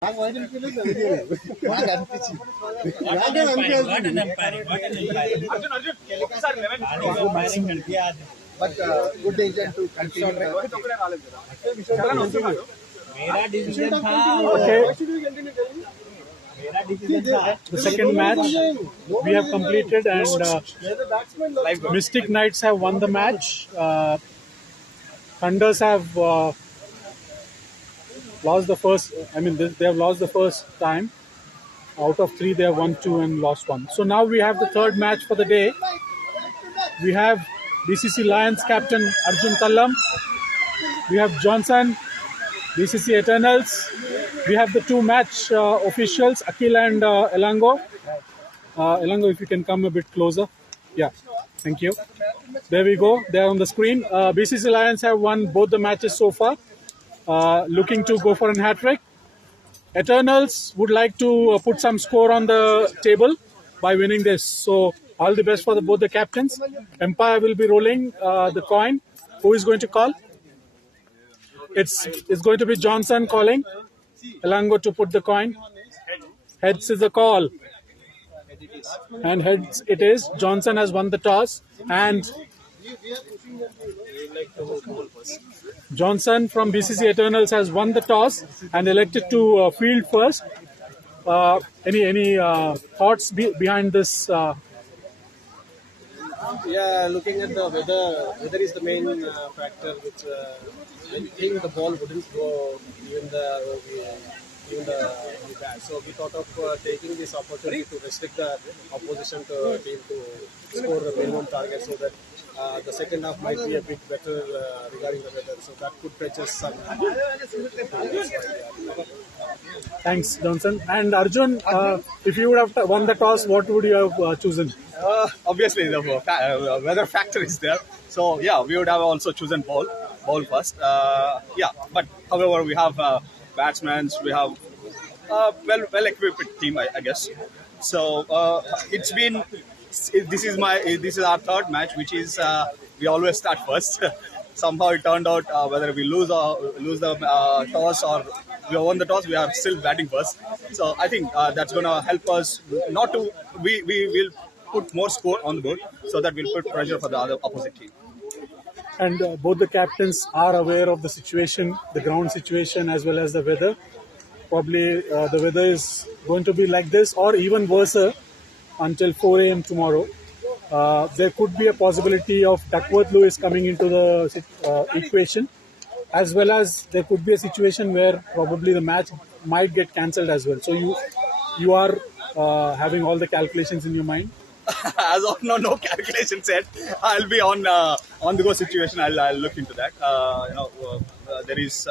What an umpiring. What an umpiring. But good decision to continue. Okay. The second match we have completed, and Mystic Knights have won the match. Thunders have lost the first. They have lost the first time. Out of 3, they have won 2 and lost 1. So now we have the third match for the day. We have BCC Lions captain Arjun Tallam. We have Johnson, BCC Eternals. We have the 2 match officials, Akhil and Elango. Elango, if you can come a bit closer. Yeah, thank you. There we go. They're on the screen. BCC Lions have won both the matches so far. Looking to go for an hat-trick. Eternals would like to put some score on the table by winning this. So all the best for both the captains. Empire will be rolling the coin. Who is going to call? It's going to be Johnson calling. Elango to put the coin. Heads is the call. And heads it is. Johnson has won the toss. And Johnson from BCC Eternals has won the toss and elected to field first. Any thoughts behind this? Yeah, looking at the weather is the main factor which I think the ball wouldn't go even the bat. So we thought of taking this opportunity to restrict the opposition team to score the minimum target so that the second half might be a bit better regarding the weather. So that could fetch us some. Thanks, Johnson. And Arjun, if you would have won the toss, what would you have chosen? Obviously, the weather factor is there. So, yeah, we would have also chosen ball first. But however, we have batsmen, we have well-equipped team, I guess. So, it's been. This is our third match, which is we always start first. Somehow it turned out whether we lose the toss or we won the toss, we are still batting first. So I think that's going to help us not to. We will put more score on the board so that we'll put pressure for the other opposite team. And both the captains are aware of the situation, the ground situation, as well as the weather. Probably the weather is going to be like this or even worse until 4 a.m. tomorrow. There could be a possibility of Duckworth Lewis coming into the equation, as well as there could be a situation where probably the match might get cancelled as well. So you are having all the calculations in your mind? As of now, no calculations yet. I'll be on the go situation. I'll look into that. There is.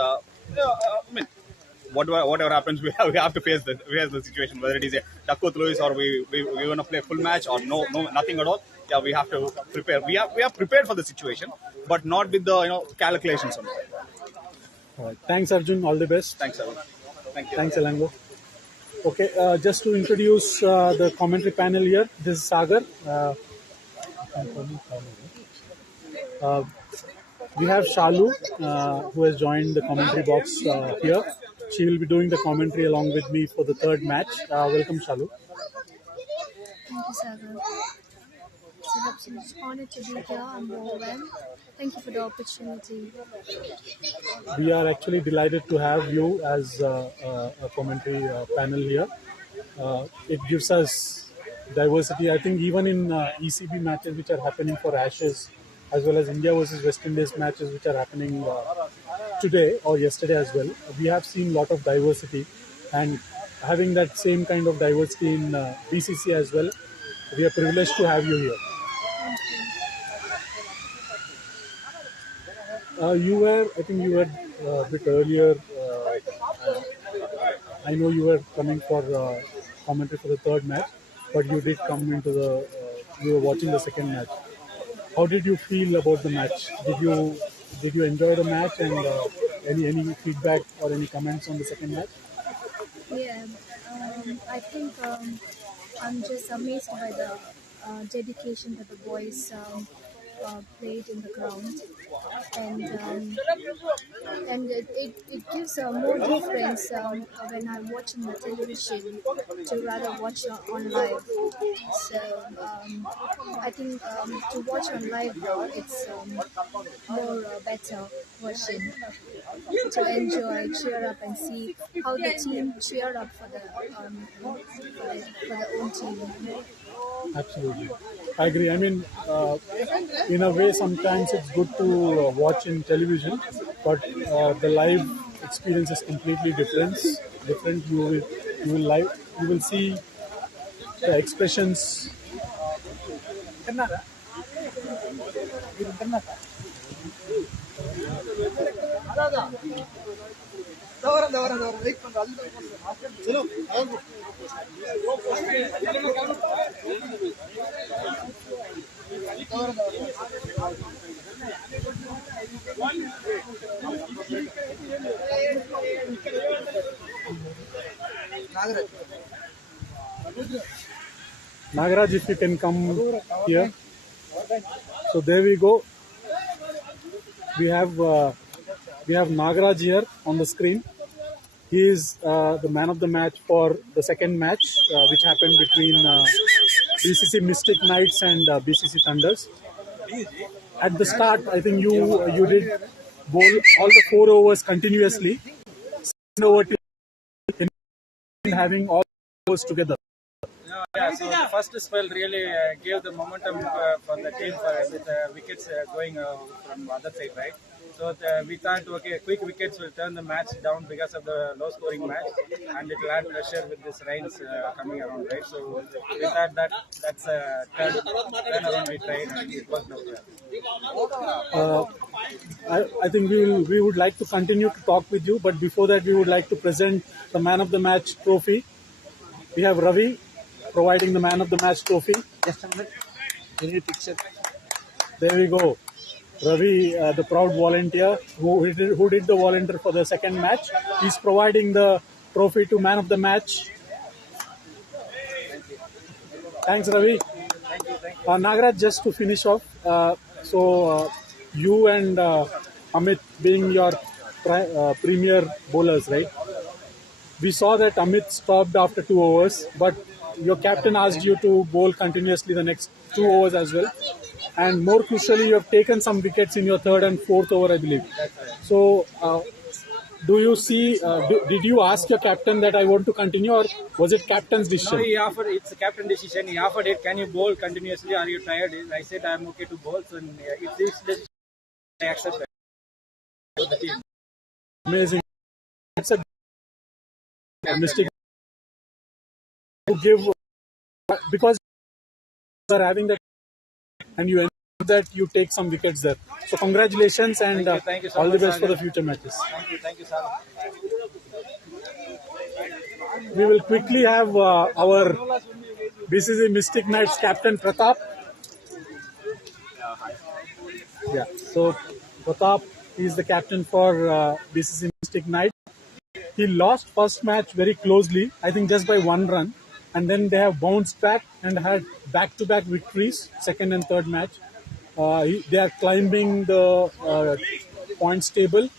Whatever happens, we have to face the situation. Whether it is a Duckworth Lewis or we want to play full match or nothing at all. Yeah, we have to prepare. We are prepared for the situation, but not with the calculations on it. All right. Thanks, Arjun. All the best. Thanks, Arjun. Thank you. Thanks, Elango. Okay, just to introduce the commentary panel here. This is Sagar. We have Shalu, who has joined the commentary box here. She will be doing the commentary along with me for the third match. Welcome, Shalu. Thank you, Sagar. It's an absolute honor to be here. I'm overwhelmed. Thank you for the opportunity. We are actually delighted to have you as a commentary panel here. It gives us diversity. I think even in ECB matches which are happening for Ashes, as well as India versus West Indies matches which are happening today or yesterday as well, we have seen a lot of diversity, and having that same kind of diversity in BCC as well, we are privileged to have you here. You were a bit earlier. I know you were coming for commentary for the third match, but you did come into you were watching the second match. How did you feel about the match? Did you enjoy the match, and any feedback or any comments on the second match? Yeah, I think I'm just amazed by the dedication that the boys played in the ground, and it gives more difference when I watch on the television to rather watch on live. So I think to watch on live it's more better version to enjoy, cheer up, and see how the team cheer up for the own team. Absolutely. I agree. I mean, in a way, sometimes it's good to watch in television, but the live experience is completely different. Different. You will see the expressions. Nagaraj, if you can come here. So there we go. We have Nagaraj here on the screen. He is the man of the match for the second match, which happened between BCC Mystic Knights and BCC Thunders. At the start, I think you did bowl all the 4 overs continuously. Second over till having all overs together. Yeah, so the first spell really gave the momentum for the team with wickets going from other side, right? So we thought, okay, quick wickets will turn the match down because of the low-scoring match, and it will add pressure with this rains coming around, right? So we thought that's a turn around we tried, and it worked out well. I think we would like to continue to talk with you, but before that, we would like to present the man of the match trophy. We have Ravi providing the man of the match trophy. Just a minute. Any picture? There we go. Ravi, the proud volunteer who did the volunteer for the second match, he's providing the trophy to man of the match. Thanks, Ravi. Nagaraj, just to finish off, you and Amit being your premier bowlers, right? We saw that Amit stopped after 2 overs, but your captain asked you to bowl continuously the next 2 overs as well. And more crucially, you have taken some wickets in your third and fourth over, I believe. So, do you see, did you ask your captain that I want to continue, or was it captain's decision? No, he offered, it's a captain decision. He offered it, can you bowl continuously? Are you tired? I said, I'm okay to bowl. So it's his decision. I accept that. Amazing. It's a mistake to give, because you are having that and you ensure that you take some wickets there. So congratulations and thank you so all much, the best for Sagar. the future matches. Thank you, sir. We will quickly have our BCC Mystic Knights captain Pratap. Yeah, so Pratap is the captain for BCC Mystic Knights. He lost first match very closely, I think just by 1 run. And then they have bounced back and had back-to-back victories, second and third match. They are climbing the points table,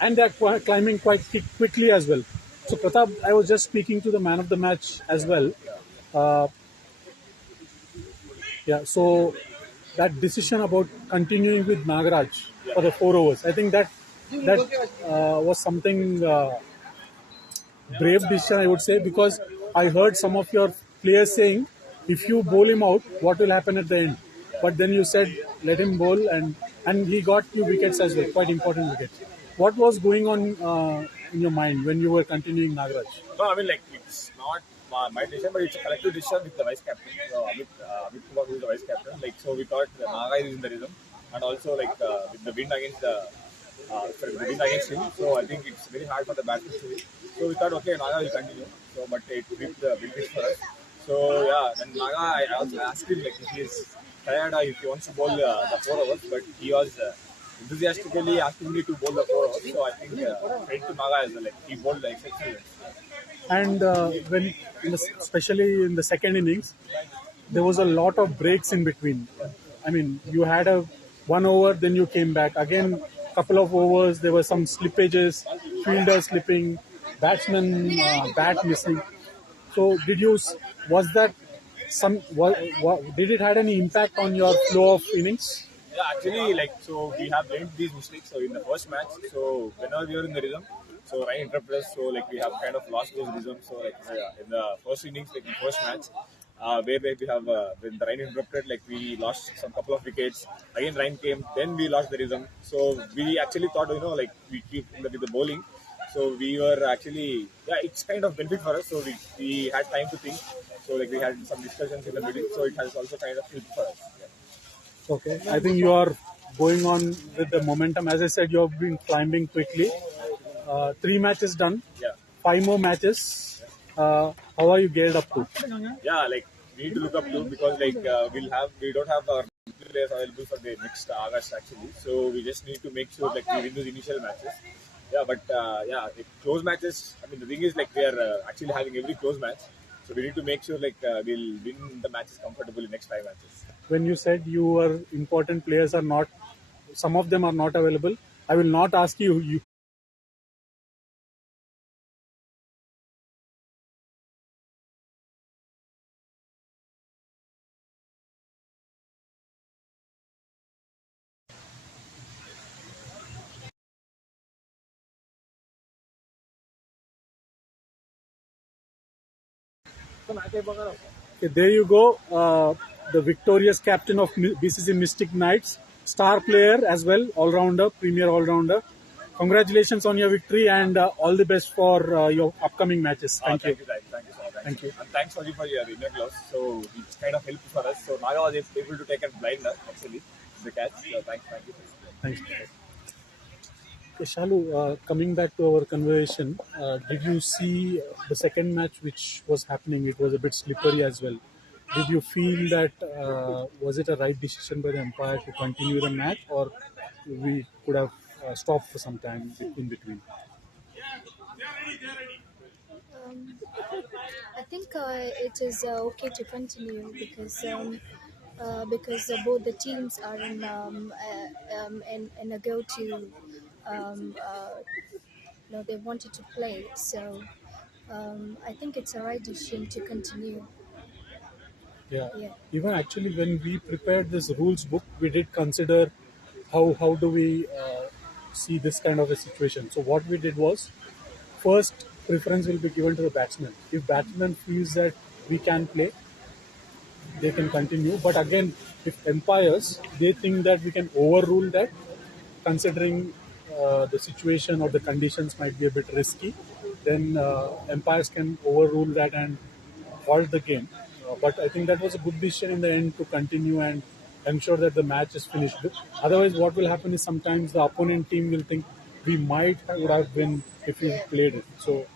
and they are climbing quite quickly as well. So Pratap, I was just speaking to the man of the match as well. So that decision about continuing with Nagaraj for the 4 overs, I think that was something brave decision, I would say, because I heard some of your players saying, if you bowl him out, what will happen at the end? But then you said, let him bowl, and he got few wickets as well, quite important wickets. What was going on in your mind when you were continuing Nagaraj? No, I mean, like, it's not my decision, but it's a collective decision with the vice captain. So, Amit Kumar, who is the vice captain. Like, so we thought Naga is in the rhythm, and also, like, with the wind against him. So, I think it's very hard for the batsman to win. So, we thought, okay, Naga will continue. So, but it ripped the wind for us. So, yeah, then Naga, I also asked him, like, if he is tired or if he wants to bowl the 4 overs, but he was enthusiastically asking me to bowl the 4 overs. So, I think credit to Naga as well. Like, he bowled like excellent. And especially in the second innings, there was a lot of breaks in between. I mean, you had a 1 over, then you came back again. Couple of overs, there were some slippages, fielder slipping, batsman bat missing. So, was that did it had any impact on your flow of innings? Yeah, actually, like, so we have learned these mistakes. So in the first match, so whenever we were in the rhythm, so Ryan interrupted us, so like we have kind of lost those rhythms. So like in the first innings, like in the first match, where like we have when the Ryan interrupted, like we lost some couple of wickets. Again, Ryan came, then we lost the rhythm. So we actually thought, like we keep with the bowling. So we were actually, yeah, it's kind of benefit for us. So we had time to think. So like we had some discussions in the middle. So it has also kind of helped for us. Yeah. Okay, I think you are going on with the momentum. As I said, you have been climbing quickly. 3 matches done, Yeah. 5 more matches. How are you geared up to? Yeah, like we need to look up to, because like we don't have our players available for the next August actually. So we just need to make sure like we win those initial matches. Yeah, but yeah, like, close matches. I mean, the thing is like we are actually having every close match. So we need to make sure like we'll win the matches comfortably next 5 matches. When you said your important players are not, some of them are not available, I will not ask you. Okay, there you go. The victorious captain of BCC Mystic Knights, star player as well, all-rounder, premier all-rounder. Congratulations on your victory and all the best for your upcoming matches. Thank you. Thank you, sir. Thank you. And thanks for your inner gloves. So it's kind of helpful for us. So Naga was able to take a blinder actually the catch. So thank you. Thanks. Okay, Shalu, coming back to our conversation, did you see the second match which was happening? It was a bit slippery as well. Did you feel that was it a right decision by the umpire to continue the match, or we could have stopped for some time in between? Um, I think it is okay to continue because both the teams are in a go to they wanted to play. So I think it's a right decision to continue. Yeah. Yeah. Even actually, when we prepared this rules book, we did consider how do we see this kind of a situation. So what we did was, first preference will be given to the batsman. If batsman feels that we can play, they can continue. But again, if umpires they think that we can overrule that, considering the situation or the conditions might be a bit risky, then umpires can overrule that and halt the game. But I think that was a good decision in the end to continue and ensure that the match is finished. Otherwise, what will happen is sometimes the opponent team will think we would have won if we played it. So,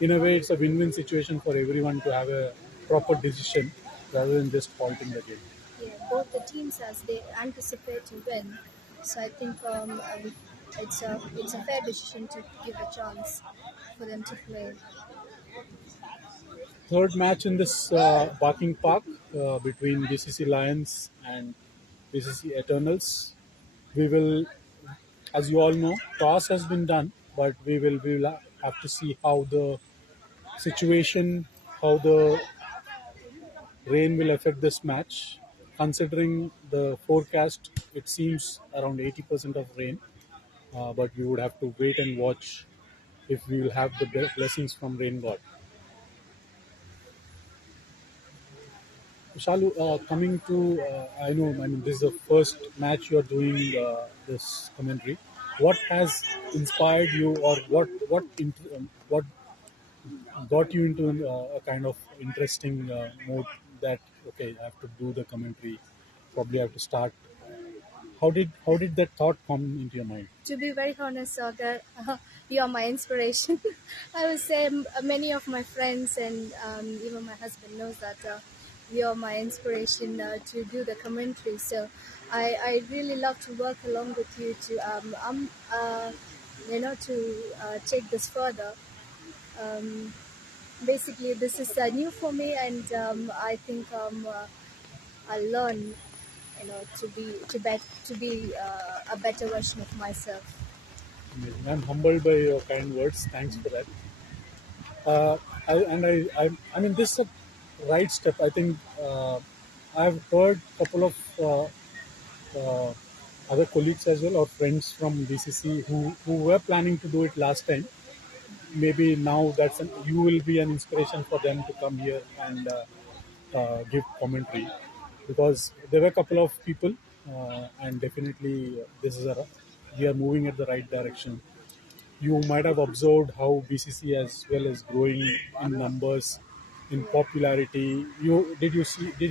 in a way, it's a win-win situation for everyone to have a proper decision rather than just halting the game. Yeah, both the teams as they anticipate to win. So I think it's a fair decision to give a chance for them to play. Third match in this Barking Park between BCC Lions and BCC Eternals. We will, as you all know, toss has been done, but we will have to see how the situation, how the rain will affect this match. Considering the forecast, it seems around 80% of rain, but we would have to wait and watch if we will have the blessings from rain god. Shalu, coming to, I mean, this is the first match you're doing this commentary. What has inspired you, or what got you into a kind of interesting mode that okay, I have to do the commentary, probably I have to start. How did that thought come into your mind? To be very honest, Sagar, you are my inspiration. I would say many of my friends and even my husband knows that you are my inspiration to do the commentary. So I really love to work along with you to take this further. Um, Basically, this is new for me, and I think I'll learn to be a better version of myself. Amazing. I'm humbled by your kind words. Thanks for that. Uh, I mean, this is a right step. I think I've heard a couple of uh, other colleagues as well or friends from BCC who were planning to do it last time. Maybe now you will be an inspiration for them to come here and give commentary because there were a couple of people and definitely we are moving at the right direction. You might have observed how BCC as well is growing in numbers, in popularity. Did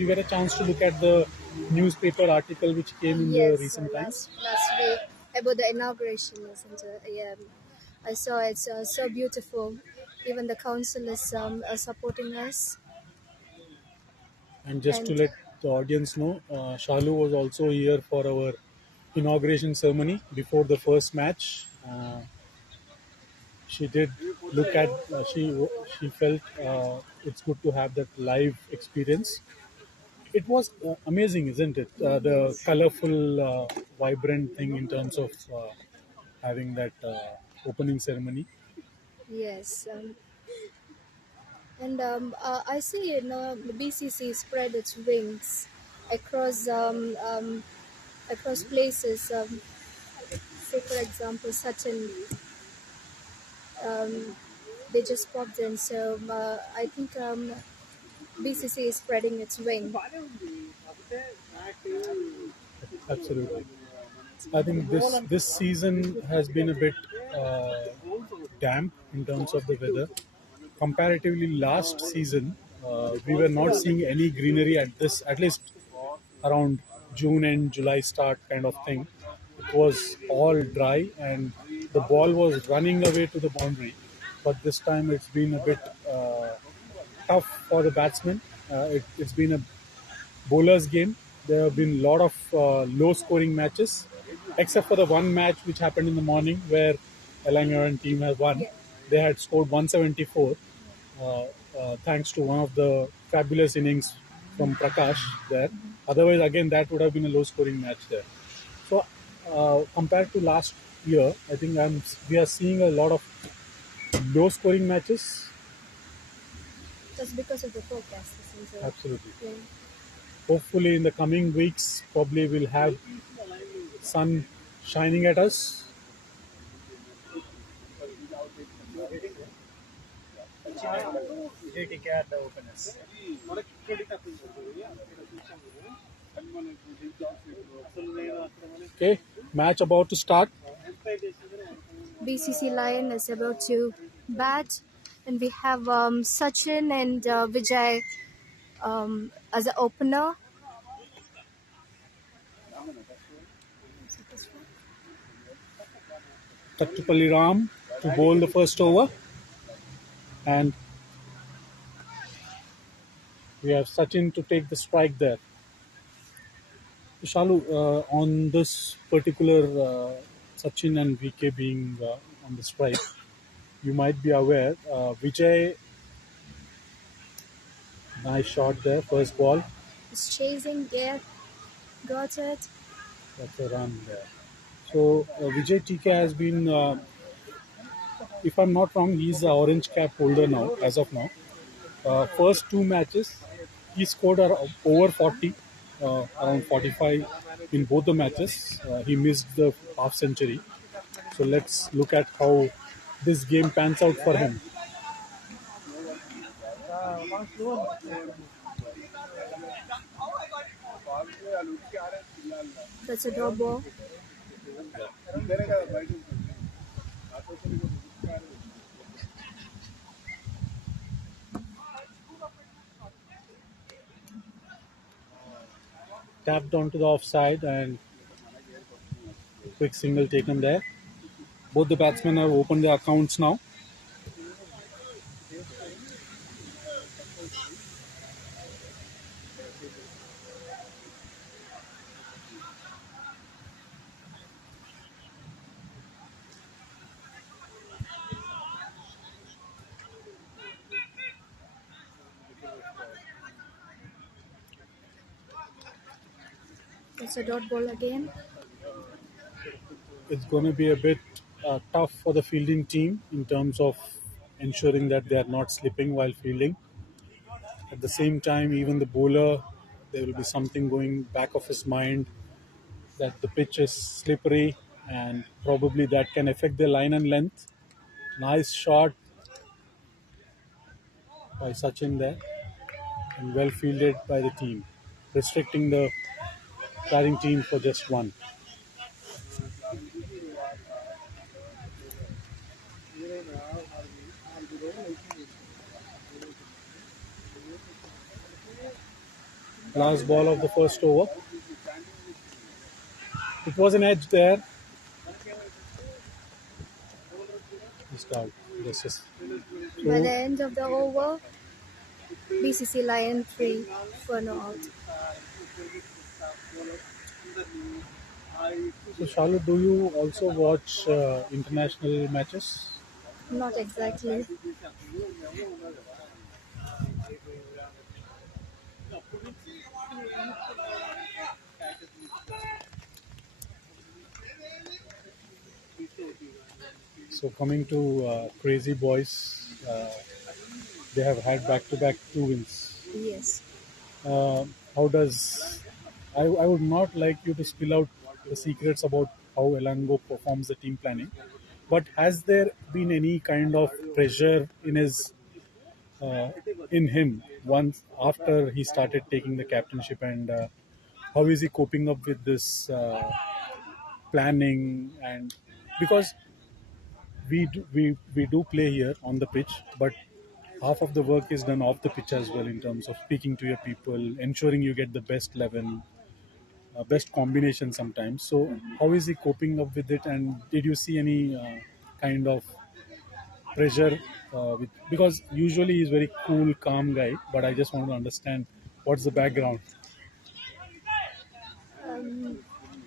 you get a chance to look at the newspaper article which came in the Yes, recent times? last week about the inauguration, isn't it? Yeah, I saw it's so beautiful. Even the council is supporting us, And just to and let the audience know, Shalu was also here for our inauguration ceremony before the first match. She did look at. She felt it's good to have that live experience. It was amazing, isn't it? The colorful, vibrant thing in terms of having that opening ceremony. yes, I see BCC spread its wings across across places. Say for example, Sachin, um, they just popped in. So I think BCC is spreading its wing. Absolutely. I think this season has been a bit uh, damp in terms of the weather. Comparatively, last season we were not seeing any greenery at least around June and July start kind of thing. It was all dry and the ball was running away to the boundary. But this time it's been a bit tough for the batsmen. It's been a bowlers game. There have been a lot of low-scoring matches, except for the one match which happened in the morning where Elangoran team had won. Yeah. They had scored 174, thanks to one of the fabulous innings from Prakash there. Otherwise, again, that would have been a low-scoring match there. So, compared to last year, I think we are seeing a lot of low-scoring matches. Just because of the forecast, isn't it? Absolutely. Yeah. Hopefully, in the coming weeks, probably we'll have sun shining at us. JTK are the openers. Okay, match about to start. BCC Lion is about to bat, and we have Sachin and Vijay as an opener. Tattupalli Ram to bowl the first over, and we have Sachin to take the strike there. Shalu, on this particular Sachin and VK being on the strike, you might be aware Vijay, nice shot there, first ball. Is chasing there. Got it. That's a run there. So Vijay TK has been, if I'm not wrong, he's the orange cap holder now, as of now. First two matches, he scored over 40, around 45 in both the matches. He missed the half century. So let's look at how this game pans out for him. That's a drop ball. Tapped onto the offside and quick single taken there. Both the batsmen have opened their accounts now. It's a dot ball again. It's going to be a bit tough for the fielding team in terms of ensuring that they are not slipping while fielding. At the same time, even the bowler, there will be something going back of his mind that the pitch is slippery and probably that can affect the line and length. Nice shot by Sachin there and well fielded by the team, restricting the batting team for just one. Last ball of the first over. It was an edge there. Just out. By the end of the over, BCC Lion 3 for no out. So, Charlotte, do you also watch international matches? Not exactly. So, coming to Crazy Boys, they have had back-to-back 2 wins. Yes. How does I would not like you to spill out the secrets about how Elango performs the team planning, but has there been any kind of pressure uh, in him once after he started taking the captainship, and how is he coping up with this planning? And because we do play here on the pitch, but half of the work is done off the pitch as well in terms of speaking to your people, ensuring you get the best 11, best combination sometimes. So how is he coping up with it, and did you see any kind of pressure because usually he's very cool, calm guy, but I just want to understand what's the background.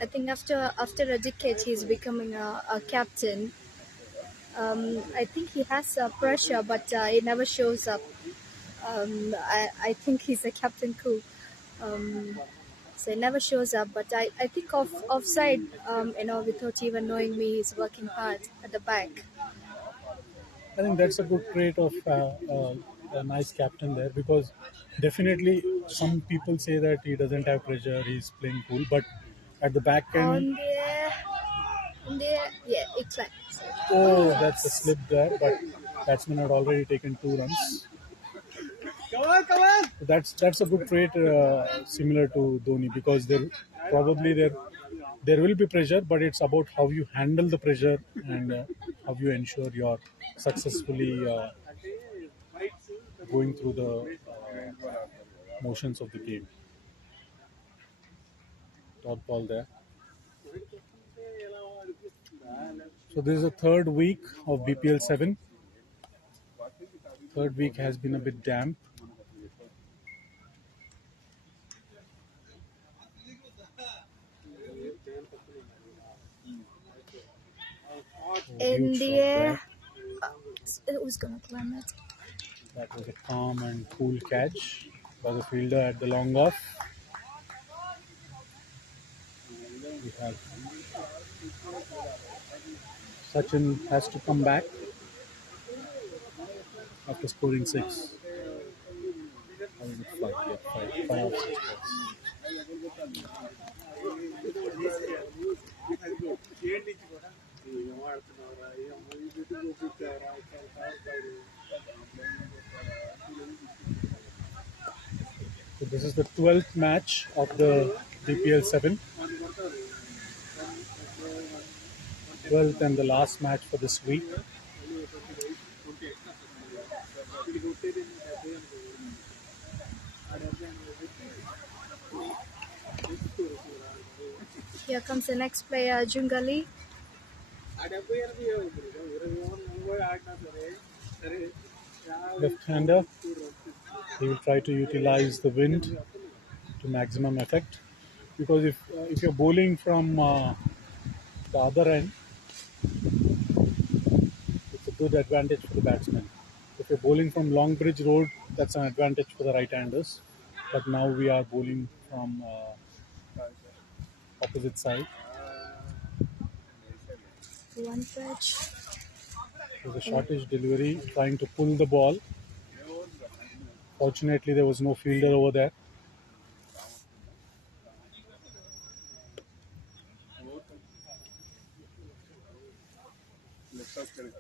I think after a decade, he's becoming a captain. I think he has pressure, but it never shows up. I think he's a captain cool. So it never shows up, but I think of offside, without even knowing me, he's working hard at the back. I think that's a good trait of a nice captain there, because definitely some people say that he doesn't have pressure, he's playing cool, but at the back end, Yeah, it's like. oh, that's a slip there, but batsman had already taken 2 runs. That's a good trait, similar to Dhoni, because there will be pressure, but it's about how you handle the pressure and how you ensure you're successfully going through the motions of the game. Dot ball there. So this is the third week of BPL 7. Third week has been a bit damp. In Huge the shot air, there. it was gonna climb it. That was a calm and cool catch by the fielder at the long off. We have Sachin has to come back after scoring 6. How is it? 5, yeah, 5 of 6 balls. So this is the 12th match of the BPL 7. 12th and the last match for this week. Here comes the next player, Jungali. Left-hander. He will try to utilize the wind to maximum effect, because if you're bowling from the other end, it's a good advantage for the batsman. If you're bowling from Long Bridge Road, that's an advantage for the right-handers. But now we are bowling from opposite side. One pitch. It was a shortish delivery, trying to pull the ball. Fortunately, there was no fielder over there.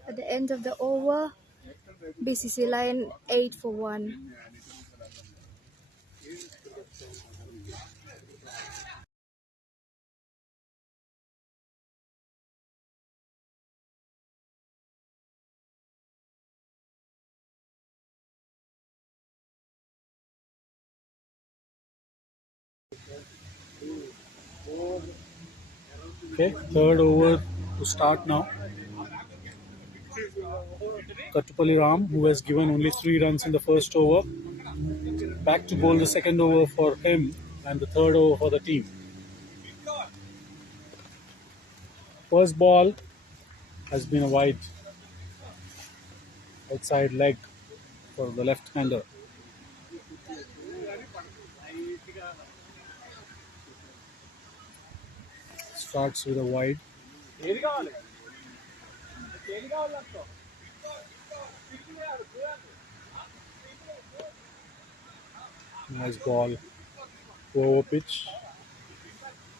At the end of the over, BCC Lion 8 for 1. Okay, third over to start now. Kattupalli Ram, who has given only 3 runs in the first over, back to bowl the second over for him and the third over for the team. First ball has been a wide outside leg for the left-hander. Starts with a wide. Nice ball. Over pitch.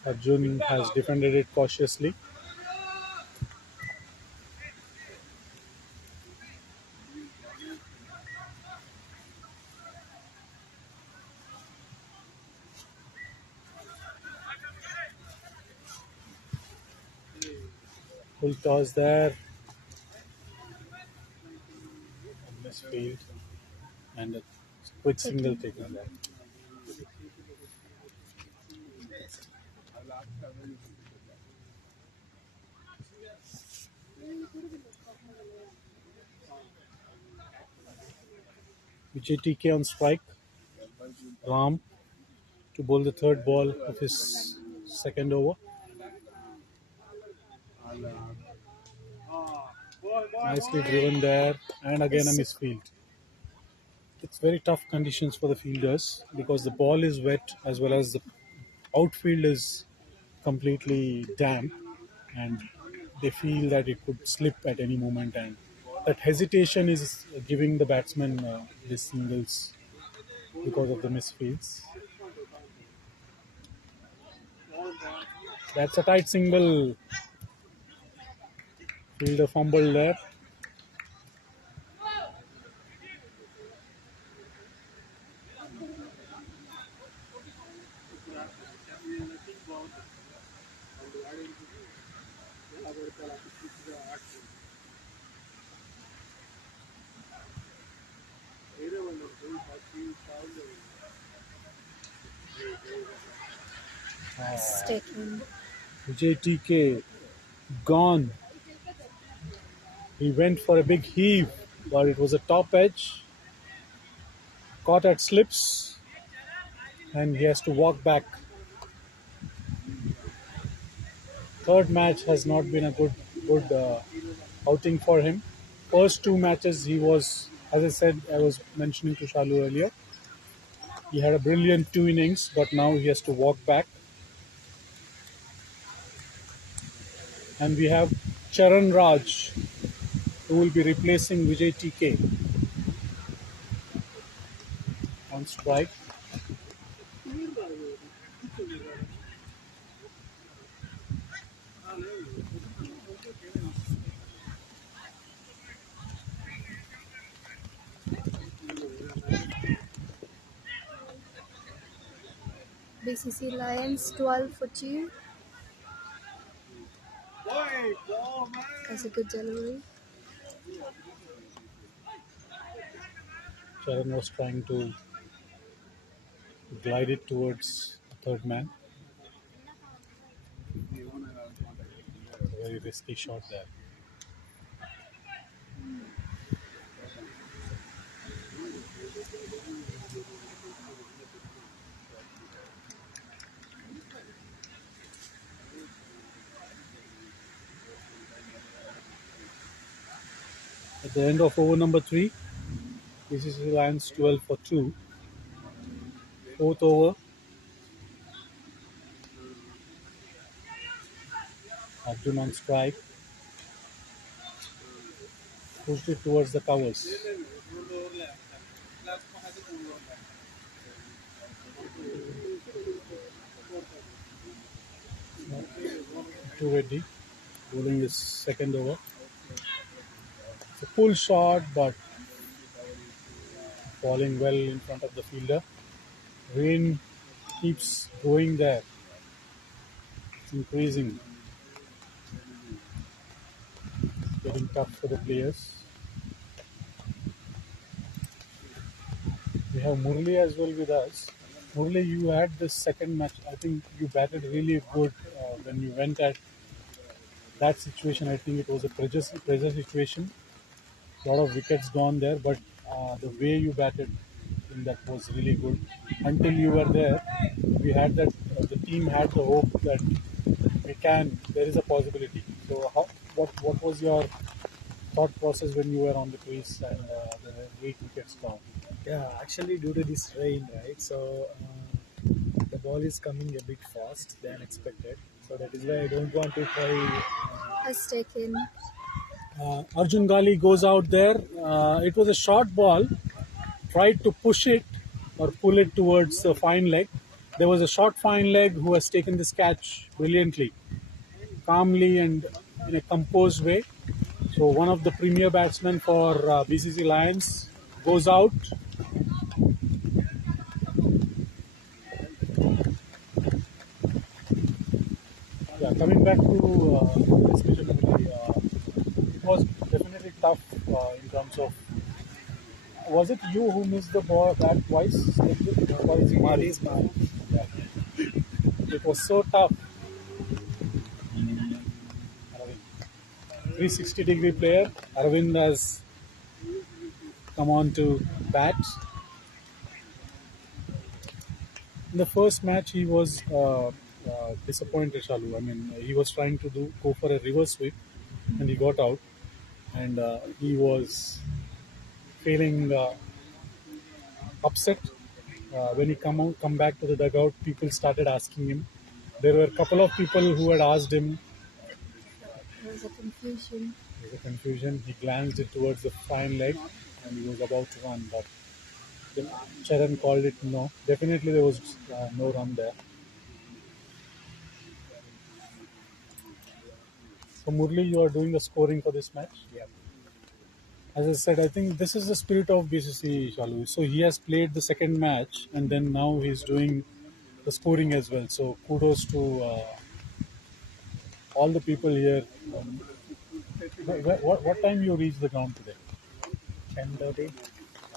Arjun has defended it cautiously. Full toss there. Misfield. And a quick single taken there. Vijay TK on strike. Ram to bowl the third ball of his second over. Nicely driven there, and again a misfield. It's very tough conditions for the fielders because the ball is wet as well as the outfield is completely damp, and they feel that it could slip at any moment, and that hesitation is giving the batsmen these singles because of the misfields. That's a tight single. Fielder fumbled there. Statement. Vijay TK gone. He went for a big heave, but it was a top edge. Caught at slips, and he has to walk back. Third match has not been a good outing for him. First 2 matches he was, as I said, I was mentioning to Shalu earlier, he had a brilliant 2 innings, but now he has to walk back. And we have Charan Raj, who will be replacing Vijay TK on strike. BCC Lions 12 for 2. That's a good delivery. Charan was trying to glide it towards the third man. A very risky shot there. At the end of over number 3, BCC Lions 12 for 2. Fourth over. Arjun on strike. Pushed it towards the covers. Too ready. Bowling his second over. It's a pull shot, but falling well in front of the fielder. Rain keeps going there. It's increasing. It's getting tough for the players. We have Murli as well with us. Murli, you had this second match. I think you batted really good when you went at that situation. I think it was a pressure situation. A lot of wickets gone there, but the way you batted in that was really good. Until you were there, we had that. The team had the hope that we can. There is a possibility. So, what was your thought process when you were on the crease and there were 8 wickets gone? Yeah, actually, due to this rain, right? So the ball is coming a bit fast than expected. So that is why I don't want to try. Has taken. Arjun Gali goes out there. It was a short ball. Tried to push it or pull it towards the fine leg. There was a short fine leg who has taken this catch brilliantly, calmly and in a composed way. So one of the premier batsmen for BCC Lions goes out. Yeah, coming back to discussion, it was definitely tough in terms of. Was it you who missed the ball bat twice? Twice, Mali's ball. Yeah. It was so tough. 360-degree player. Arvind has come on to bat. In the first match, he was disappointed, Shalu. I mean, he was trying to go for a reverse sweep and he got out. And he was feeling upset. When he come back to the dugout, people started asking him. There were a couple of people who had asked him. There was a confusion. There was a confusion. He glanced it towards the fine leg and he was about to run, but then Charan called it no. Definitely there was no run there. So Murli, you are doing the scoring for this match? Yeah. As I said, I think this is the spirit of BCC, Shalu. So he has played the second match and then now he's doing the scoring as well. So kudos to all the people here. What time you reached the ground today? 10:30.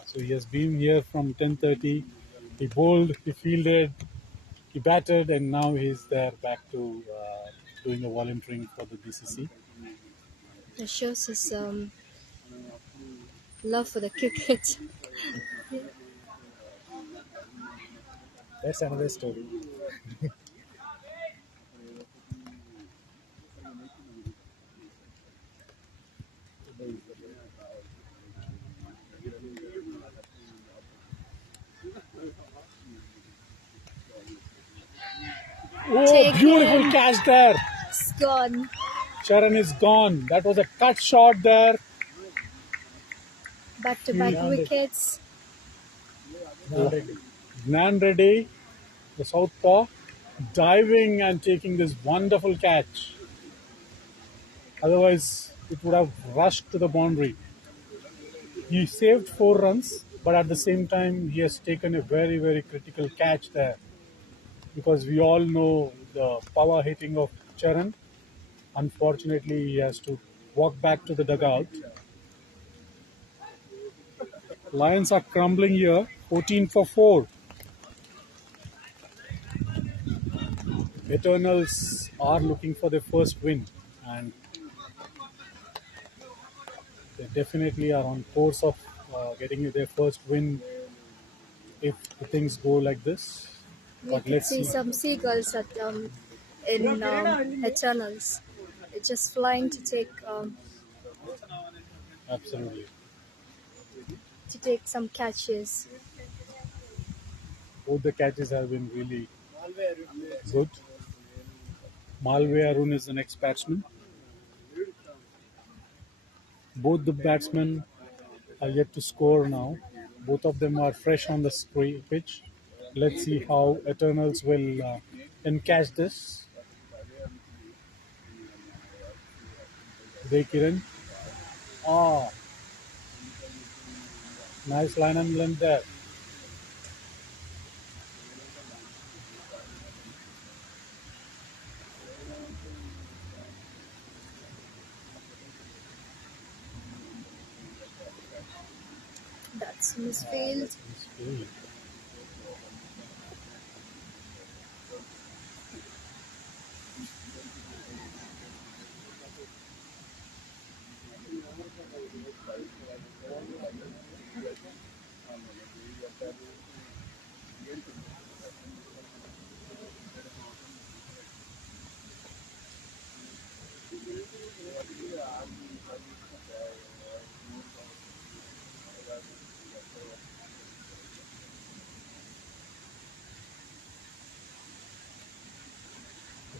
So he has been here from 10:30. He bowled, he fielded, he batted, and now he's there back to doing the volunteering for the BCC. That shows his love for the cricket. That's another story. Oh, Take beautiful him. catch there. It's gone. Charan is gone. That was a cut shot there. Back-to-back wickets. Gnan Reddy, the southpaw, diving and taking this wonderful catch. Otherwise, it would have rushed to the boundary. He saved 4 runs, but at the same time, he has taken a very, very critical catch there. Because we all know the power hitting of Charan. Unfortunately, he has to walk back to the dugout. Lions are crumbling here, 14 for 4. Eternals are looking for their first win, and they definitely are on course of getting their first win if the things go like this. We But could let's see see. some seagulls in Eternals. It's just flying Absolutely. to take some catches. Both the catches have been really good. Malve Arun is the next batsman. Both the batsmen are yet to score now. Both of them are fresh on the pitch. Let's see how Eternals will encash this. Kiran. Ah, nice line and length there. That's misfield.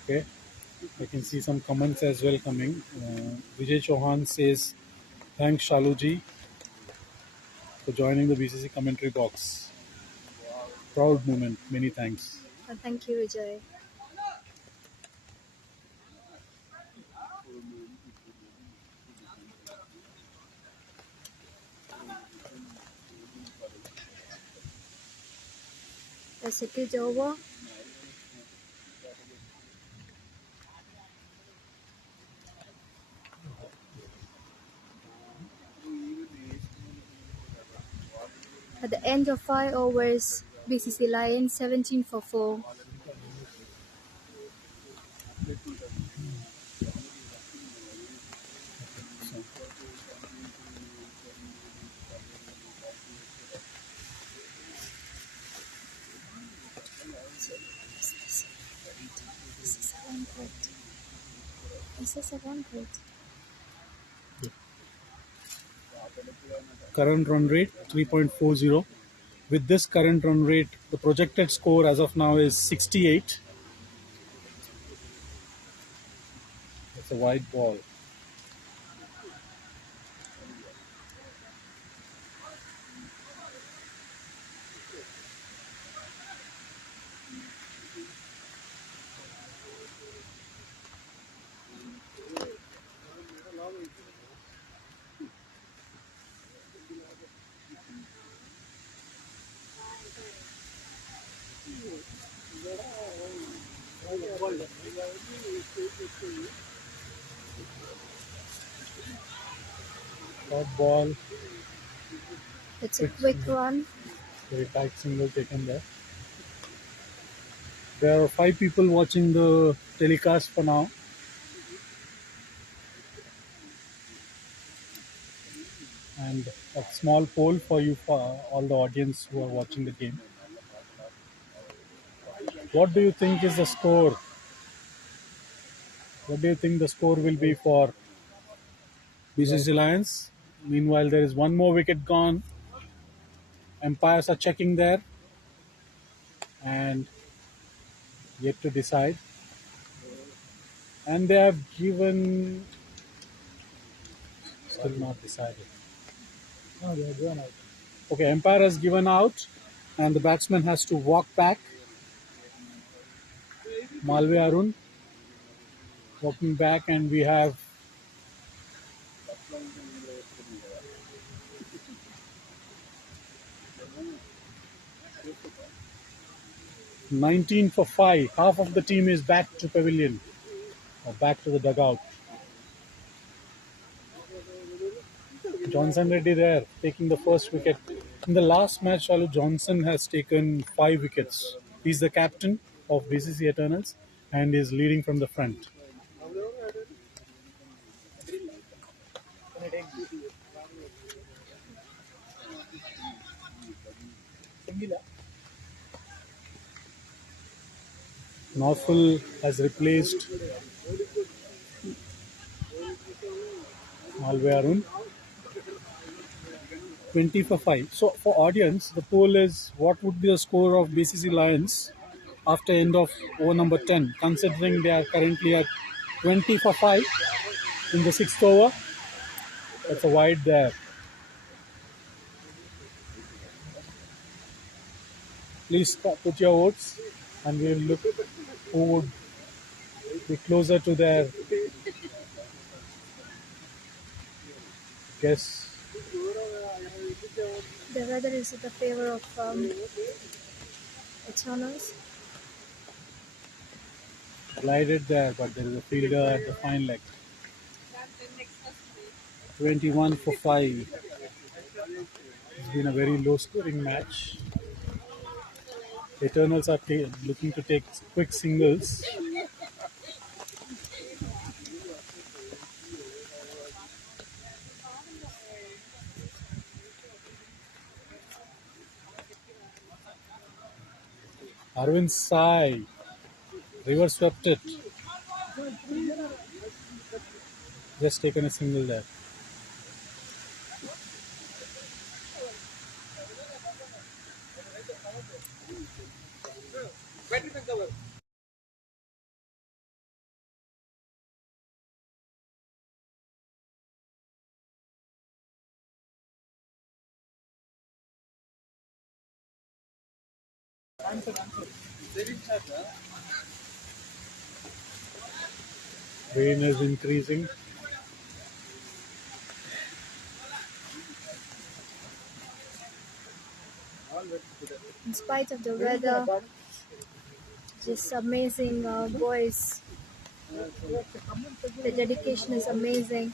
Okay, I can see some comments as well coming. Vijay Chauhan says, "Thanks Shaluji for joining the BCC commentary box. Proud moment. Many thanks." Thank you, Vijay. Is it over? At the end of 5 overs, BCC Lions 17 for 4. This is a run rate. Current run rate 3.40. With this current run rate, the projected score as of now is 68. It's a wide ball. Short ball. It's a quick run. Very tight single taken there. There are 5 people watching the telecast for now. And a small poll for you, for all the audience who are watching the game. What do you think is the score? What do you think the score will be for BCC Lions? Meanwhile, there is one more wicket gone. Umpires are checking there and yet to decide. And they have given, still not decided. No, they are gone out. Okay, umpire has given out and the batsman has to walk back. Malve Arun walking back, and we have 19 for 5. Half of the team is back to pavilion or back to the dugout. Johnson Reddy there taking the first wicket. In the last match, Shalu, Johnson has taken 5 wickets. He's the captain of BCC Eternals and is leading from the front. Norfolk has replaced Malve Arun. 20 for 5. So for audience, the poll is what would be the score of BCC Lions after end of over number 10, considering they are currently at 20 for 5 in the 6th over. That's a wide there. Please put your votes and we'll look who would be closer to their guess. The weather is in the favor of Eternals. Glided there, but there is a fielder at the fine leg. 21 for 5. It's been a very low scoring match. Eternals are looking to take quick singles. Arvind Sai reverse swept it. Just taken a single there. Rain is increasing. In spite of the weather, just amazing boys. The dedication is amazing.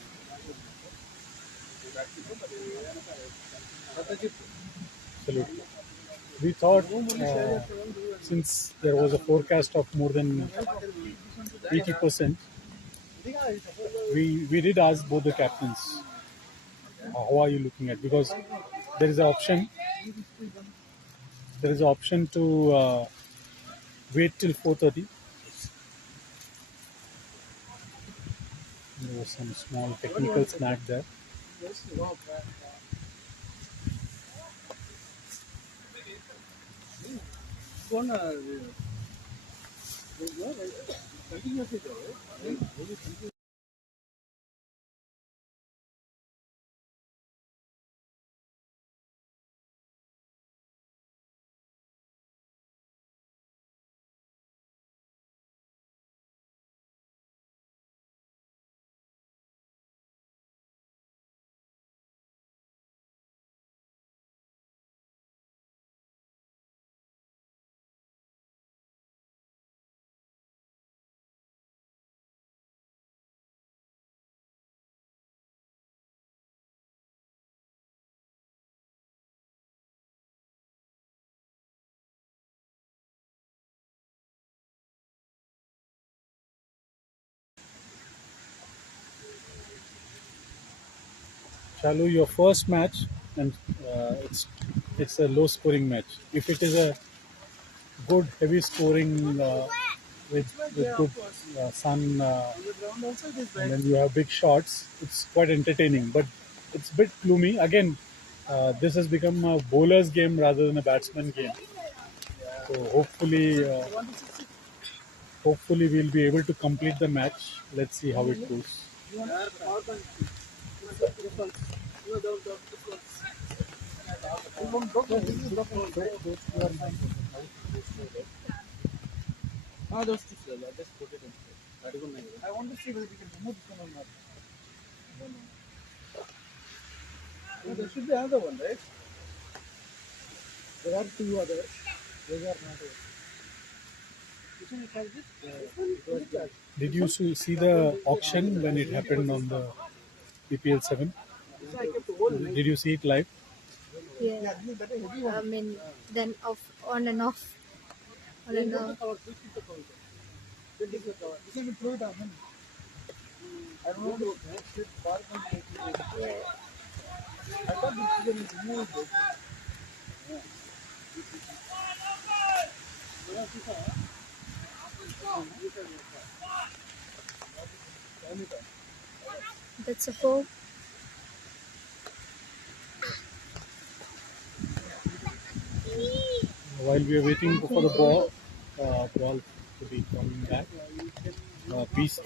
Absolutely. We thought since there was a forecast of more than 80%, we did ask both the captains, how are you looking at? Because there is an option to wait till 4:30. There was some small technical snag there. Chalu, your first match, and it's a low scoring match. If it is a good heavy scoring with good sun and then you have big shots, it's quite entertaining. But it's a bit gloomy. Again, this has become a bowler's game rather than a batsman game. So hopefully we'll be able to complete the match. Let's see how it goes. I want to see whether we can remove this one or not. No, there should be another one, right? There are two others. Those are not there. Which one is it? Did you see the auction when it happened on the BPL-7? Did you see it live? Yeah. I mean, then on and off. On and off. I don't know. Yeah. I thought this is removed. That's a 4. While we are waiting for the ball, ball to be coming back. This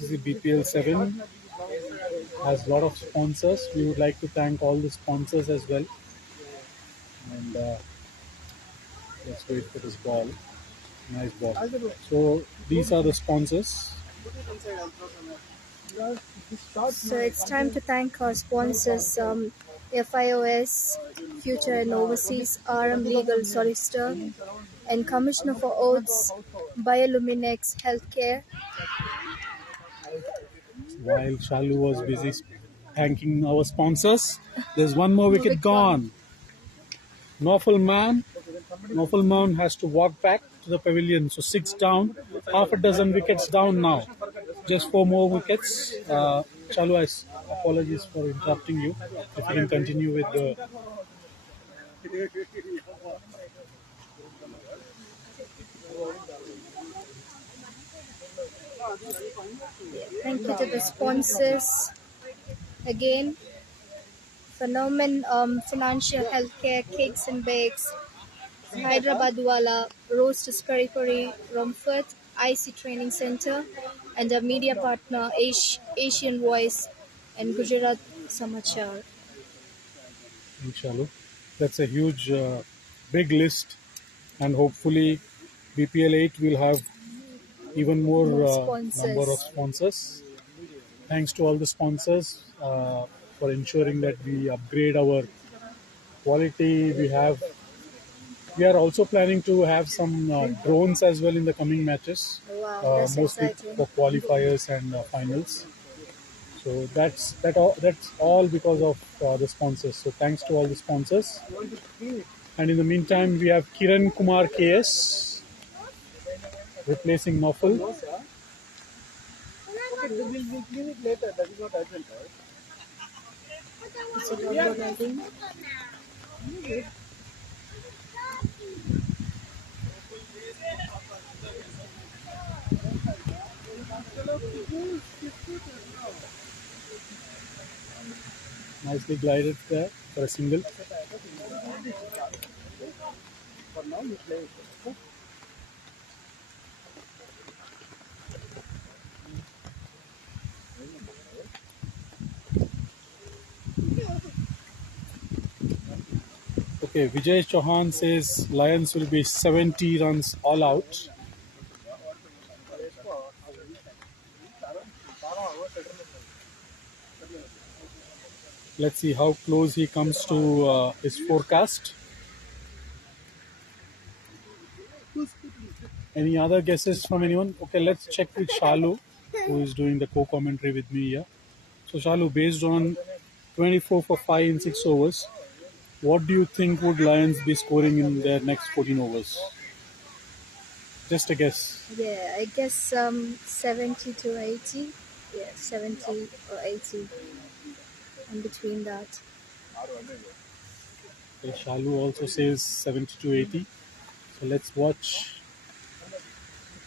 is the BPL-7 has a lot of sponsors. We would like to thank all the sponsors as well. And let's wait for this ball. Nice ball. So these are the sponsors. So it's time to thank our sponsors, FIOS, Future and Overseas, RM Legal Solicitor, and Commissioner for Oaths, Bioluminex Healthcare. While Shalu was busy thanking our sponsors, there's one more wicket gone. Norfolk Man has to walk back to the pavilion. So 6 down, half a dozen wickets down now. Just 4 more wickets. Chalu, apologies for interrupting you. If you can continue with the... Thank you to the sponsors. Again, Phenomen Financial Healthcare, Cakes and Bakes, Hyderabadwala, Roasters Peri Peri, Romford, IC Training Center, and our media partner Asian Voice and Gujarat Samachar. Chalu. That's a huge, big list. And hopefully BPL 8 will have even more number of sponsors. Thanks to all the sponsors for ensuring that we upgrade our quality. We are also planning to have some drones as well in the coming matches, Wow, that's mostly exciting. for qualifiers and finals. So that's all because of the sponsors. So thanks to all the sponsors. And in the meantime, we have Kiran Kumar KS replacing Nofal. Is it overriding? Nicely glided there for a single. Okay, Vijay Chauhan says Lions will be 70 runs all out. Let's see how close he comes to his forecast. Any other guesses from anyone? Okay, let's check with Shalu, who is doing the co-commentary with me here. So Shalu, based on 24 for 5 in 6 overs, what do you think would Lions be scoring in their next 14 overs? Just a guess. Yeah, I guess 70 to 80. Yeah, 70 or 80. In between that. Okay, Shalu also says 70 to 80. So let's watch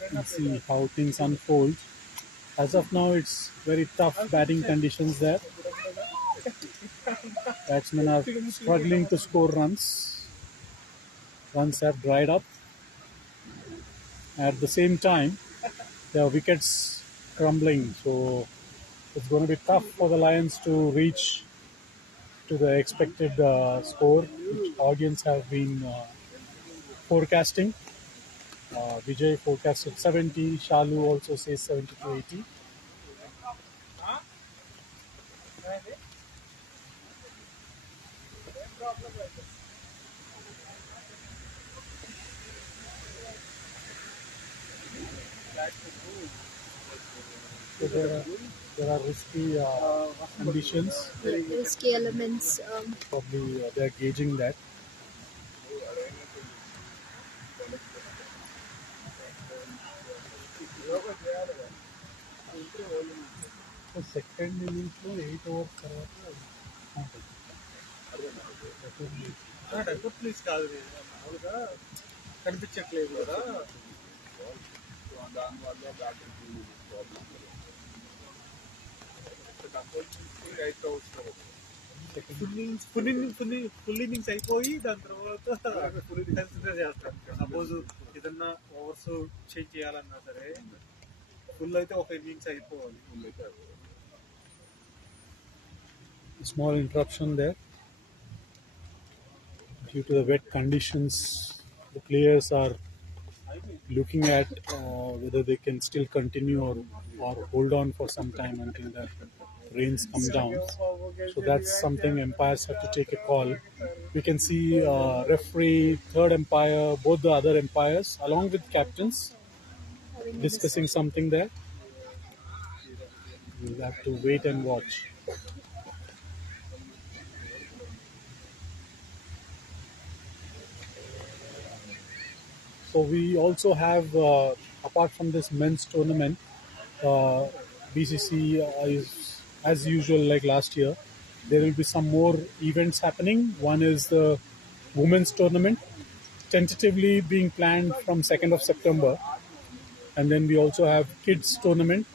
and see how things unfold. As of now, it's very tough batting conditions there. Batsmen are struggling to score runs. Runs have dried up. At the same time, there are wickets crumbling. So it's going to be tough for the Lions to reach to the expected score, which audience have been forecasting. Vijay forecasted 70. Shalu also says 70 to 80. So there are risky conditions. Risky elements. Probably they are gauging that. So second innings లో 8 overs తర్వాత please కాదు మామూలుగా కనిపించట్లేదు కదా దానివల్ల batting problem control 8 hours full innings అయిపోయి దాని తర్వాత కన్సిడర్ చేస్తాం. సపోజ్ ఏదన్నా ఓవర్స్ చేంజ్ చేయాలన్నా సరే ఫుల్ అయితే ఒక ఇన్నింగ్స్ అయిపోవాలి. Small interruption there. Due to the wet conditions, the players are looking at whether they can still continue or hold on for some time until the rains come down. So that's something umpires have to take a call. We can see referee, third umpire, both the other umpires, along with captains, discussing something there. We'll have to wait and watch. So we also have, apart from this men's tournament, BCC is as usual like last year. There will be some more events happening. One is the women's tournament, tentatively being planned from 2nd of September. And then we also have kids tournament,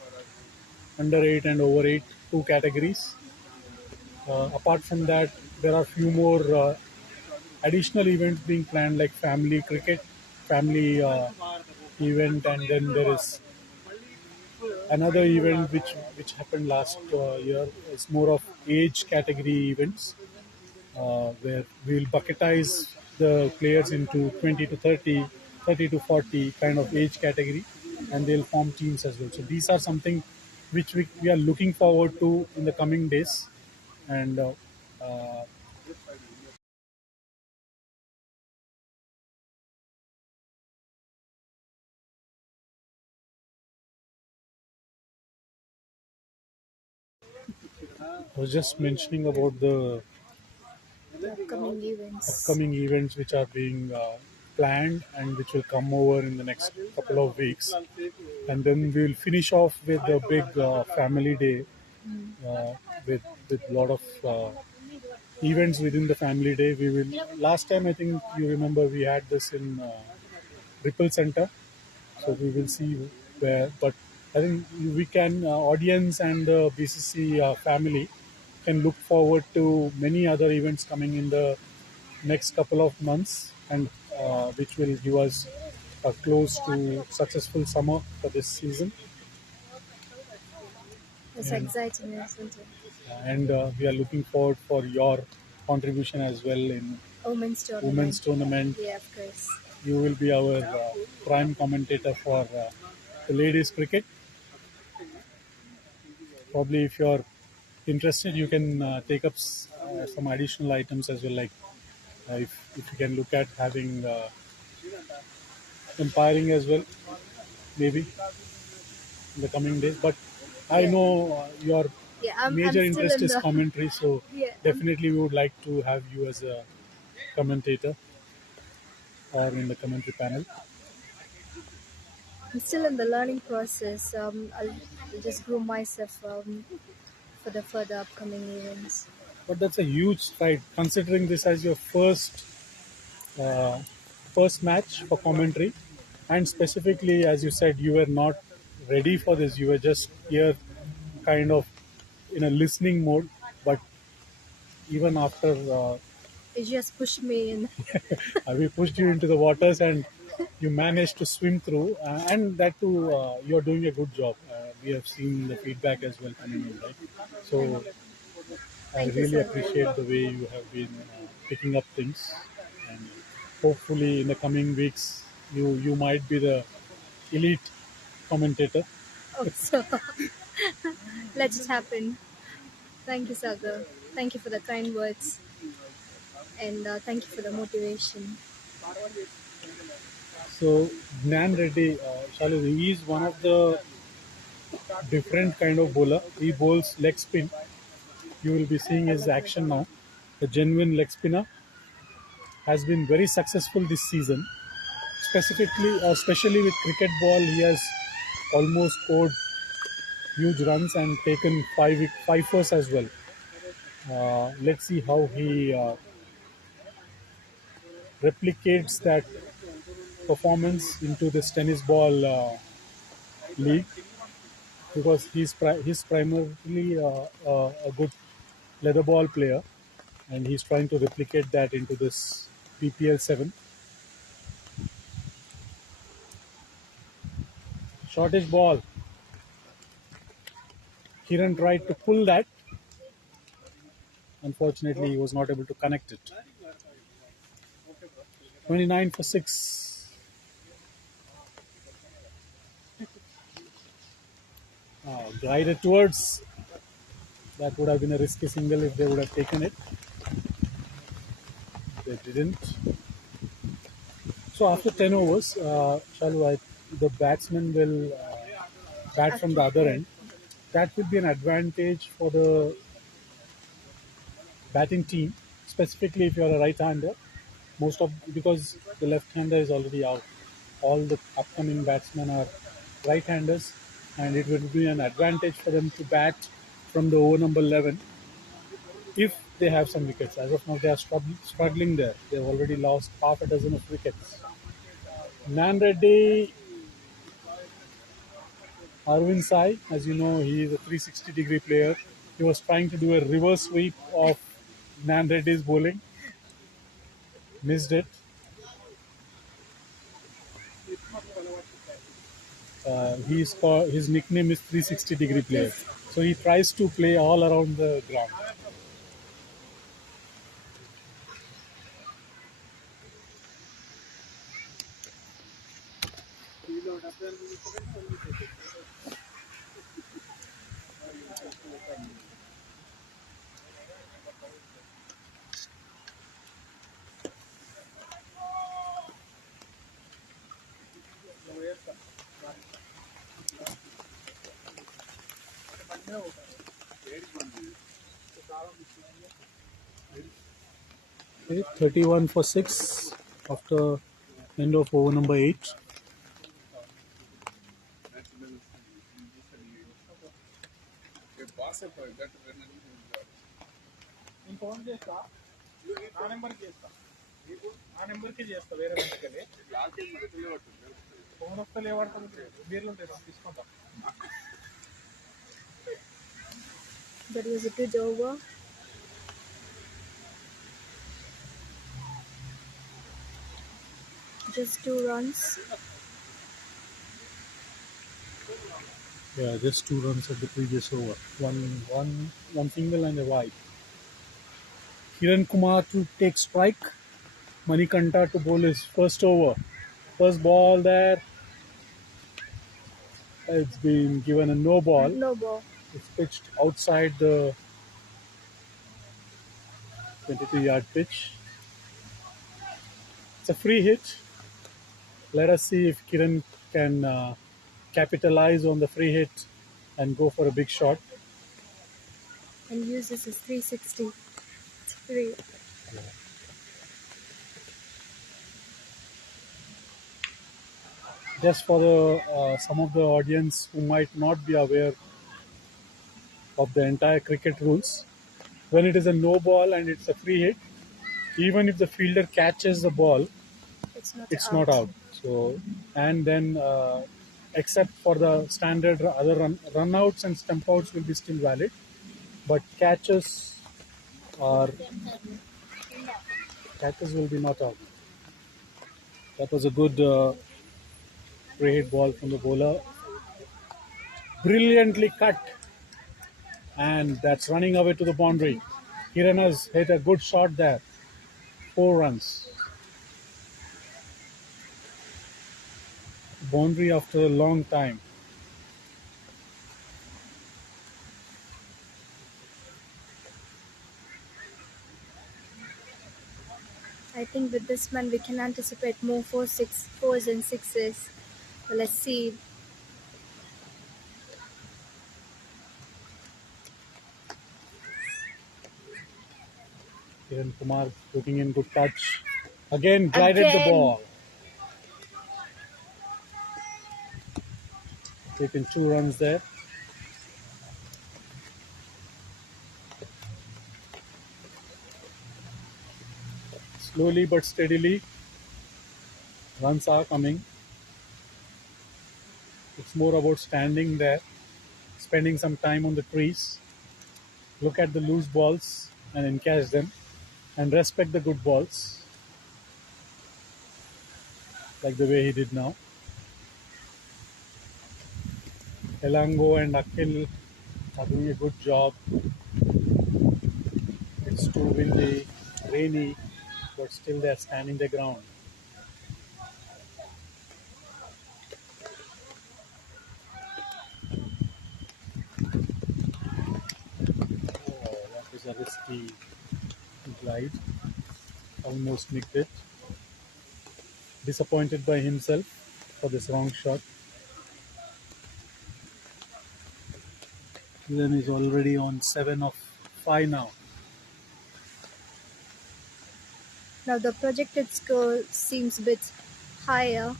under 8 and over 8, two categories. Apart from that, there are few more additional events being planned like family cricket, family event, and then there is another event which happened last year. It's more of age category events where we'll bucketize the players into 20 to 30, 30 to 40 kind of age category, and they'll form teams as well. So these are something which we are looking forward to in the coming days. And I was just mentioning about the upcoming events which are being planned and which will come over in the next couple of weeks. And then we'll finish off with the big family day with a lot of events within the family day. We will. Last time I think you remember we had this in Ripple Center, so we will see where. But I think we can audience and the BCC family can look forward to many other events coming in the next couple of months, and which will give us a close to successful summer for this season. It's exciting, isn't it? And we are looking forward for your contribution as well in women's tournament. Yeah, of course. You will be our prime commentator for the ladies cricket. Probably if you're interested, you can take up some additional items as well, like if you can look at having umpiring as well, maybe in the coming days. But I know your major I'm interest still is commentary, so Yeah, definitely we would like to have you as a commentator or in the commentary panel. I'm still in the learning process. I'll just groom myself for the further upcoming events. But that's a huge stride, considering this as your uh, first match for commentary, and specifically, as you said, you were not ready for this. You were just here, kind of in a listening mode. But even after It just pushed me in. we pushed you into the waters and you managed to swim through, and that too, you're doing a good job. We have seen the feedback as well coming in, right? So I Thank you, really sir. appreciate the way you have been picking up things, and hopefully in the coming weeks you might be the elite commentator. Oh, so let it happen. Thank you, Sagar. Thank you for the kind words, and thank you for the motivation. So Gnan Reddy, Shalu, he is one of the different kind of bowler. He bowls leg spin. You will be seeing his action now. The genuine leg spinner has been very successful this season. Especially with cricket ball, he has almost scored huge runs and taken five first as well. Let's see how he replicates that performance into this tennis ball league, because he's primarily a good leather ball player. and he's trying to replicate that into this BPL-7. Shortish ball. Kiran tried to pull that. Unfortunately, he was not able to connect it. 29 for 6. Guided towards. That would have been a risky single if they would have taken it. They didn't. So after 10 overs, Shalu, the batsman will bat from the other end. That will be an advantage for the batting team, specifically if you are a right-hander. Because the left-hander is already out. All the upcoming batsmen are right-handers, and it will be an advantage for them to bat from the over number 11 if they have some wickets. As of now, they are struggling there. They've already lost half a dozen of wickets. Nan Reddy, Arvind Sai, as you know, he is a 360-degree player. He was trying to do a reverse sweep of Nan Reddy's bowling. Missed it. His nickname is 360-degree player. So he tries to play all around the ground. Okay, 31 for 6 after end of over number 8. ఆ నెంబర్కి చేస్తా వేరే నెంబర్కి phone వస్తే లేవాడుతుంది బీర్లు ఉంటాయి తీసుకుంటాం. That was a good over. Just 2 runs. Yeah, just 2 runs at the previous over. One single and a wide. Kiran Kumar to take strike. Manikanta to bowl his first over. First ball there. It's been given a no ball. No ball. It's pitched outside the 22-yard pitch. It's a free hit. Let us see if Kiran can capitalize on the free hit and go for a big shot. And use this as 360. It's free. Yeah. Just for some of the audience who might not be aware of the entire cricket rules, when it is a no ball and it's a free hit, even if the fielder catches the ball, it's not out. So, and then except for the standard other run outs and stump outs will be still valid, but catches will be not out. That was a good free hit ball from the bowler. Brilliantly cut, and that's running away to the boundary. Kiran has hit a good shot there. 4 runs. Boundary after a long time. I think with this man we can anticipate more 4s and 6s. Well, let's see. Kiran Kumar putting in good touch. Again glided the ball. Taken 2 runs there. Slowly but steadily, runs are coming. It's more about standing there, spending some time on the trees, look at the loose balls and encash them. and respect the good balls, like the way he did now. Elango and Akhil are doing a good job. It's too windy, rainy, but still they're standing their ground. Oh, that was a risky glide. Almost nicked it. Disappointed by himself for this wrong shot. Then is already on 7 of 5 now. Now the projected score seems a bit higher.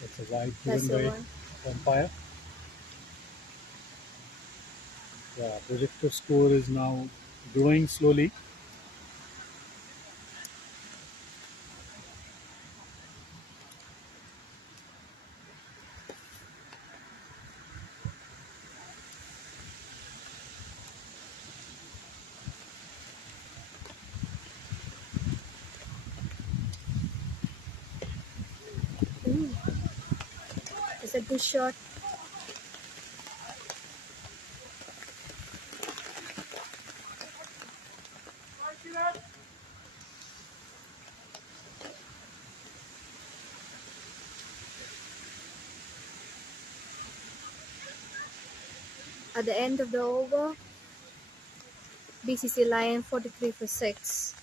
That's a wide That's given the by one. umpire. Yeah, projected score is now growing slowly. Ooh, it's a good shot. At the end of the over, BCC Lion 43 for 6.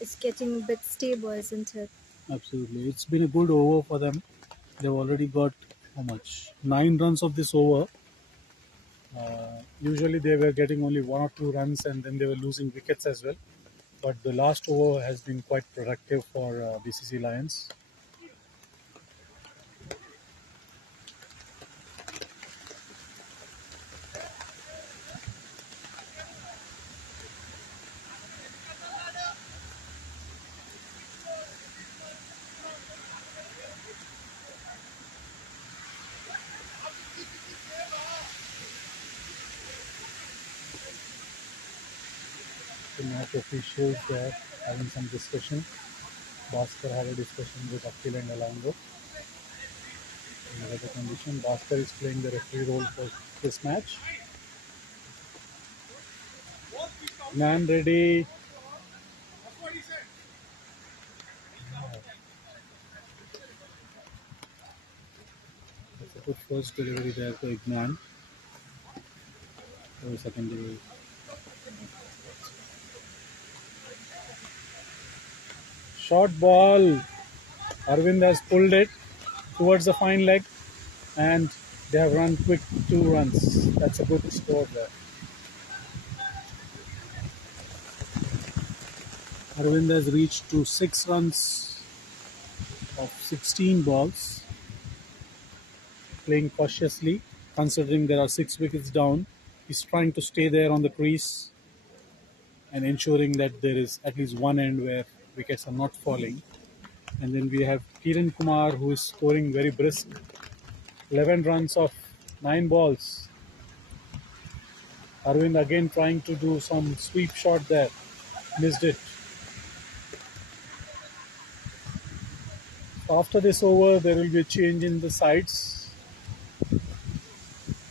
It's getting a bit stable, isn't it? Absolutely. It's been a good over for them. They've already got how much? 9 runs of this over. Usually they were getting only 1 or 2 runs and then they were losing wickets as well. But the last over has been quite productive for BCC Lions. The match officials there having some discussion. Bhaskar had a discussion with Akhil and Alango. In the weather condition, Bhaskar is playing the referee role for this match. Man ready. That's a good first delivery there for Ignan. Or second delivery. Short ball. Arvind has pulled it towards the fine leg and they have run quick 2 runs. That's a good score there. Arvind has reached to 6 runs of 16 balls. Playing cautiously, considering there are 6 wickets down. He's trying to stay there on the crease and ensuring that there is at least one end where wickets are not falling. And then we have Kiran Kumar, who is scoring very brisk. 11 runs of 9 balls. Arvind again trying to do some sweep shot there. Missed it. After this over, there will be a change in the sides.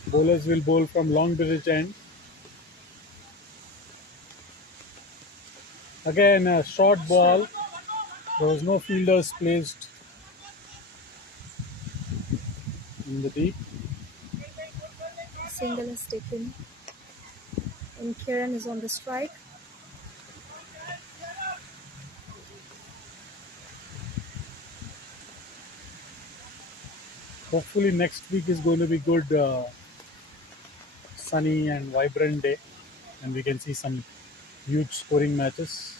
Bowlers will bowl from long bridge end. Again, a short ball. There was no fielders placed in the deep. Single is taken. And Kiran is on the strike. Hopefully next week is going to be good, sunny and vibrant day, and we can see some huge scoring matches.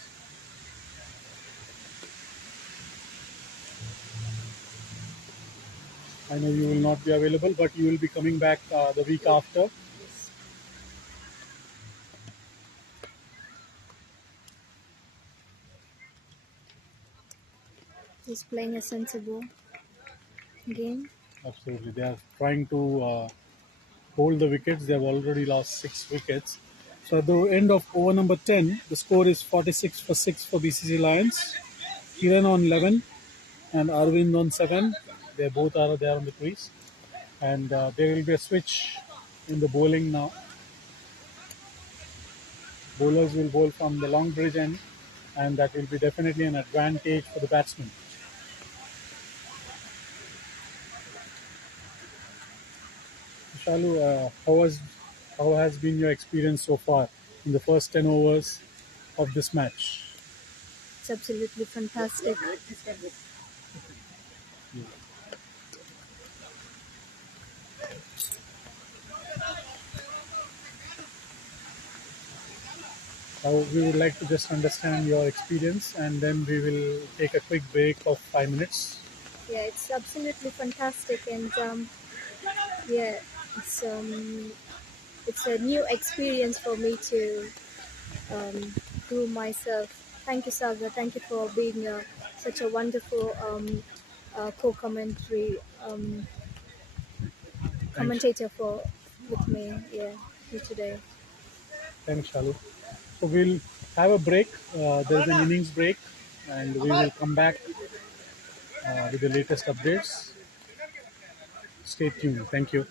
I know you will not be available, but you will be coming back the week after. He's playing a sensible game. Absolutely, they are trying to hold the wickets. They have already lost 6 wickets. So at the end of over number 10, the score is 46 for 6 for BCC Lions. Kiran on 11 and Arvind on 7. They both are there on the crease. And there will be a switch in the bowling now. Bowlers will bowl from the long bridge end, and that will be definitely an advantage for the batsmen. Shalu, how has been your experience so far in the first 10 overs of this match? It's absolutely fantastic. We would like to just understand your experience, and then we will take a quick break of 5 minutes. Yeah, it's absolutely fantastic, and yeah, it's um, it's a new experience for me to do myself. Thank you, Saga. Thank you for being such a wonderful co-commentary Thanks, commentator for with me. Yeah, here today. thanks, Shalu. So we'll have a break. There's an innings break, and we will come back with the latest updates. Stay tuned. Thank you.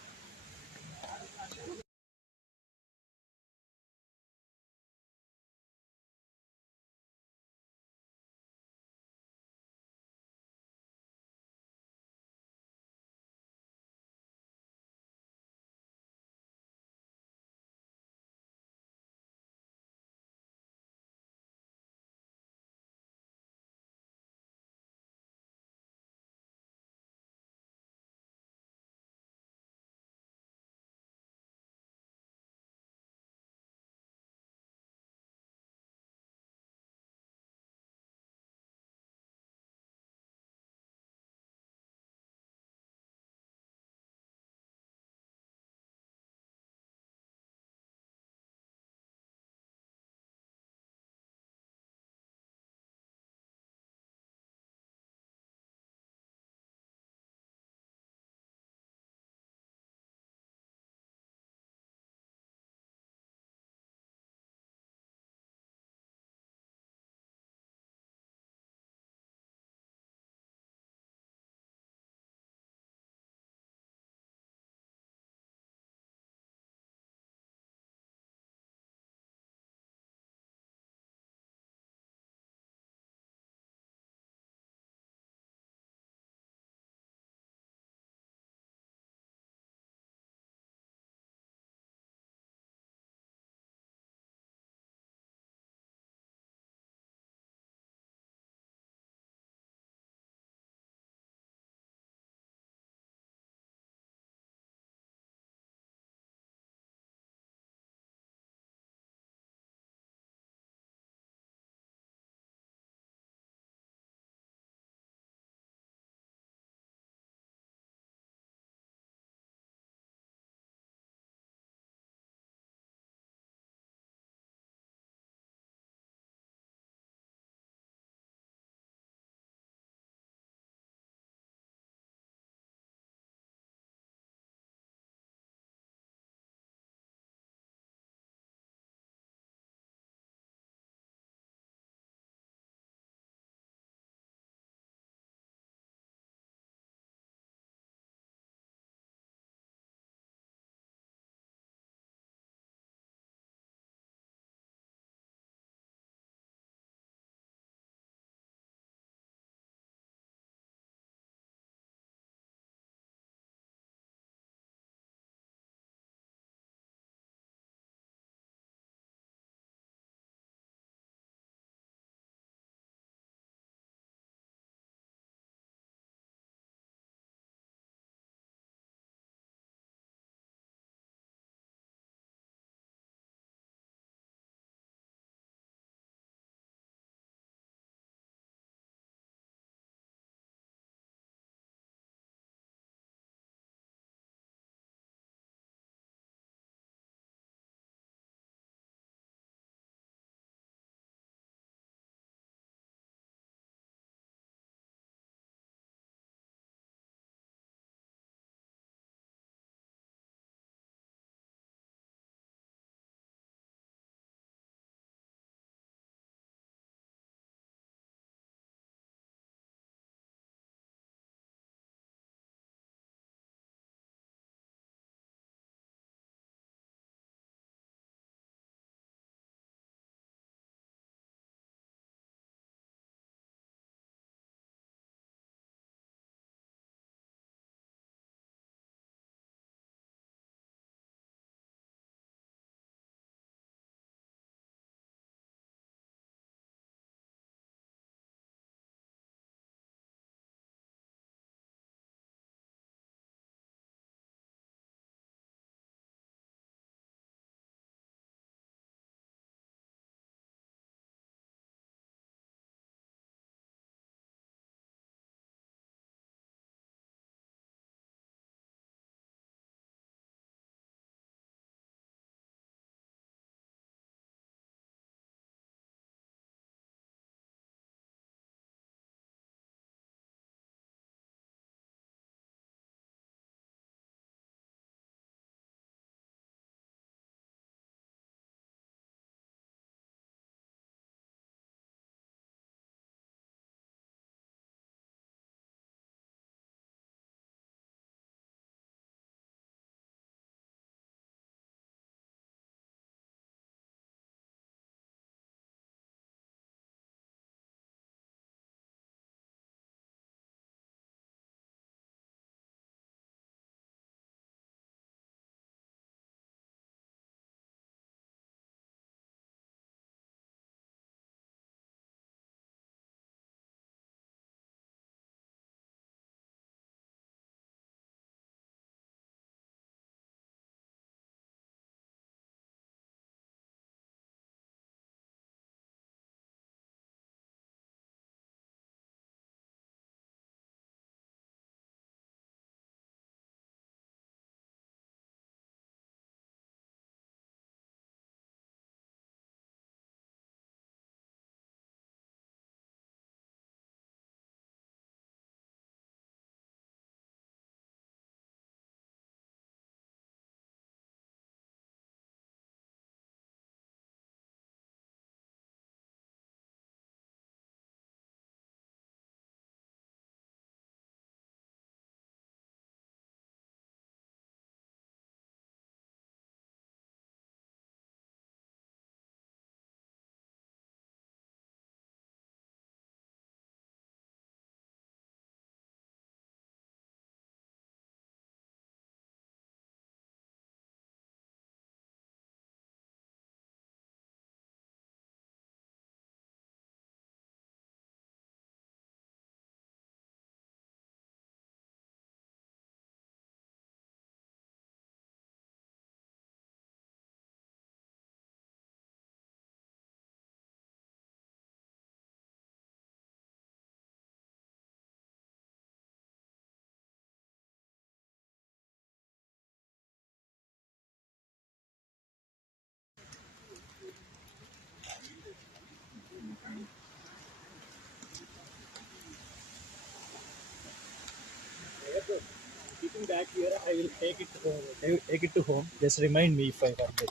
take it home. Take it to home. Just remind me if I forget.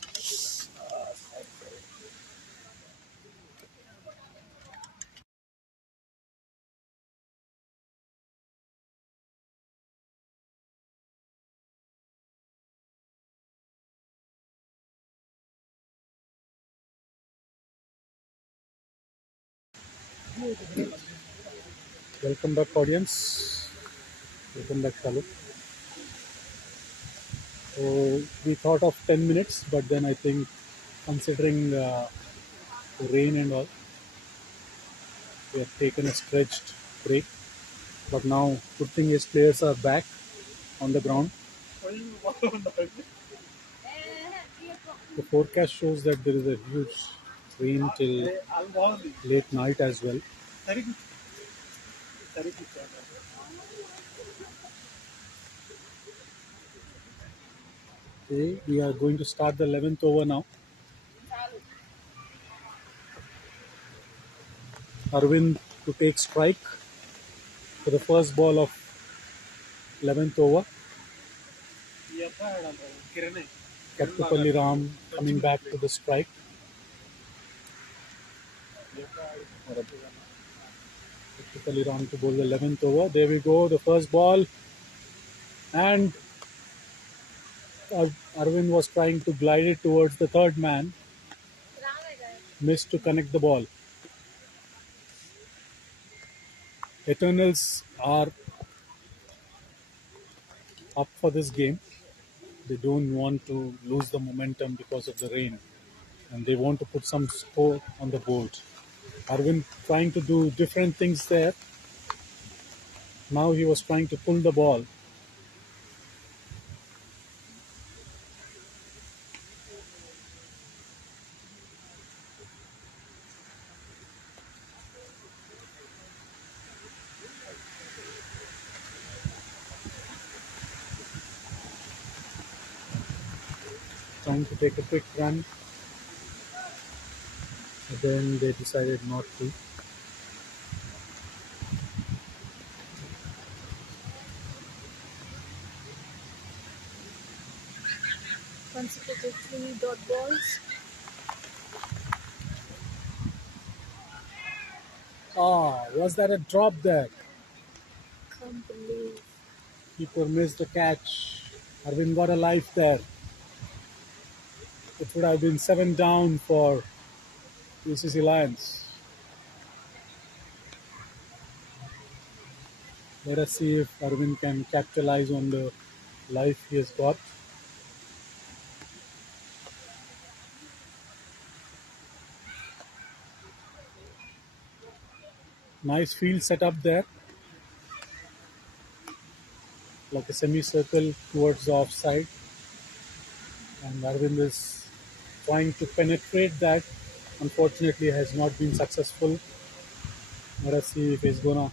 Welcome back, audience. Welcome back, Shalu. So we thought of 10 minutes, but then I think considering the rain and all, we have taken a stretched break. But now, good thing is players are back on the ground. The forecast shows that there is a huge rain till late night as well. Okay, we are going to start the 11th over now. Arvind to take strike for the first ball of 11th over. Kattupalli Ram coming back to the strike. Kattupalli Ram to bowl the 11th over. There we go, the first ball. And Arvind was trying to glide it towards the third man. Missed to connect the ball. Eternals are up for this game. They don't want to lose the momentum because of the rain. And they want to put some score on the board. Arvind trying to do different things there. Now he was trying to pull the ball. Trying to take a quick run. But then they decided not to. Consecutive 3 dot balls. Was that a drop there? Can't believe. Keeper missed the catch. Arvind got a life there. It would have been 7 down for BCC Lions. Let us see if Arvind can capitalize on the life he has got. Nice field set up there. Like a semicircle towards the offside. And Arvind is trying to penetrate that. Unfortunately has not been successful. Let us see if he's gonna.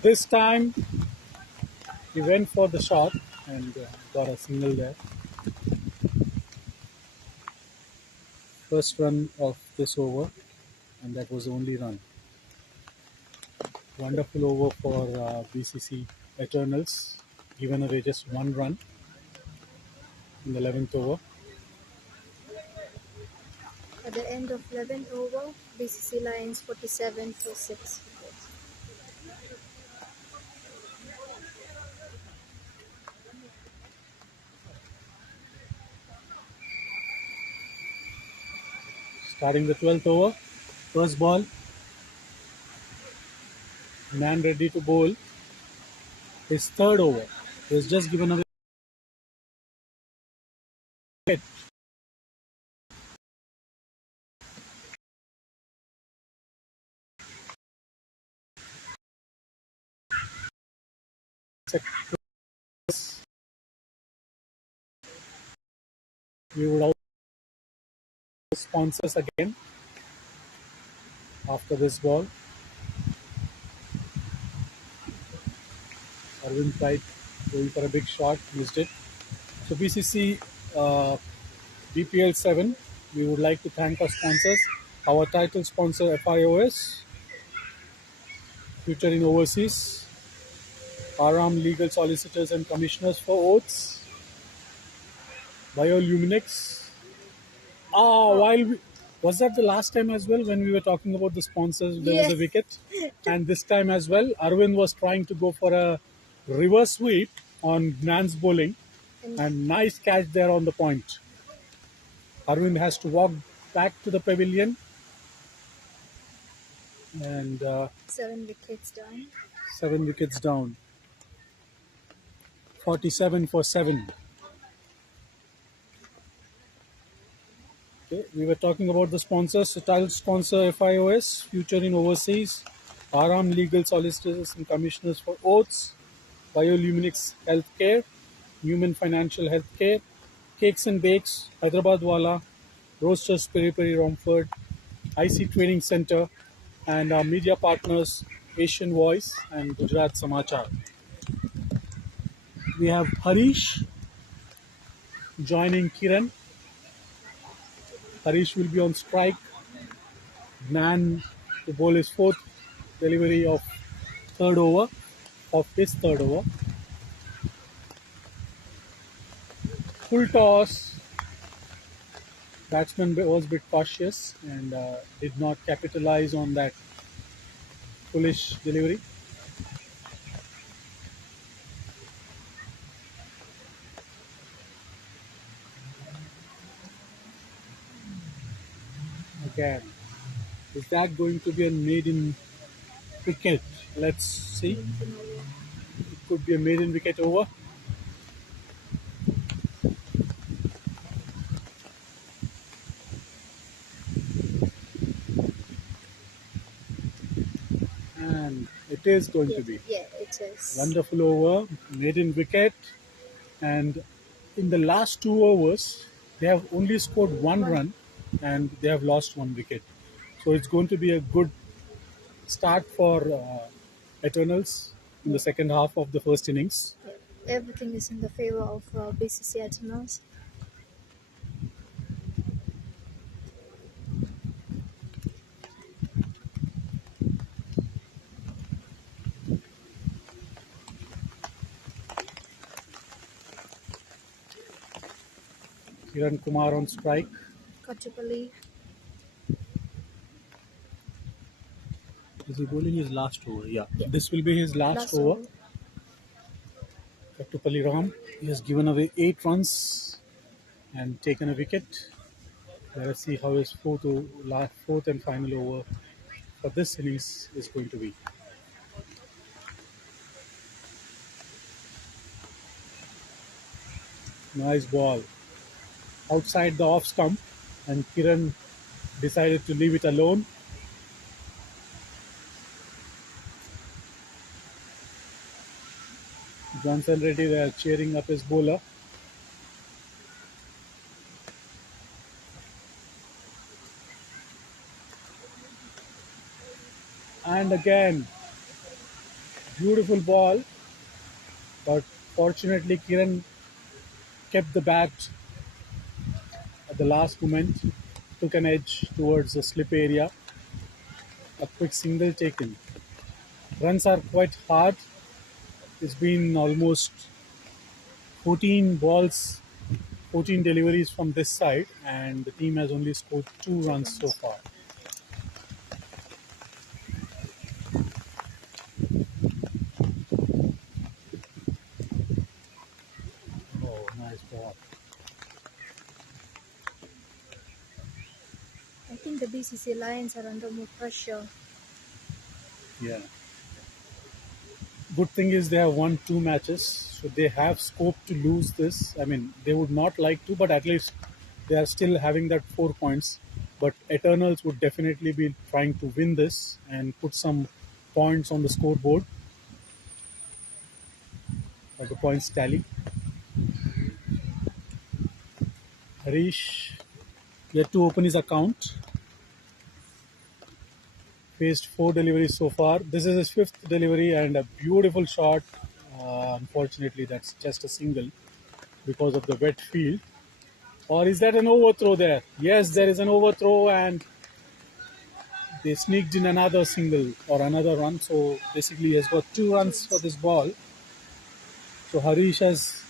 This time he went for the shot and got a single there. First run of this over, and that was the only run. Wonderful over for BCC Eternals, given away just 1 run in the 11th over. At the end of 11th over, BCC Lions 47 for 6 wickets. Starting the 12th over, first ball, man ready to bowl. His third over, he has just given away a wicket. We would also sponsors again after this ball. Arvind tried going for a big shot, missed it. So BCC BPL-7, we would like to thank our sponsors. Our title sponsor FIOS, Future in Overseas. Aram Legal Solicitors and Commissioners for Oaths, Bioluminix. Was that the last time as well when we were talking about the sponsors? There was a Yes. wicket, and this time as well, Arvind was trying to go for a reverse sweep on Gnan's bowling, and nice catch there on the point. Arvind has to walk back to the pavilion, and 7 wickets down. 7 wickets down. 47 for 7. Okay, we were talking about the sponsors. The title sponsor FIOS, Future in Overseas, Aram Legal Solicitors and Commissioners for Oaths, Bioluminix Healthcare, Newman Financial Healthcare, Cakes and Bakes, Hyderabad Wala, Roasters Peri Peri Romford, IC Training Center, and our media partners Asian Voice and Gujarat Samachar. We have Harish joining Kiran. Harish will be on strike. Gnan to bowl his fourth delivery of his third over. Full toss. Batsman was a bit cautious and did not capitalize on that foolish delivery. Again, is that going to be a maiden wicket? Let's see. It could be a maiden wicket over. And it is going to be. Yeah, it is. Wonderful over, maiden wicket, and in the last 2 overs, they have only scored 1 run and they have lost 1 wicket. So it's going to be a good start for Eternals in the second half of the first innings. Everything is in the favor of BCC Eternals. Kiran Kumar on strike. Kattupalli. Is he bowling his last over? Yeah. Yeah. This will be his last over. Kattupalli Ram. He has given away 8 runs and taken a wicket. Let us see how his fourth and final over for this innings is going to be. Nice ball. Outside the off stump, and Kiran decided to leave it alone. Johnson Reddy there cheering up his bowler. And again, beautiful ball, but fortunately Kiran kept the bat at the last moment, took an edge towards the slip area. A quick single taken. Runs are quite hard. It's been almost 14 balls, 14 deliveries from this side, and the team has only scored 2 runs so far. Oh, nice ball. I think the BCC Lions are under more pressure. Yeah. Good thing is they have won 2 matches, so they have scope to lose this. I mean, they would not like to, but at least they are still having that 4 points. But Eternals would definitely be trying to win this and put some points on the scoreboard. Or the points tally. Harish yet to open his account. Faced 4 deliveries so far. This is his 5th delivery and a beautiful shot. Unfortunately, that's just a single because of the wet field. Or is that an overthrow there? Yes, there is an overthrow and they sneaked in another single or another run. So basically, he has got 2 runs for this ball. So Harish has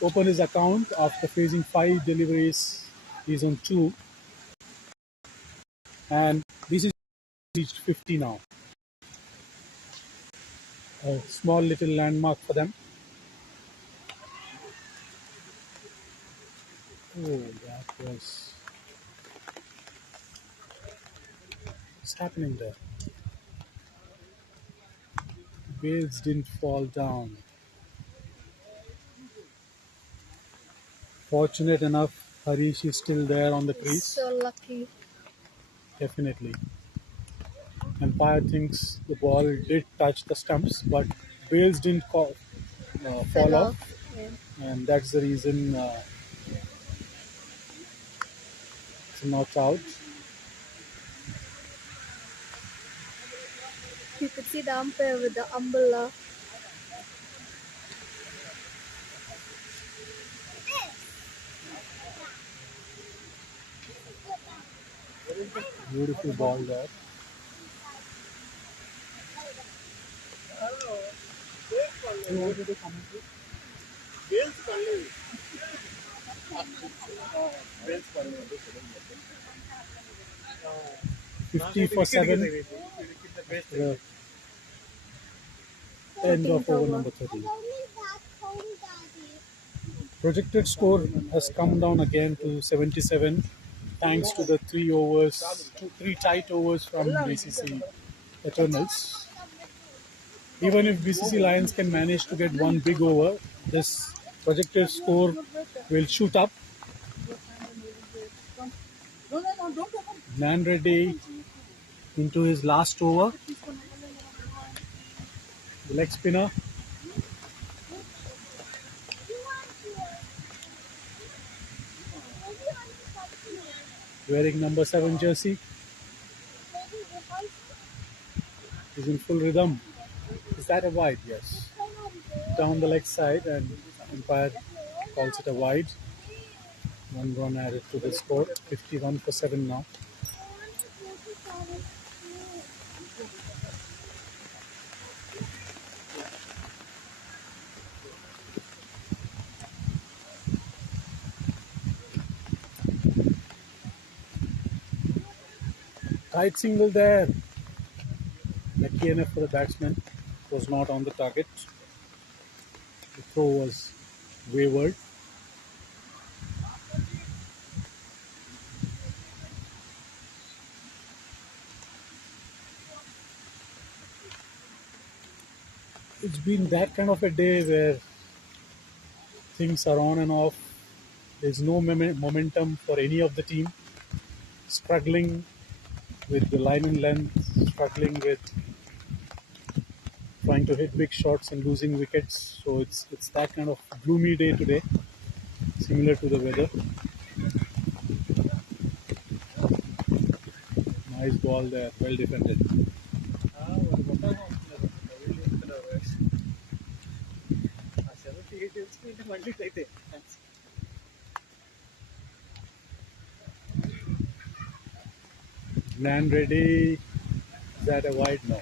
opened his account after facing 5 deliveries. He's on 2. And this is reached 50 now. A small little landmark for them. Oh, that was... What's happening there? Bales didn't fall down. Fortunate enough, Harish is still there on the crease. So lucky. Definitely. Umpire thinks the ball did touch the stumps, but Bales didn't fall Fell off, off. Yeah. and that's the reason it's not out. You could see the umpire with the umbrella. Beautiful ball there. "50 for 7." The end of over number 13. Projected score has come down again to 77, thanks to the 3 tight overs from BCC Eternals. Even if BCC Lions can manage to get one big over, this projected score will shoot up. Gnan Reddy into his last over. The leg spinner. Wearing number 7 jersey. He's in full rhythm. Is that a wide? Yes. Down the leg side, and umpire calls it a wide. 1 run added to the score. 51 for 7 now. Tight single there. Lucky enough for the batsman. Was not on the target. The throw was wayward. It's been that kind of a day where things are on and off. There's no momentum for any of the team. Struggling with the line in length, struggling with trying to hit big shots and losing wickets. So it's that kind of gloomy day today, similar to the weather. Nice ball there, well defended. Gnan Reddy, is that a wide? No.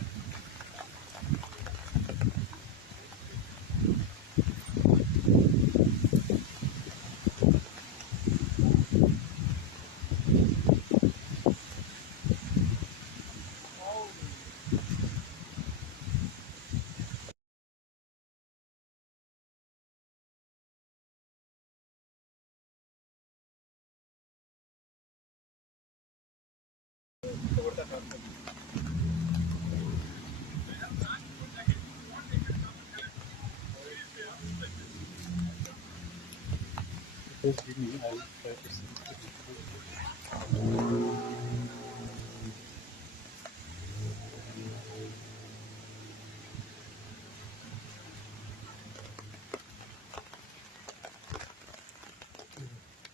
Just give me, I'll try to see.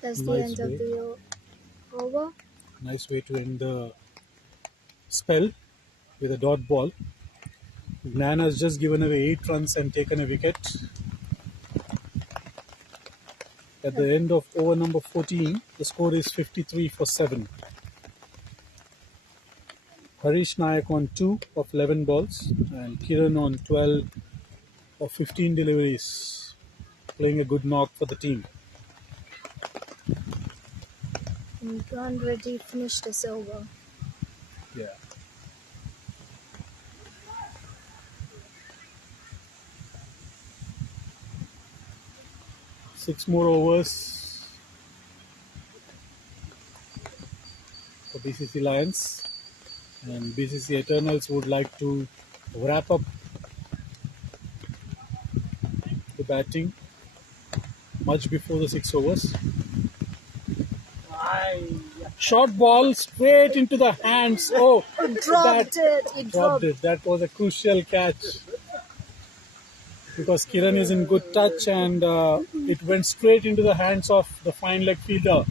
That's the Nice end of way. the over. Nice way to end the spell with a dot ball. Gnan has just given away 8 runs and taken a wicket. At the end of over number 14, the score is 53 for 7. Harish Nayak on 2 of 11 balls and Kiran on 12 of 15 deliveries, playing a good knock for the team. And Run Ready finished his over. Yeah. Six more overs for BCC Lions, and BCC Eternals would like to wrap up the batting much before the 6 overs. Short ball straight into the hands. Oh, Dropped it. It dropped dropped. it. That was a crucial catch because Kiran is in good touch, and it went straight into the hands of the fine leg fielder.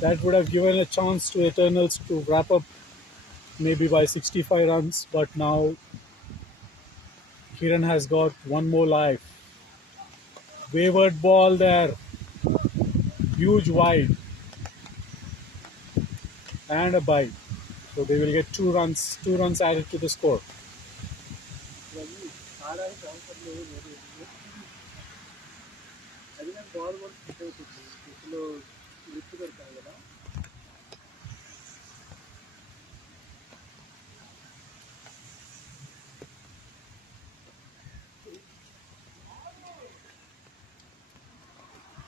That would have given a chance to Eternals to wrap up maybe by 65 runs, but now Kiran has got one more life. Wayward ball there, huge wide, and a bite. So they will get 2 runs added to the score.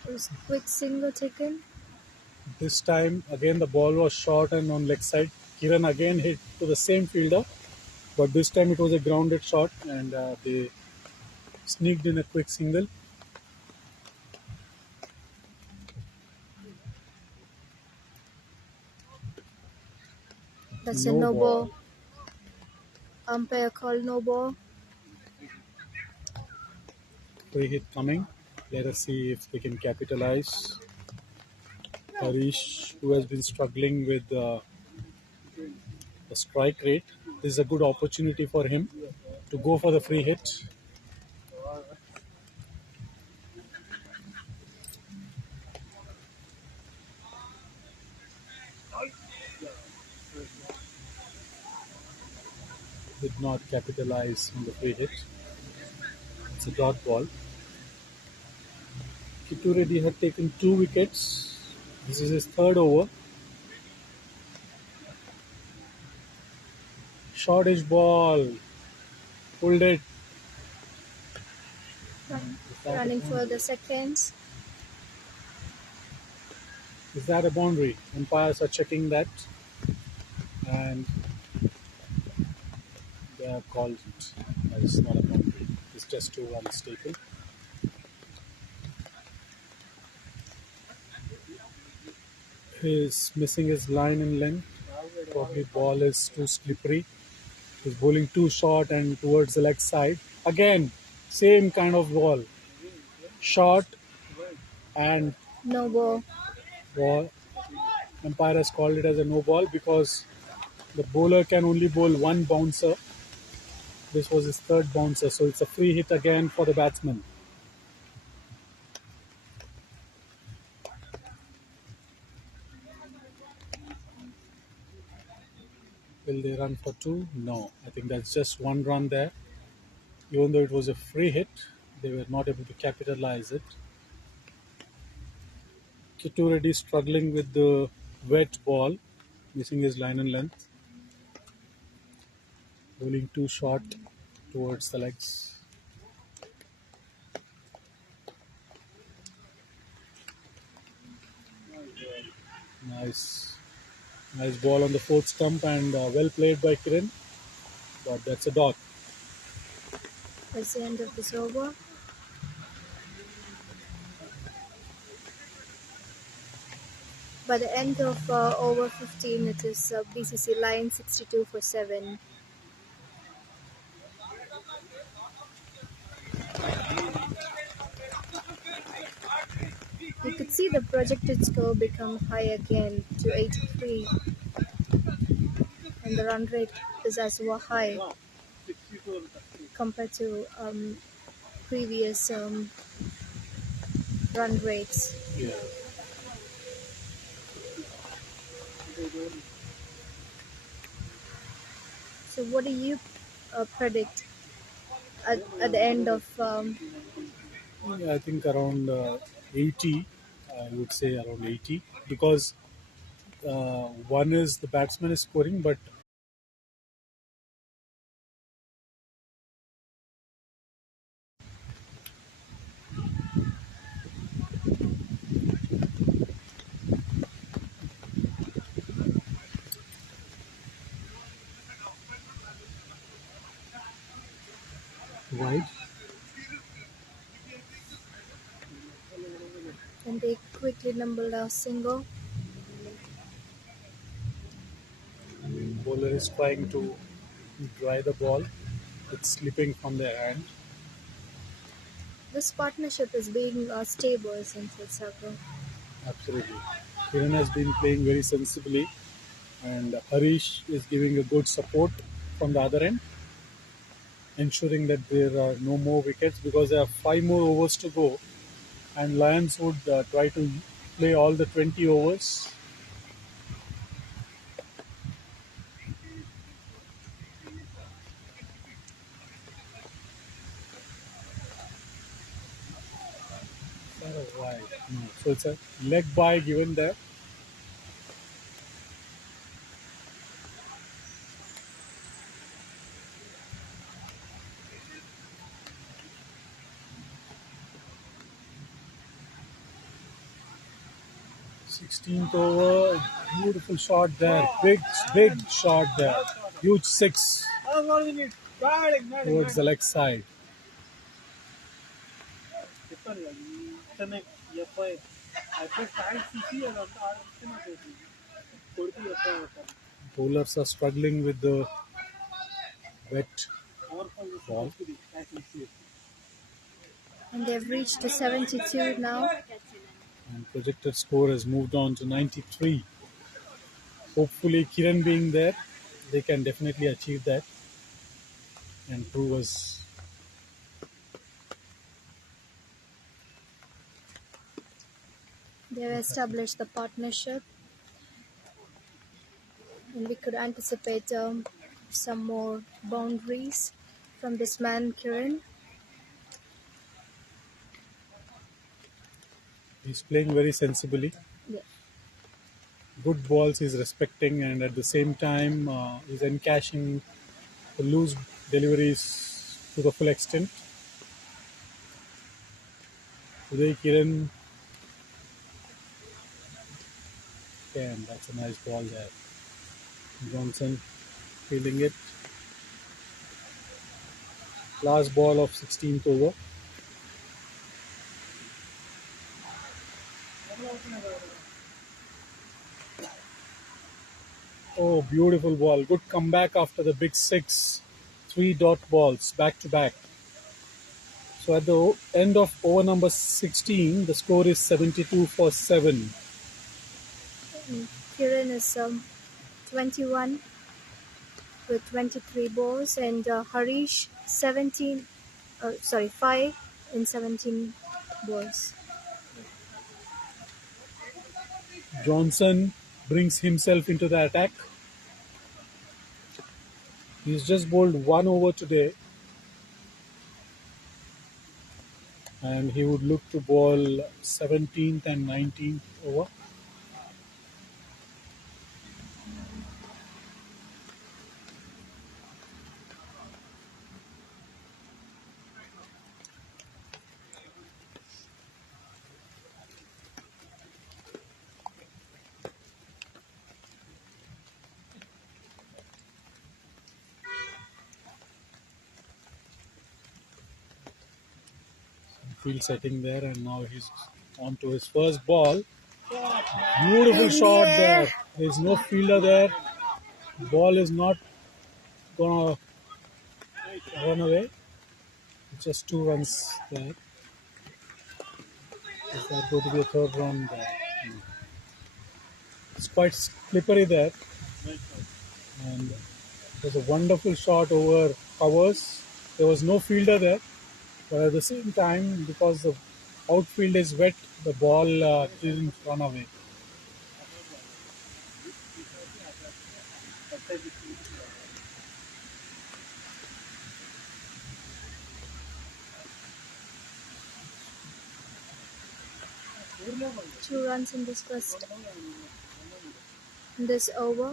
It was quick single taken. This time again the ball was short and on leg side. Kiran again hit to the same fielder, but this time it was a grounded shot, and they sneaked in a quick single. That's a no ball. Umpire called no ball. Free hit coming. Let us see if they can capitalize. Harish, who has been struggling with the strike rate, this is a good opportunity for him to go for the free hit. Did not capitalize on the free hit. It's a dot ball. Kittu Reddy had taken 2 wickets. This is his 3rd over. Shortish ball. Pulled it. Running for the seconds. Is that a boundary? Umpires are checking that, and they have called it as not a boundary. It's just 2 runs taken. He's missing his line in length. Probably ball is too slippery. He's bowling too short and towards the leg side. Again, same kind of ball. Short and No ball. ball. Umpire has called it as a no ball because the bowler can only bowl 1 bouncer. This was his 3rd bouncer, so it's a free hit again for the batsman. Will they run for 2? No. I think that's just 1 run there. Even though it was a free hit, they were not able to capitalize it. Kittu Reddy struggling with the wet ball, missing his line and length. Bowling too short towards the legs. Nice ball on the 4th stump, and well played by Kiran, but that's a dot. That's the end of this over. By the end of over 15, it is BCC Lions 62 for 7. You could see the projected score become high again to 83, and the run rate is as well high compared to previous run rates. Yeah. So what do you predict at the end of Yeah, I think around 80. I would say around 80 because one is the batsman is scoring, but wide. and they quickly numbered a single? Bowler is trying to dry the ball. It's slipping from their hand. This partnership is being stable since it's happened. Absolutely. Kiran has been playing very sensibly, and Harish is giving a good support from the other end, ensuring that there are no more wickets because there are 5 more overs to go, and Lions would try to play all the 20 overs. Is that a wide? No. So it's a leg by given there. Sixteenth over, beautiful shot there, big shot there, huge six towards the leg side. చెప్పాను కదా ఇతనే f i అయితే fans చూసి అదంతా ఆడితే నాకు కొడుకు f i అవుతాను Bowlers are struggling with the wet power fall ball. And they've reached to 72 now. And projected score has moved on to 93. Hopefully, Kiran being there, they can definitely achieve that and prove us. They've established the partnership, and we could anticipate some more boundaries from this man, Kiran. He's playing very sensibly. Yeah. Good balls he's respecting, and at the same time, he's encashing the loose deliveries to the full extent. Today, Kiran. And that's a nice ball there. Johnson fielding it. Last ball of 16th over. Oh, beautiful ball. Good comeback after the big six. 3 dot balls back to back. So at the end of over number 16, the score is 72 for 7. Kiran is 21 with 23 balls, and Harish 5 in 17 balls. Johnson brings himself into the attack. He's just bowled 1 over today, and he would look to bowl 17th and 19th over. Field setting there, and now he's on to his first ball. Beautiful shot there. There's no fielder there. Ball is not gonna run away. Just 2 runs there. Is that going to be a third run there? No. It's quite slippery there, and it was a wonderful shot over covers. There was no fielder there, but at the same time, because the outfield is wet, the ball didn't run away. 2 runs in this over.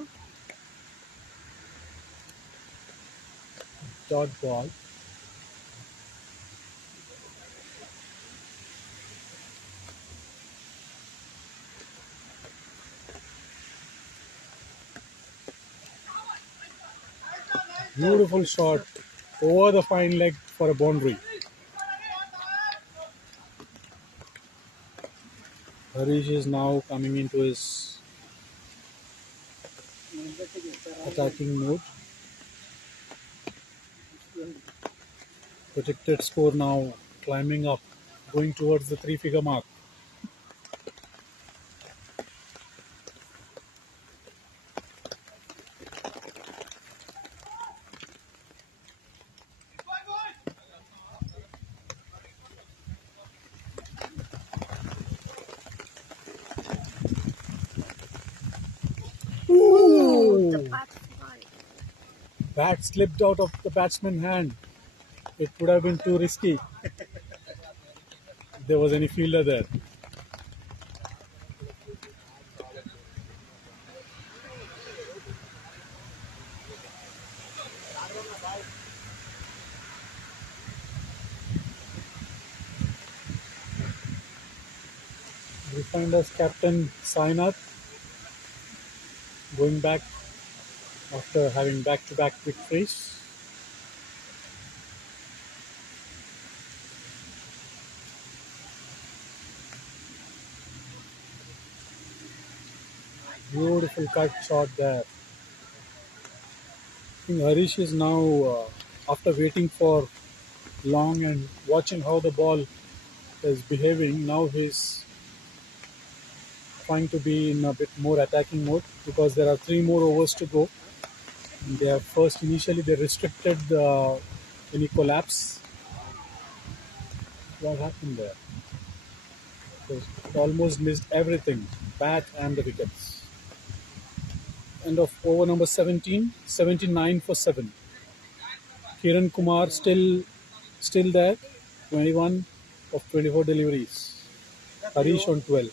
Dot ball. Beautiful shot over the fine leg for a boundary. Harish is now coming into his attacking mode. Projected score now climbing up, going towards the 3-figure mark. Ooh! Bat slipped out of the batsman's hand. It would have been too risky if there was any fielder there. We find us Captain Sainath going back after having back-to-back victories. Beautiful cut shot there. I think Harish is now, after waiting for long and watching how the ball is behaving, now he's trying to be in a bit more attacking mode because there are 3 more overs to go. And they have initially they restricted any collapse. What happened there? So almost missed everything, bat and the wickets. End of over number 17, 79 for 7. Kiran Kumar still there, 21 of 24 deliveries. Harish on 12.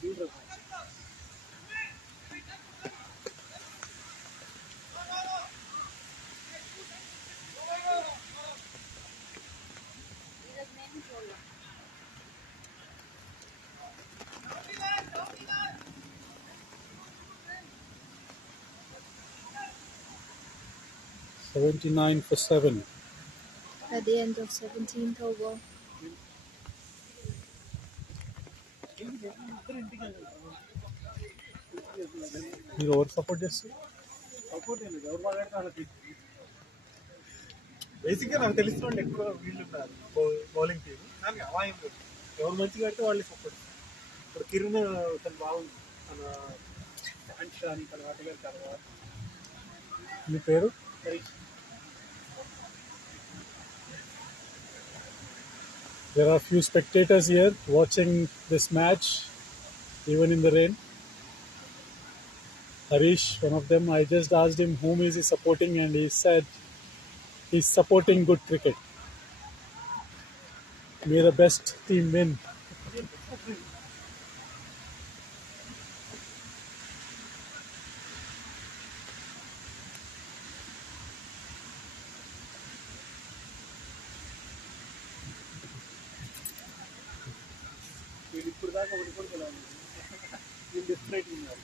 Zero. 79 for 7. At the end of 17th over. మీరు over support చేస్తారు support ఏంటి ఎవరు మాట్లాడితే వాళ్ళకి బేసిక్గా నాకు తెలిసిన వాళ్ళు ఎక్కువ వీళ్ళు ఉన్నారు బౌలింగ్ టీం కానీ అలా ఏం లేదు ఎవరు మంచిగా అయితే వాళ్ళు సపోర్ట్ ఇప్పుడు కిరణ్ తను బాగుంది తన హ్యాండ్స్ కానీ తన వాటి తర్వాత మీ పేరు Harish There are few spectators here watching this match, even in the rain. Harish, one of them, I just asked him whom is he supporting and he said he's supporting good cricket. May the best team win. వీళ్ళు ఇప్పుడు దాకా ఒకటి కూడా తెలియదు వీళ్ళు డిస్ప్లేట్ ఉన్నారు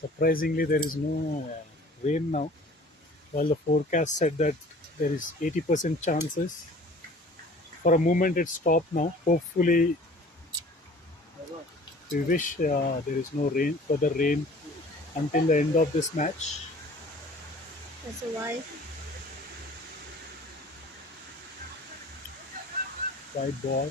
Surprisingly, there is no rain now. While the forecast said that there is 80% chances. For a moment, it stopped now. Hopefully, we wish there is no rain, further rain until the end of this match. That's a wide. Wide ball.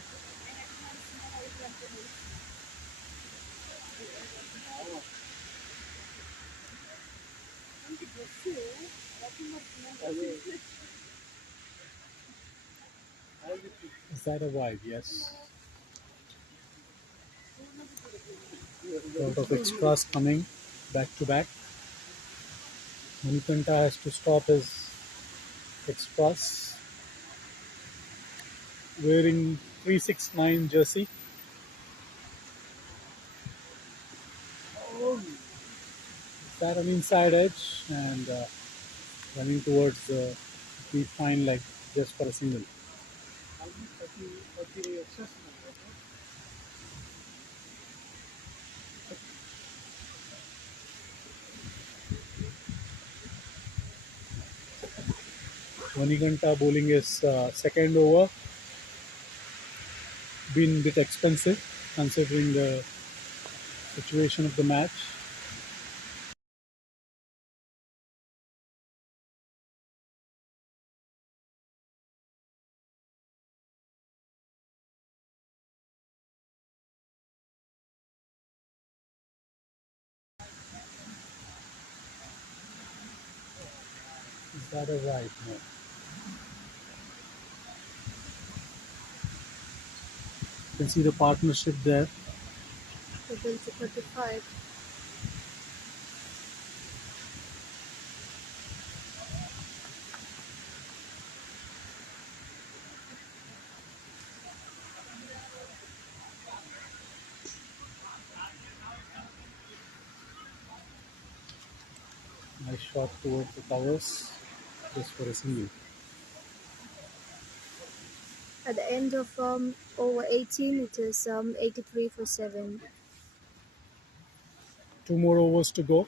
Is that a wide? Yes. A lot of extras coming back to back. Manikanta has to stop his extras wearing 369 jersey. Is that an inside edge and running towards the fine leg just for a single. Manikanta bowling his second over. Been a bit expensive considering the situation of the match. Is that a right? No. You can see the partnership there. The bill to 45. Nice shot towards the covers just for a single. At the end of over 18, it is 83 for 7. 2 more overs to go.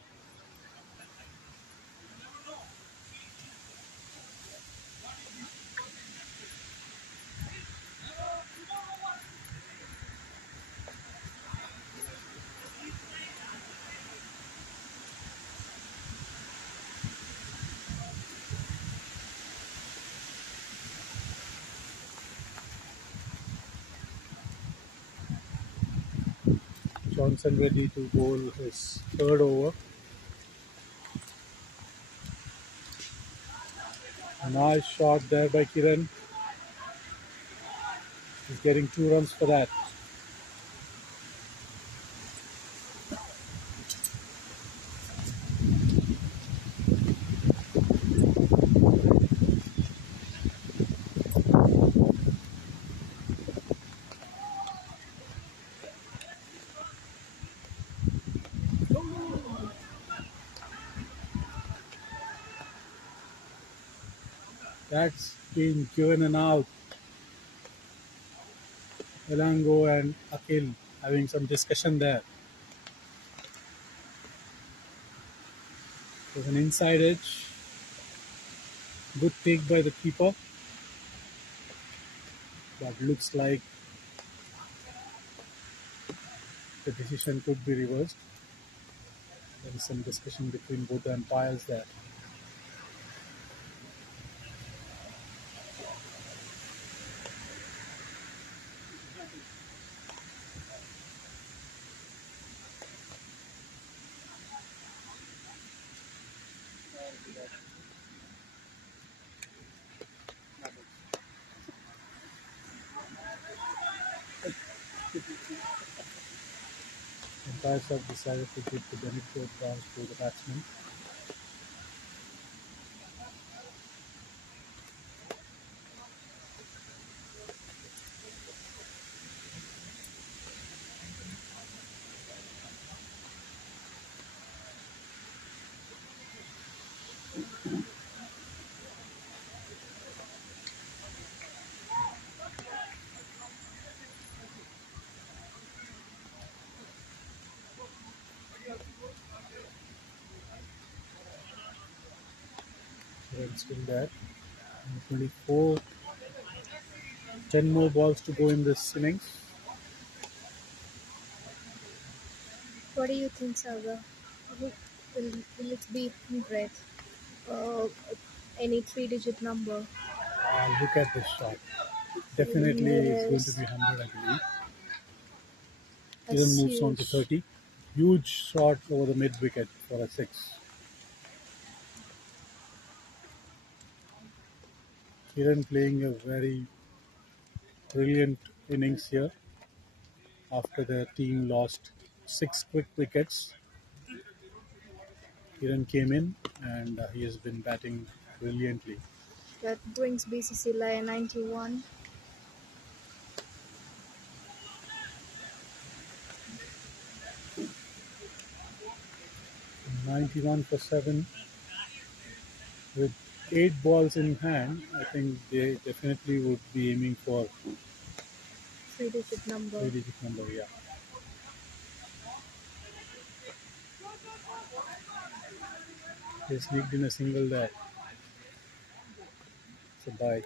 Johnson ready to bowl his third over. A nice shot there by Kiran. He's getting 2 runs for that. That's been given an out. Elango and Akhil having some discussion there. There's an inside edge. Good take by the keeper. But looks like the decision could be reversed. There is some discussion between both the umpires there. Umpires have decided to give the benefit of the doubt to the batsman. Kiran still there. 24. 10 more balls to go in this innings. What do you think, Saga? Will it be 100? Any 3-digit number? Look at this shot. Definitely it's going to Yes. be 100, I believe. That's Kiran moves on to huge. 30. Huge shot over the mid wicket for a 6. Kiran playing a very brilliant innings here after the team lost 6 quick wickets. Kiran came in and he has been batting brilliantly. That brings BCC Lion 91. 91 for 7 with 8 balls in hand. I think they definitely would be aiming for 3-digit number. 3-digit number, yeah. They sneaked in a single there. So bye.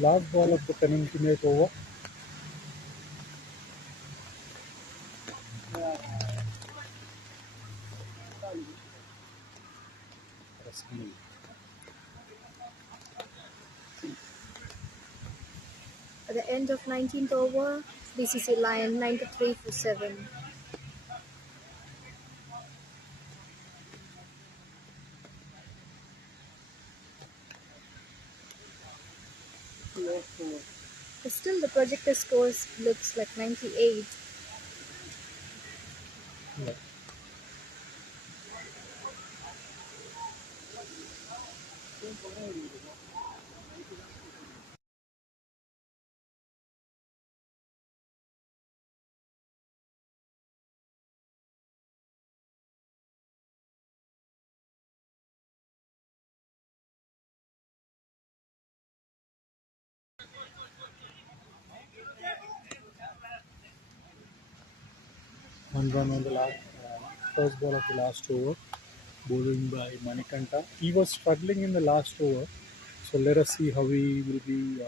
Last ball of the penultimate over. At the end of 19th over, BCC Lion 93 for 7. But still, the projector scores looks like 98. Yeah. One run on the first ball of the last over, bowling by Manikanta. He was struggling in the last over, so let us see how he will be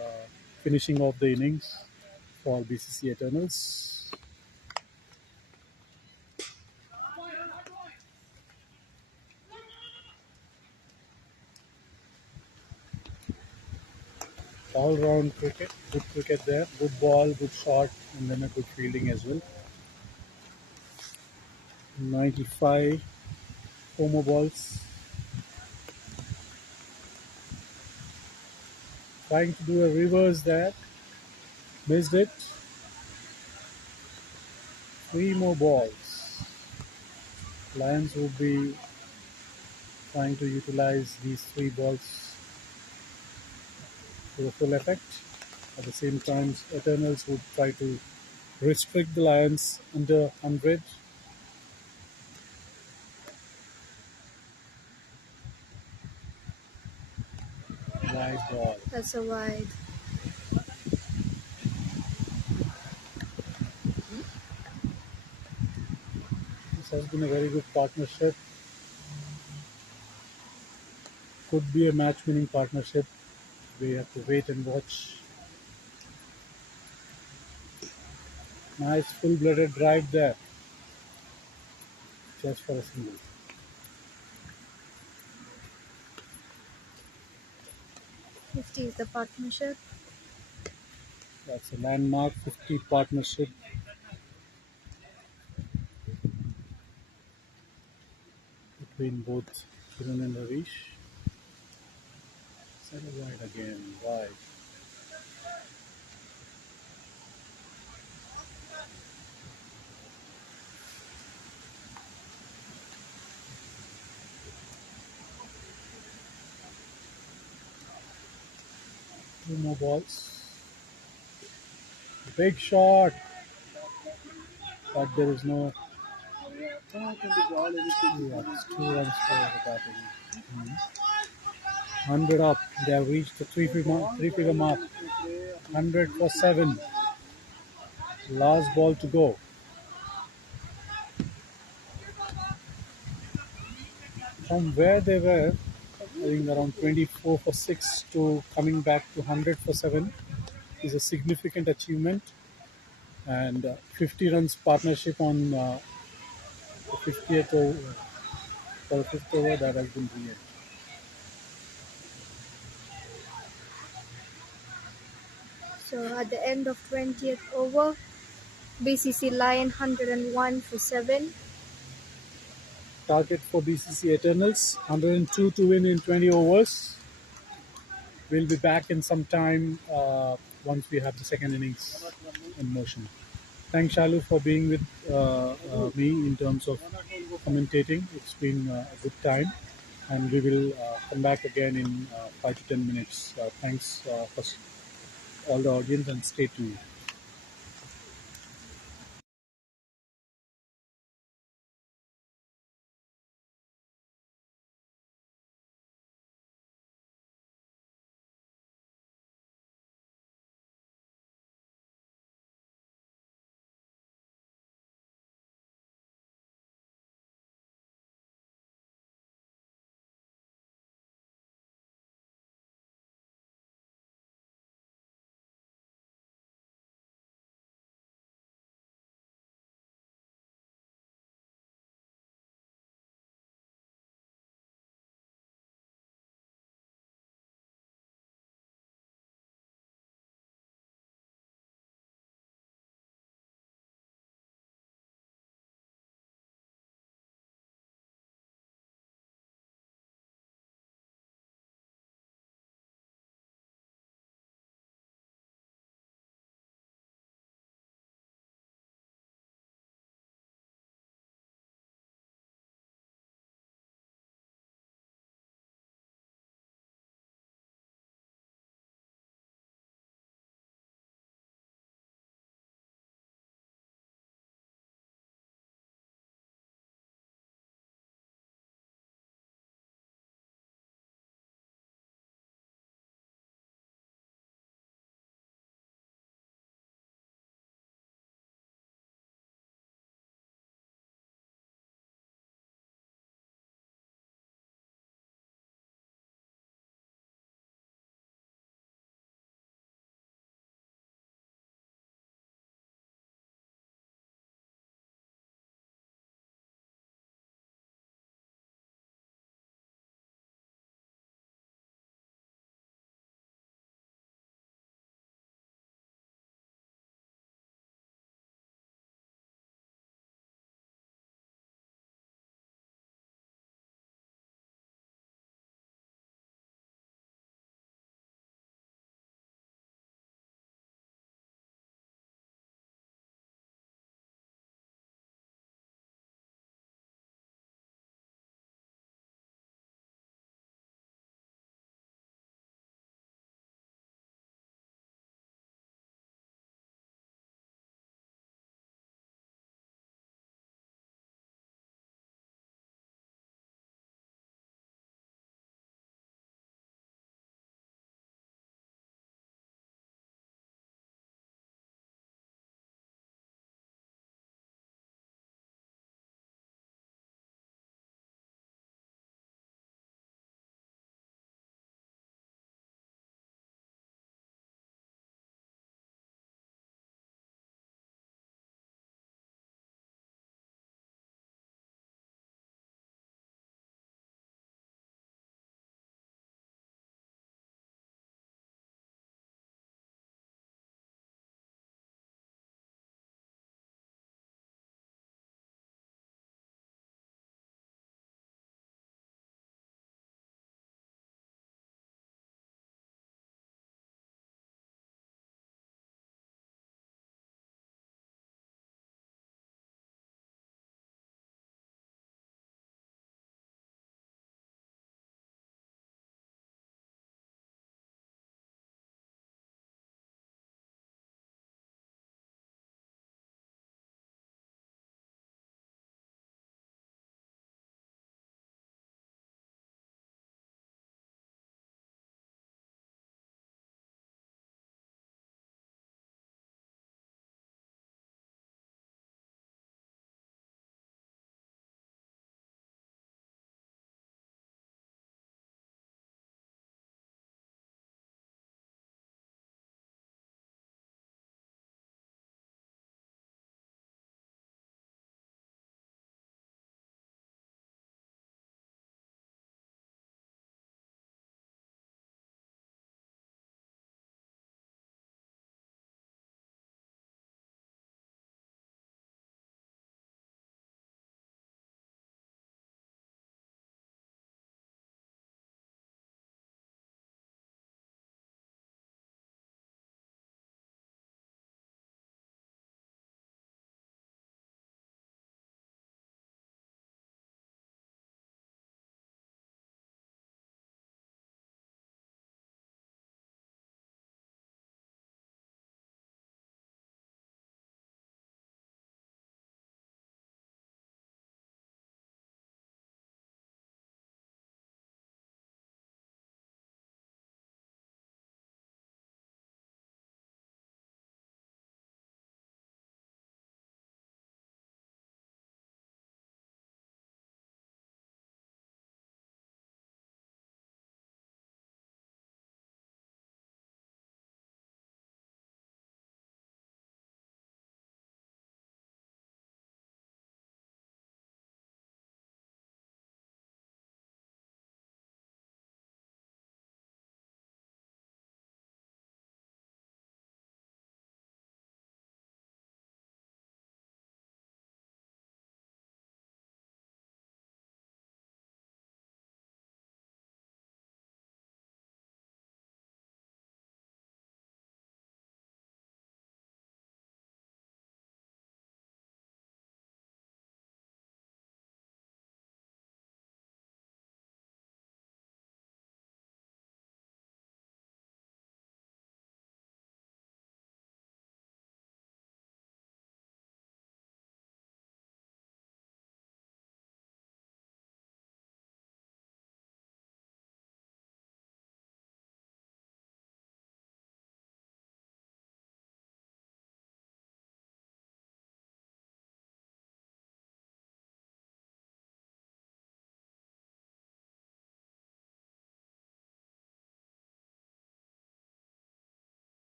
finishing off the innings for BCC Eternals. All-round cricket, good cricket there, good ball, good shot, and then a good fielding as well. 95, 4 more balls. Trying to do a reverse there, missed it. 3 more balls. Lions would be trying to utilize these 3 balls to the full effect. At the same time, Eternals would try to restrict the Lions under 100. Wide ball. That's a wide. This has been a very good partnership. Could be a match-winning partnership. We have to wait and watch. Nice full-blooded drive there. Just for a single. 50 is the partnership. That's a landmark 50 partnership. Between both Kiran and Harish. Set it wide again, wide. Two more balls. Big shot. But there is no. Yeah, it's 2 runs for the batting. 100 up. They have reached the three-figure mark. 100 for 7. Last ball to go. From where they were, I think around 24 for 6 to coming back to 100 for 7 is a significant achievement. And 50 runs partnership on the 50th over, for the 5th over, that has been brilliant. So So at the end of 20th over, BCC Lion 101 for 7. Target for BCC Eternals, 102 to win in 20 overs. We'll be back in some time once we have the second innings in motion. Thanks, Shalu, for being with me in terms of commentating. It's been a good time, and we will come back again in 5 to 10 minutes. Thanks for all the audience, and stay tuned.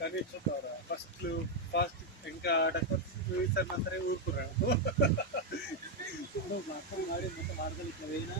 కానీ first ఇంకా చూపిస్తాను సరే ఊరుకున్నాను. మొత్తం వాడి మొత్తం వాడతాను ఇట్లా పోయినా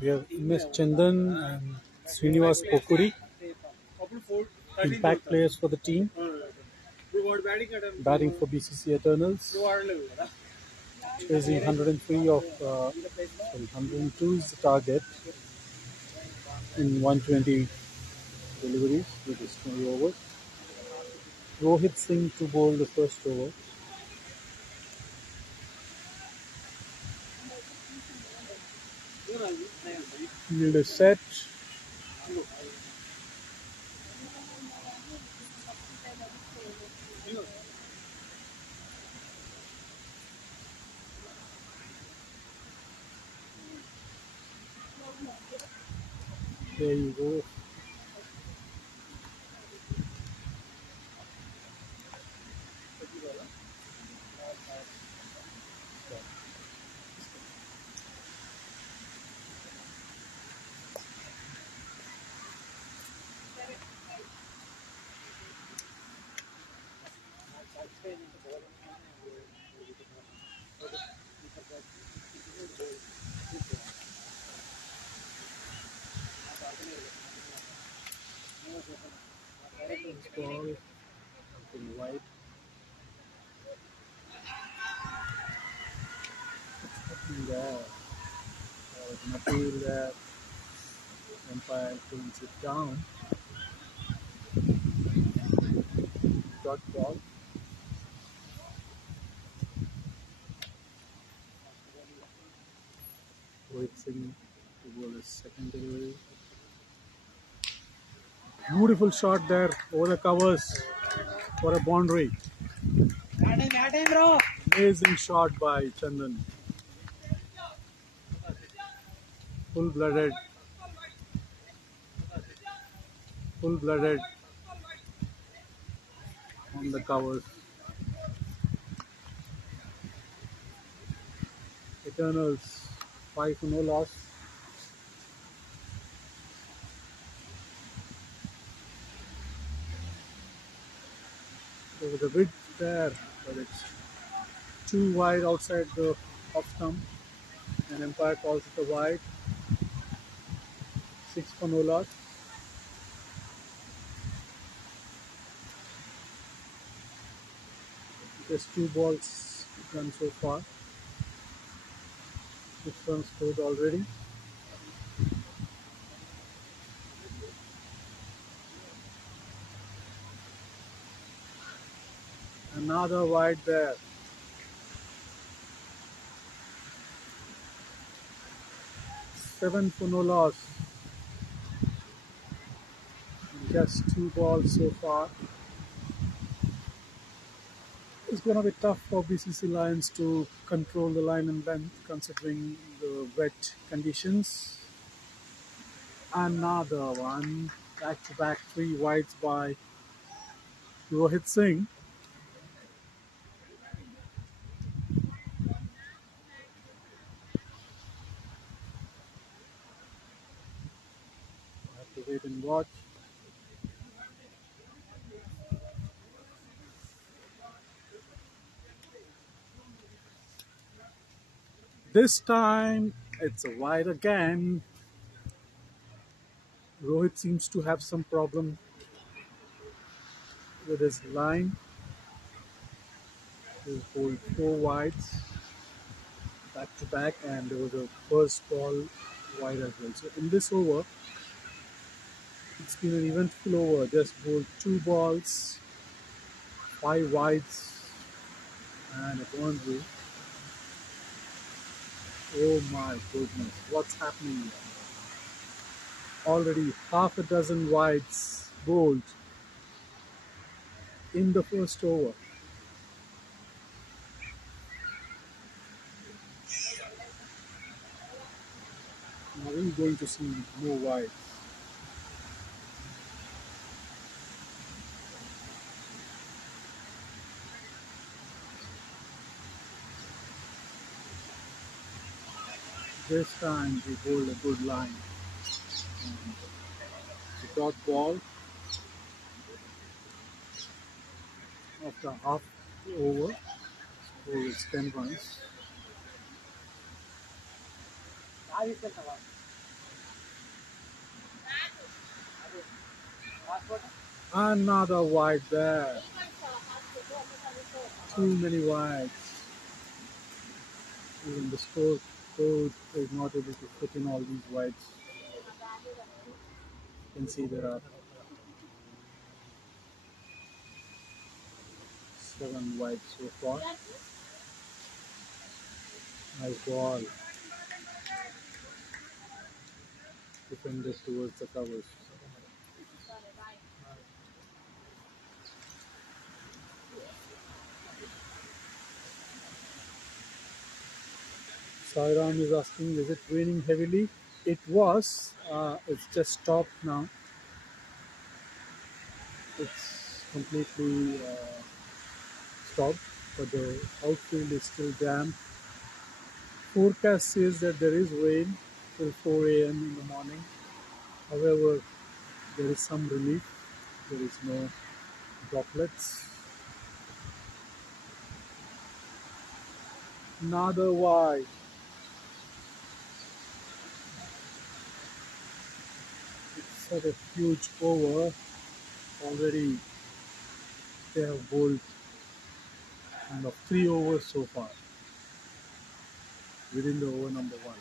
We have MS Chandan and Srinivas Pokuri, impact players for the team, batting for BCC Eternals, chasing 103 of, 102 is the target in 120 deliveries with his 20 overs. Rohit Singh to bowl the first over. Field is set. There you go. Ball in wide. There. An appeal there. Umpire turns it down. Dot ball. Rohit Singh to bowl his second delivery. Beautiful shot there over the covers for a boundary. Amazing shot by Chandan. full-blooded, full-blooded on the covers. Eternals 5 for no loss. There was a bit there, but it's too wide outside the off stump. And umpire calls it a wide. 6 for no loss. Just 2 balls done so far. 6 runs scored already. Another wide there. 7 for no loss. Just 2 balls so far. It's going to be tough for BCC Lions to control the line and length considering the wet conditions. Another one. Back to back 3 wides by Rohit Singh. I have to wait and watch. This time it's a wide again. Rohit seems to have some problem with his line. He'll hold 4 wides back to back, and there was a first ball wide as well. So in this over, it's been an eventful over. Just bowled 2 balls, 5 wides, and a boundary. Oh my goodness, what's happening here? Already half a dozen wides bowled in the first over. Now we're going to see more wides. This time we hold a good line. The dot ball after half over, score is 10 runs. Another wide there. Too many wides. Even the score code is not able to fit in all these wides. You can see there are 7 wides so far. Nice ball. Defended towards the covers. Sairam is asking, is it raining heavily? It was. It's just stopped now. It's completely stopped, but the outfield is still damp. Forecast says that there is rain till 4 a.m. in the morning. However, there is some relief. There is no droplets. Another wide. It's such a huge over. Already they have bowled kind of 3 overs so far within the over number 1.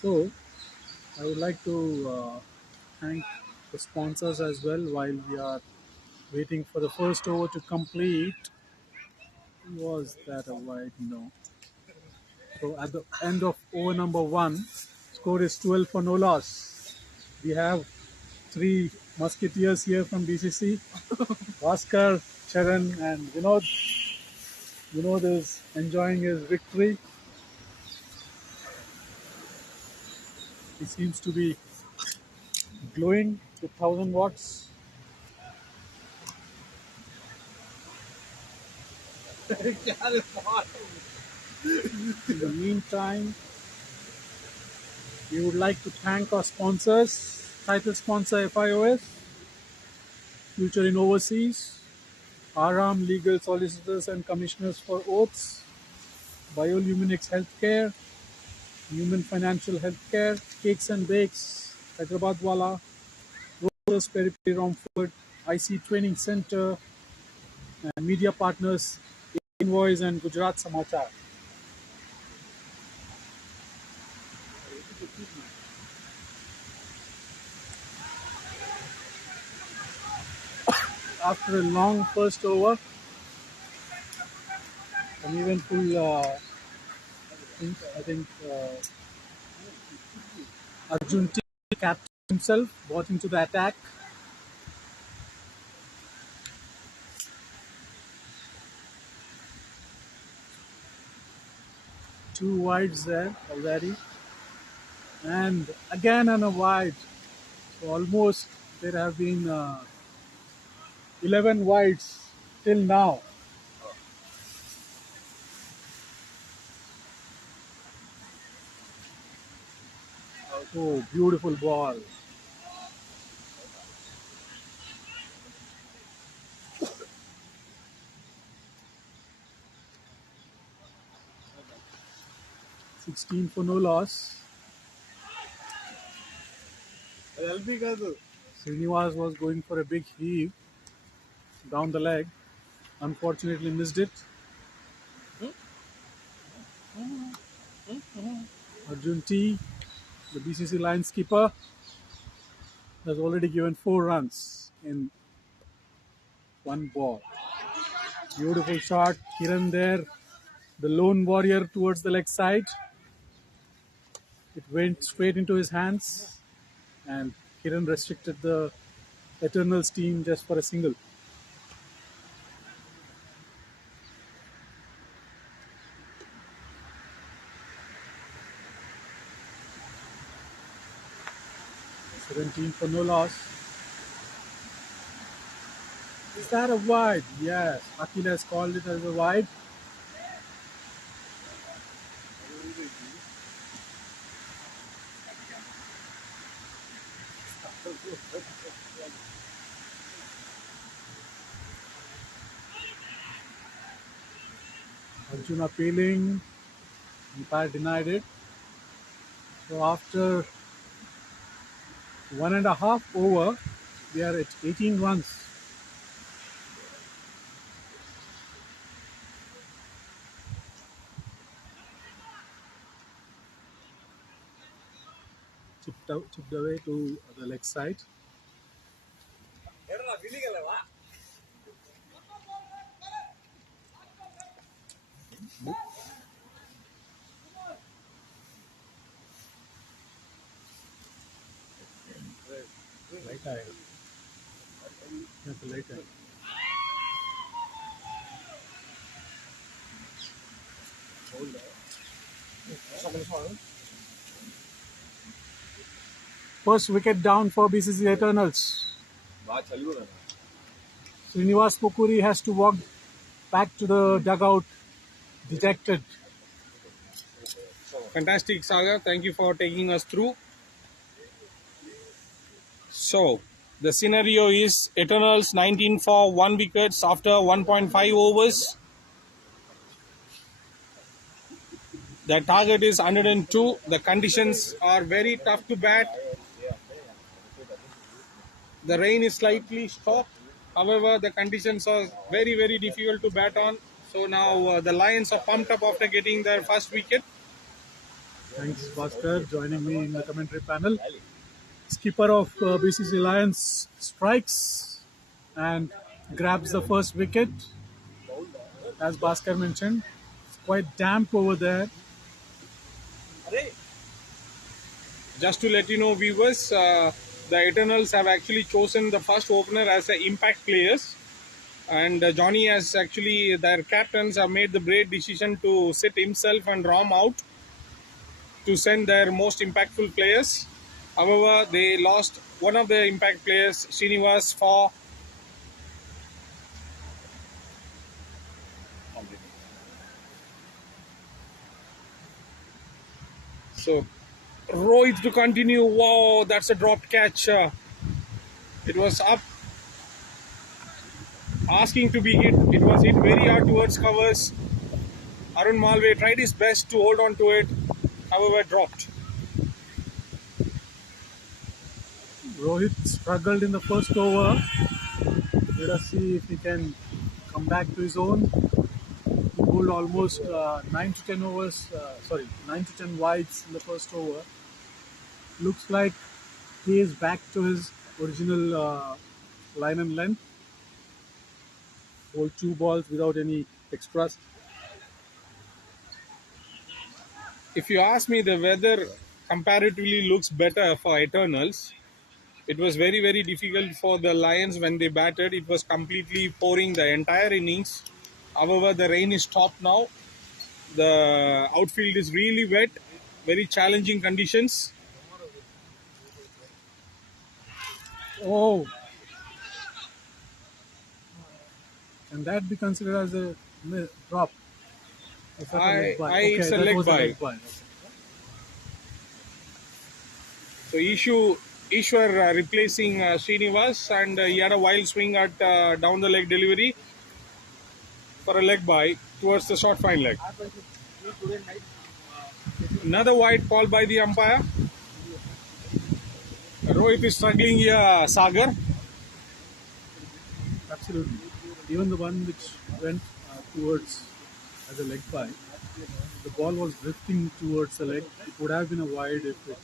So I would like to thank the sponsors as well while we are waiting for the first over to complete. Was that a wide? No. So at the end of over number 1, score is 12 for no loss. We have 3 musketeers here from BCC. Oscar, Charan and Vinod. Vinod is enjoying his victory. He seems to be glowing with 1000 watts. In the meantime, we would like to thank our sponsors, title sponsor FIOS, Future in Overseas, Aram Legal Solicitors and Commissioners for Oaths, Bioluminix Healthcare, Human Financial Healthcare, Cakes and Bakes, Hyderabad Wala, Roses Periphery Romford, IC Training Center, and media partners Invoice and Gujarat Samachar. After a long first over, an eventful, I think Arjun T captain himself brought into the attack. Two wides there already, and again on a wide. So almost there have been 11 wides till now. Oh, beautiful ball. $16 for no loss. Srinivas was going for a big heave down the leg. Unfortunately missed it. Arjun T, the BCC Lions keeper, has already given 4 runs in one ball. Beautiful shot. Kiran there, the lone warrior towards the leg side. It went straight into his hands, and Kiran restricted the Eternals team just for a single. $17 for no loss. Is that a wide? Yes, Akil has called it as a wide. Arjun appealing, umpire denied it. So after 1.5 over, we are at 18 runs. Tipped away to the leg side. Right eye. That's the right eye. First wicket down for BCC Eternals. Srinivas Pukuri has to walk back to the dugout dejected. Fantastic, Saga. Thank you for taking us through. So, the scenario is Eternals 19 for 1 wickets after 1.5 overs. The target is 102. The conditions are very tough to bat. The rain is slightly stopped. However, the conditions are very, very difficult to bat on. So now the Lions are pumped up after getting their first wicket. Thanks, Bhaskar, joining me in the commentary panel. Skipper of BCC Lions strikes and grabs the first wicket. As Bhaskar mentioned, it's quite damp over there. Just to let you know, viewers, the Eternals have actually chosen the first opener as the impact players. And Johnny has actually, their captains have made the brave decision to sit himself and Rom out to send their most impactful players. However, they lost one of the impact players, Srinivas, for so Rohit to continue. Wow, that's a dropped catch. It was up, asking to be hit. It was hit very hard towards covers. Arun Malve tried his best to hold on to it, however, dropped. Rohit struggled in the first over. Let us see if he can come back to his own. He bowled almost 9 to 10 overs, 9 to 10 wides in the first over. Looks like he is back to his original line and length. Bowled 2 balls without any extras. If you ask me, the weather comparatively looks better for Eternals. It was very, very difficult for the Lions when they batted. It was completely pouring the entire innings. However, the rain is stopped now. The outfield is really wet. Very challenging conditions. Oh, can that be considered as a drop? It's a leg bye. So Ishwar replacing Srinivas, and he had a wild swing at down the leg delivery for a leg bye towards the short fine leg. Another wide call by the umpire. Rohit is struggling here, Sagar. Absolutely. Even the one which went towards as a leg bye, the ball was drifting towards the leg. It would have been a wide if it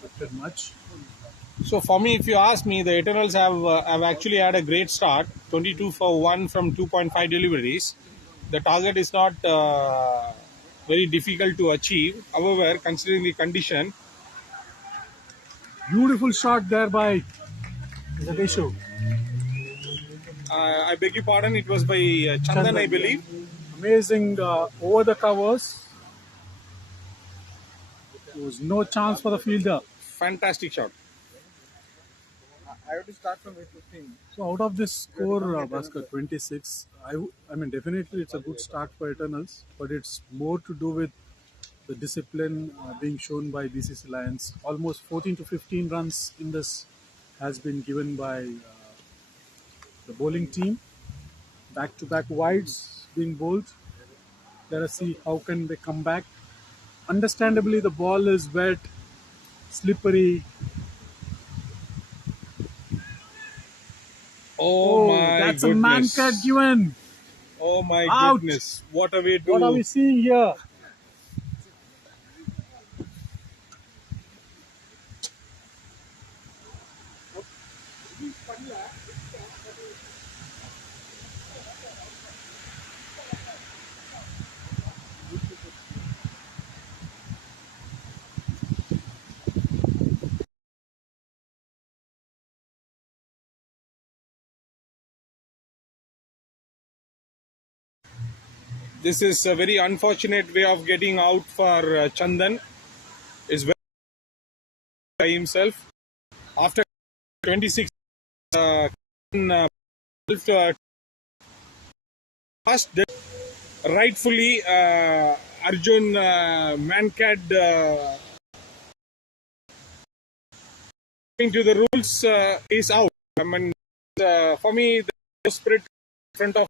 drifted much. So for me, if you ask me, the Eternals have actually had a great start. 22 for 1 from 2.5 deliveries. The target is not very difficult to achieve. However, considering the condition, beautiful shot there by Zadeshu. I beg your pardon, it was by Chandan, I believe. Amazing over the covers. There was no chance for the fielder. Fantastic shot. I have to start from 15. So out of this score, Bhaskar, 26, I mean, definitely it's a good start for Eternals, but it's more to do with the discipline being shown by BCC Lions. Almost 14 to 15 runs in this has been given by the bowling team. Back-to-back wides being bowled. Let us see how can they come back. Understandably, the ball is wet, slippery. Oh my that's goodness. A man cut given. Oh my Out. Goodness. What are we doing? What are we seeing here? This is a very unfortunate way of getting out for Chandan. Is by himself after 26. First, rightfully Arjun Mankad to the rules is out. I mean, for me, the spirit in front of.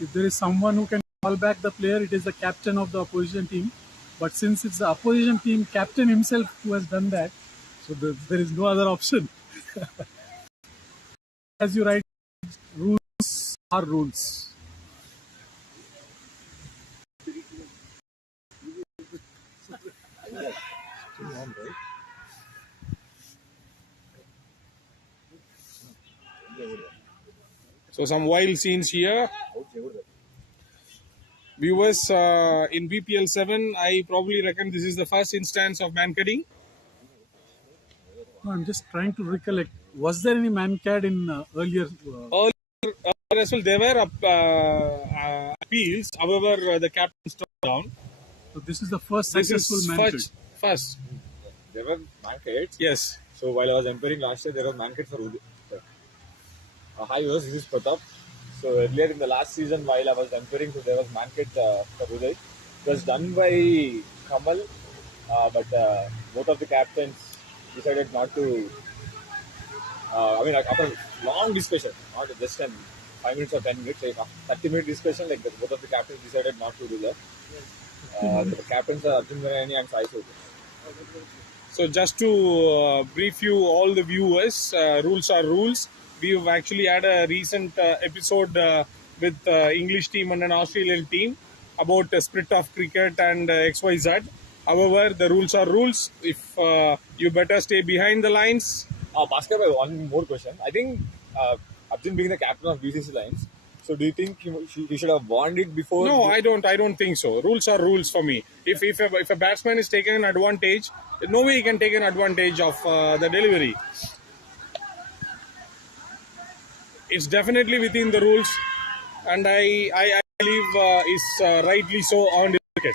If there is someone who can call back the player, it is the captain of the opposition team. But since it's the opposition team captain himself who has done that, so there is no other option. As you write, rules are rules. So some wild scenes here. Viewers, in BPL-7, I probably reckon this is the first instance of man-cutting. No, I'm just trying to recollect. Was there any man-cat in earlier? Earlier as well, there were appeals. However, the captain stood down. So this is the first successful man-cat. First, There were man kids. yes. So while I was umpiring last year, there were man kids for Uday. Hi, viewers, this is Pratap. So earlier in the last season, while I was umpiring, so there was man kids for Uday. It was done by Kamal, but both of the captains decided not to. After long discussion, not just 5 minutes or 10 minutes, like 30-minute discussion, like both of the captains decided not to do that. The captains are Arjun Virani and Sai Soto. So just to brief you all the viewers, rules are rules. We've actually had a recent episode with English team and an Australian team about the split of cricket and XYZ. However, the rules are rules. If you better stay behind the lines. Basketball, one more question. I think Arjun being the captain of BCC Lions, so do you think he should have warned it before? No, I don't think so. Rules are rules for me. If a batsman is taking an advantage, no way he can take an advantage of the delivery. It's definitely within the rules, and I believe is rightly so on the wicket.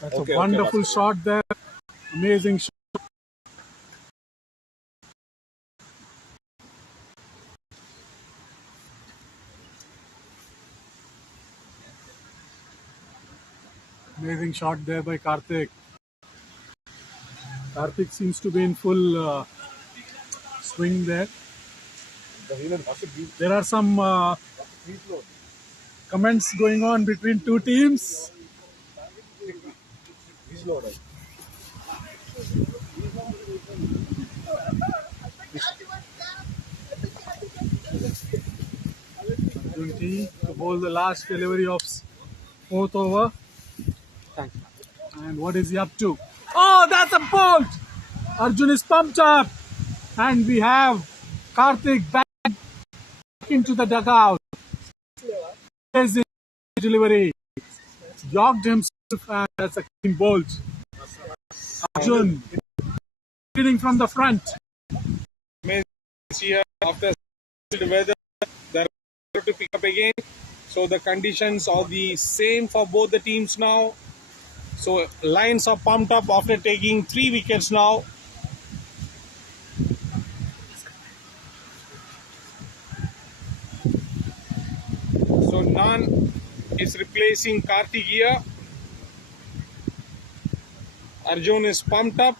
That's a wonderful shot there. Amazing shot. Amazing shot there by Karthik. Karthik seems to be in full swing there. There are some comments going on between two teams. Arjun to bowl the last delivery of fourth over. Thanks. And what is he up to? Oh, that's a bolt! Arjun is pumped up. And we have Karthik back into the dugout. Amazing delivery. Jogged himself and that's a clean bolt. Arjun leading from the front. Amazing here after the weather. They're to pick up again. So the conditions are the same for both the teams now. So Lions are pumped up after taking 3 wickets now. So Nan is replacing Karthik here. Arjun is pumped up,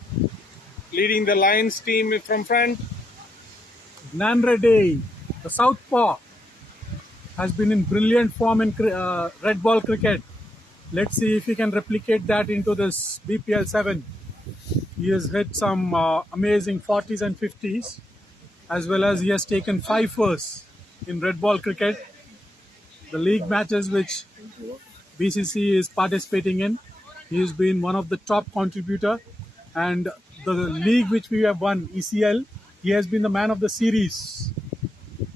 leading the Lions team from front. Nan Reddy, the southpaw, has been in brilliant form in red ball cricket. Let's see if he can replicate that into this BPL-7. He has hit some amazing 40s and 50s, as well as he has taken 5 firsts in red ball cricket. The league matches which BCC is participating in, he has been one of the top contributor, and the league which we have won, ECL, he has been the man of the series.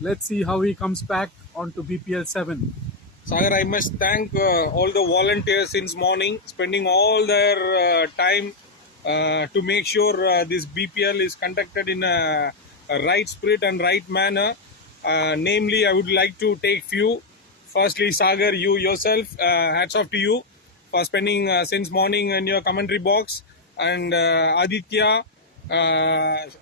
Let's see how he comes back onto BPL-7. Sagar, I must thank all the volunteers since morning, spending all their time to make sure this BPL is conducted in a right spirit and right manner. Namely, I would like to take few. Firstly, Sagar, you yourself, hats off to you for spending since morning in your commentary box. And Aditya and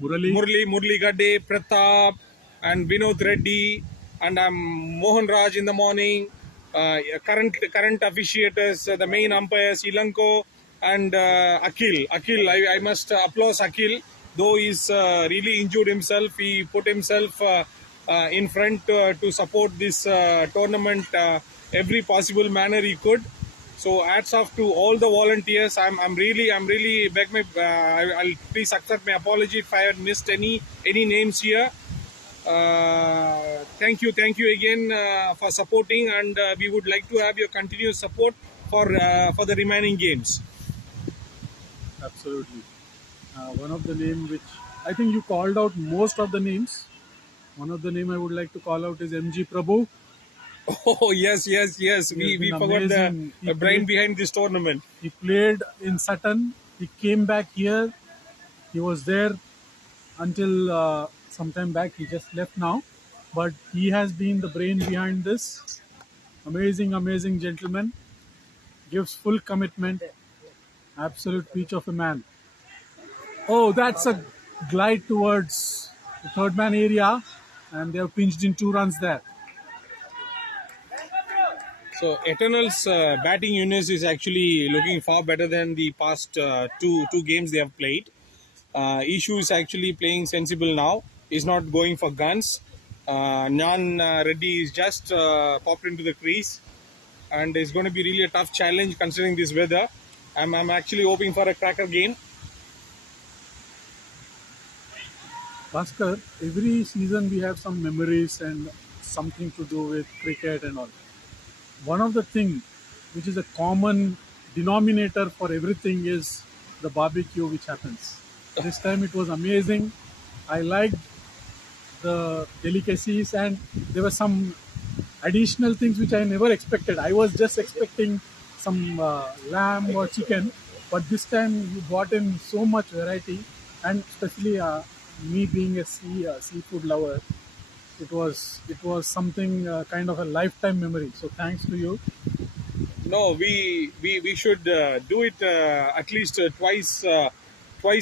Murli Gadde, Pratap, and Vinod Reddy, and Mohan Raj in the morning. Current officiators, the main umpires, Ilanko and Akhil. I must applaud Akhil. Though he's really injured himself, he put himself in front to support this tournament every possible manner he could. So hats off to all the volunteers. I'm really beg my I'll please accept my apology if I had missed any names here. Thank you again for supporting, and we would like to have your continuous support for the remaining games. Absolutely. One of the names which I think you called out most of the names. One of the name I would like to call out is MG Prabhu. Oh yes. We forgot the brain behind this tournament. He played in Sutton. He came back here. He was there until some time back. He just left now, but he has been the brain behind this. Amazing gentleman. gives full commitment, absolute peach of a man. Oh, that's a glide towards the third man area, and they have pinched in 2 runs there. So Eternal's batting unit is actually looking far better than the past two games they have played. Ishu is actually playing sensible now. He's not going for guns. Nyan Reddy is just popped into the crease, and it's going to be really a tough challenge considering this weather. I'm actually hoping for a cracker game. Bhaskar, every season we have some memories and something to do with cricket and all. One of the things which is a common denominator for everything is the barbecue which happens. This time it was amazing. I liked the delicacies, and there were some additional things which I never expected. I was just expecting some lamb or chicken, but this time you brought in so much variety, and especially me being a seafood lover, it was something kind of a lifetime memory. So thanks to you. No, we should do it at least twice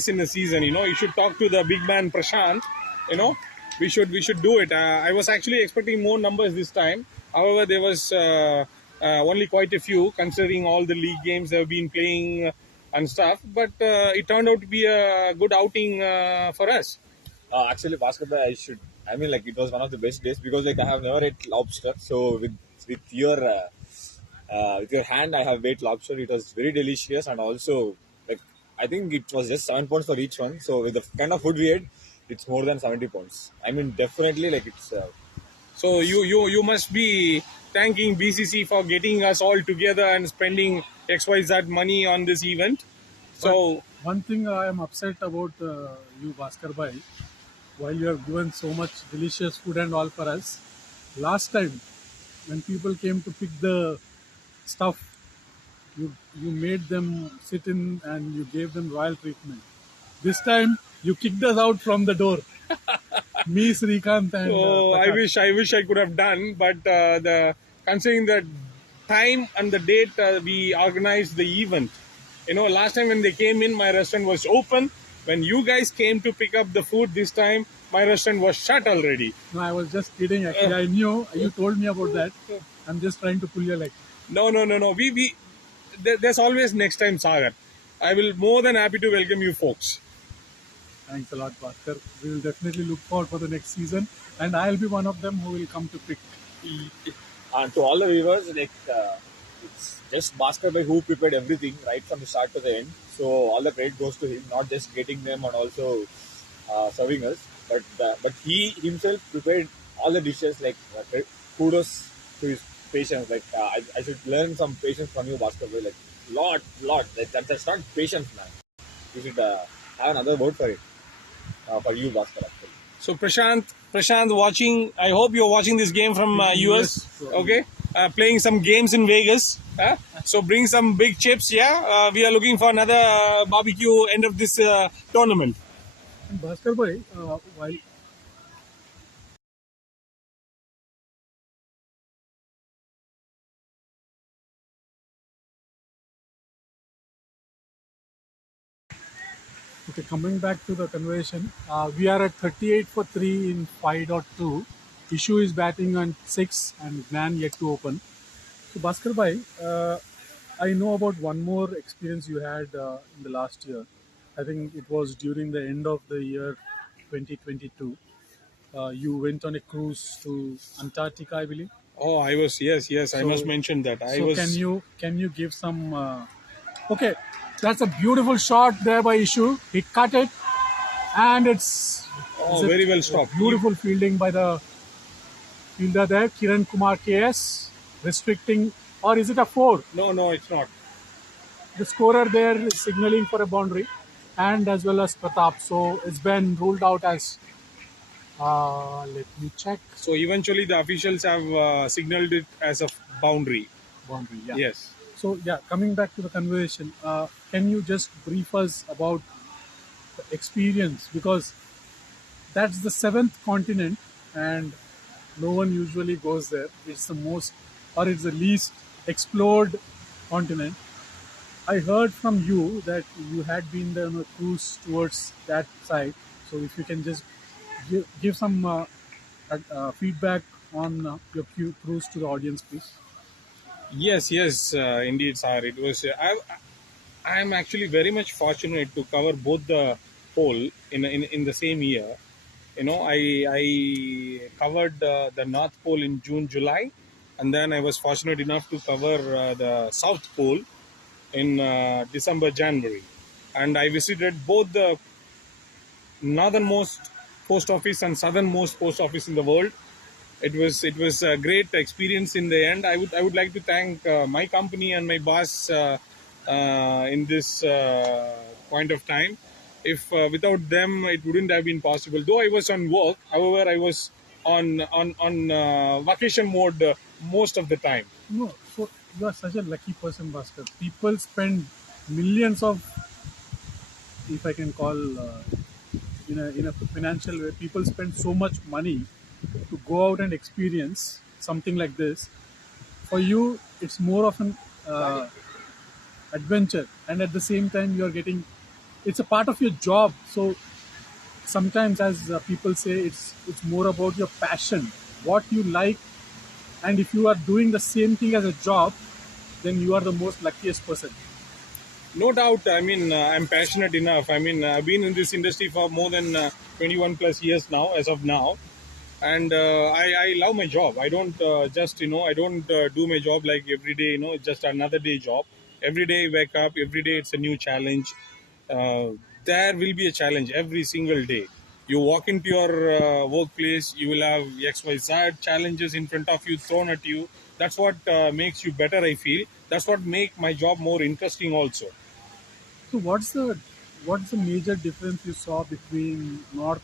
in a season. You should talk to the big man Prashant. You know, we should do it. I was actually expecting more numbers this time. However, there was only quite a few considering all the league games they have been playing and stuff. But it turned out to be a good outing for us. Actually, basketball, I mean, like, it was one of the best days because, like, I have never ate lobster. So, with your hand, I have ate lobster. It was very delicious, and also, like, I think it was just 7 pounds for each one. So, with the kind of food we ate, it's more than 70 pounds. I mean, definitely, like, it's. So you must be thanking BCC for getting us all together and spending XYZ money on this event. So One thing I am upset about you, Bhaskar Bhai, while you have given so much delicious food and all for us, last time when people came to pick the stuff, you made them sit in and you gave them royal treatment. This time you kicked us out from the door. Me, Srikanth, and So I wish I could have done, but the considering the time and the date we organized the event. Last time when they came in, my restaurant was open. When you guys came to pick up the food this time, my restaurant was shut already. No, I was just kidding. Actually, I knew you told me about that. I'm just trying to pull your leg. No. There's always next time, Sagar. I will more than happy to welcome you folks. Thanks a lot, Bhaskar. We will definitely look forward for the next season, and I'll be one of them who will come to pick. And to all the viewers, like, it's just Bhaskar Bhai who prepared everything right from the start to the end. So all the credit goes to him, not just getting them and also serving us, but he himself prepared all the dishes. Like, kudos to his patience. Like, I should learn some patience from you, Bhaskar Bhai. Like, lot. That's not patience, man. You should have another word for it. For you, Bhaskar, actually. So Prashant watching. I hope you're watching this game from US. Okay, playing some games in Vegas. So bring some big chips. Yeah, we are looking for another barbecue end of this tournament. And Bhaskar Bhai, while okay, coming back to the conversation, we are at 38 for 3 in 5.2. Ishu is batting on 6 and Gnan yet to open. So Bhaskar Bhai, I know about one more experience you had in the last year. I think it was during the end of the year 2022. You went on a cruise to Antarctica, I believe. Oh, I was yes. I must mention that I So was. can you give some? Okay, that's a beautiful shot there by Ishu. He cut it, and it's Very well stopped. beautiful fielding by the fielder there, Kiran Kumar KS, restricting, or is it a 4? No, it's not. The scorer there is signaling for a boundary, and as well as Pratap. So it's been ruled out as. Let me check. So eventually the officials have signaled it as a boundary. Boundary, yeah. Yes. So yeah, coming back to the conversation, can you just brief us about the experience, because that's the 7th continent and no one usually goes there. It's the most, or it's the least explored continent. I heard from you that you had been on a cruise towards that side. So if you can just give some feedback on your cruise to the audience, please. Yes, yes, indeed, sir. It was. I am actually very much fortunate to cover both the pole in the same year. You know, I covered the North Pole in June, July, and then I was fortunate enough to cover the South Pole in December, January, and I visited both the northernmost post office and southernmost post office in the world. It was a great experience in the end. I would like to thank my company and my boss in this point of time. If without them, it wouldn't have been possible. Though I was on work, however, I was on vacation mode most of the time. No, so you are such a lucky person, Bhaskar. People spend millions of, if I can call, in a financial way, people spend so much money to go out and experience something like this. For you, it's more of an adventure, and at the same time, you are getting. It's a part of your job. So sometimes, as people say, it's more about your passion, what you like, and if you are doing the same thing as a job, then you are the most luckiest person. No doubt. I mean, I'm passionate enough. I mean, I've been in this industry for more than 21 plus years now, as of now, and I love my job. I don't I don't do my job like every day. Just another day job. Every day I wake up. Every day it's a new challenge. Uh, there will be a challenge every single day. You walk into your workplace, you will have XYZ challenges in front of you, thrown at you. That's what makes you better, I feel. That's what make my job more interesting also. So what's the major difference you saw between North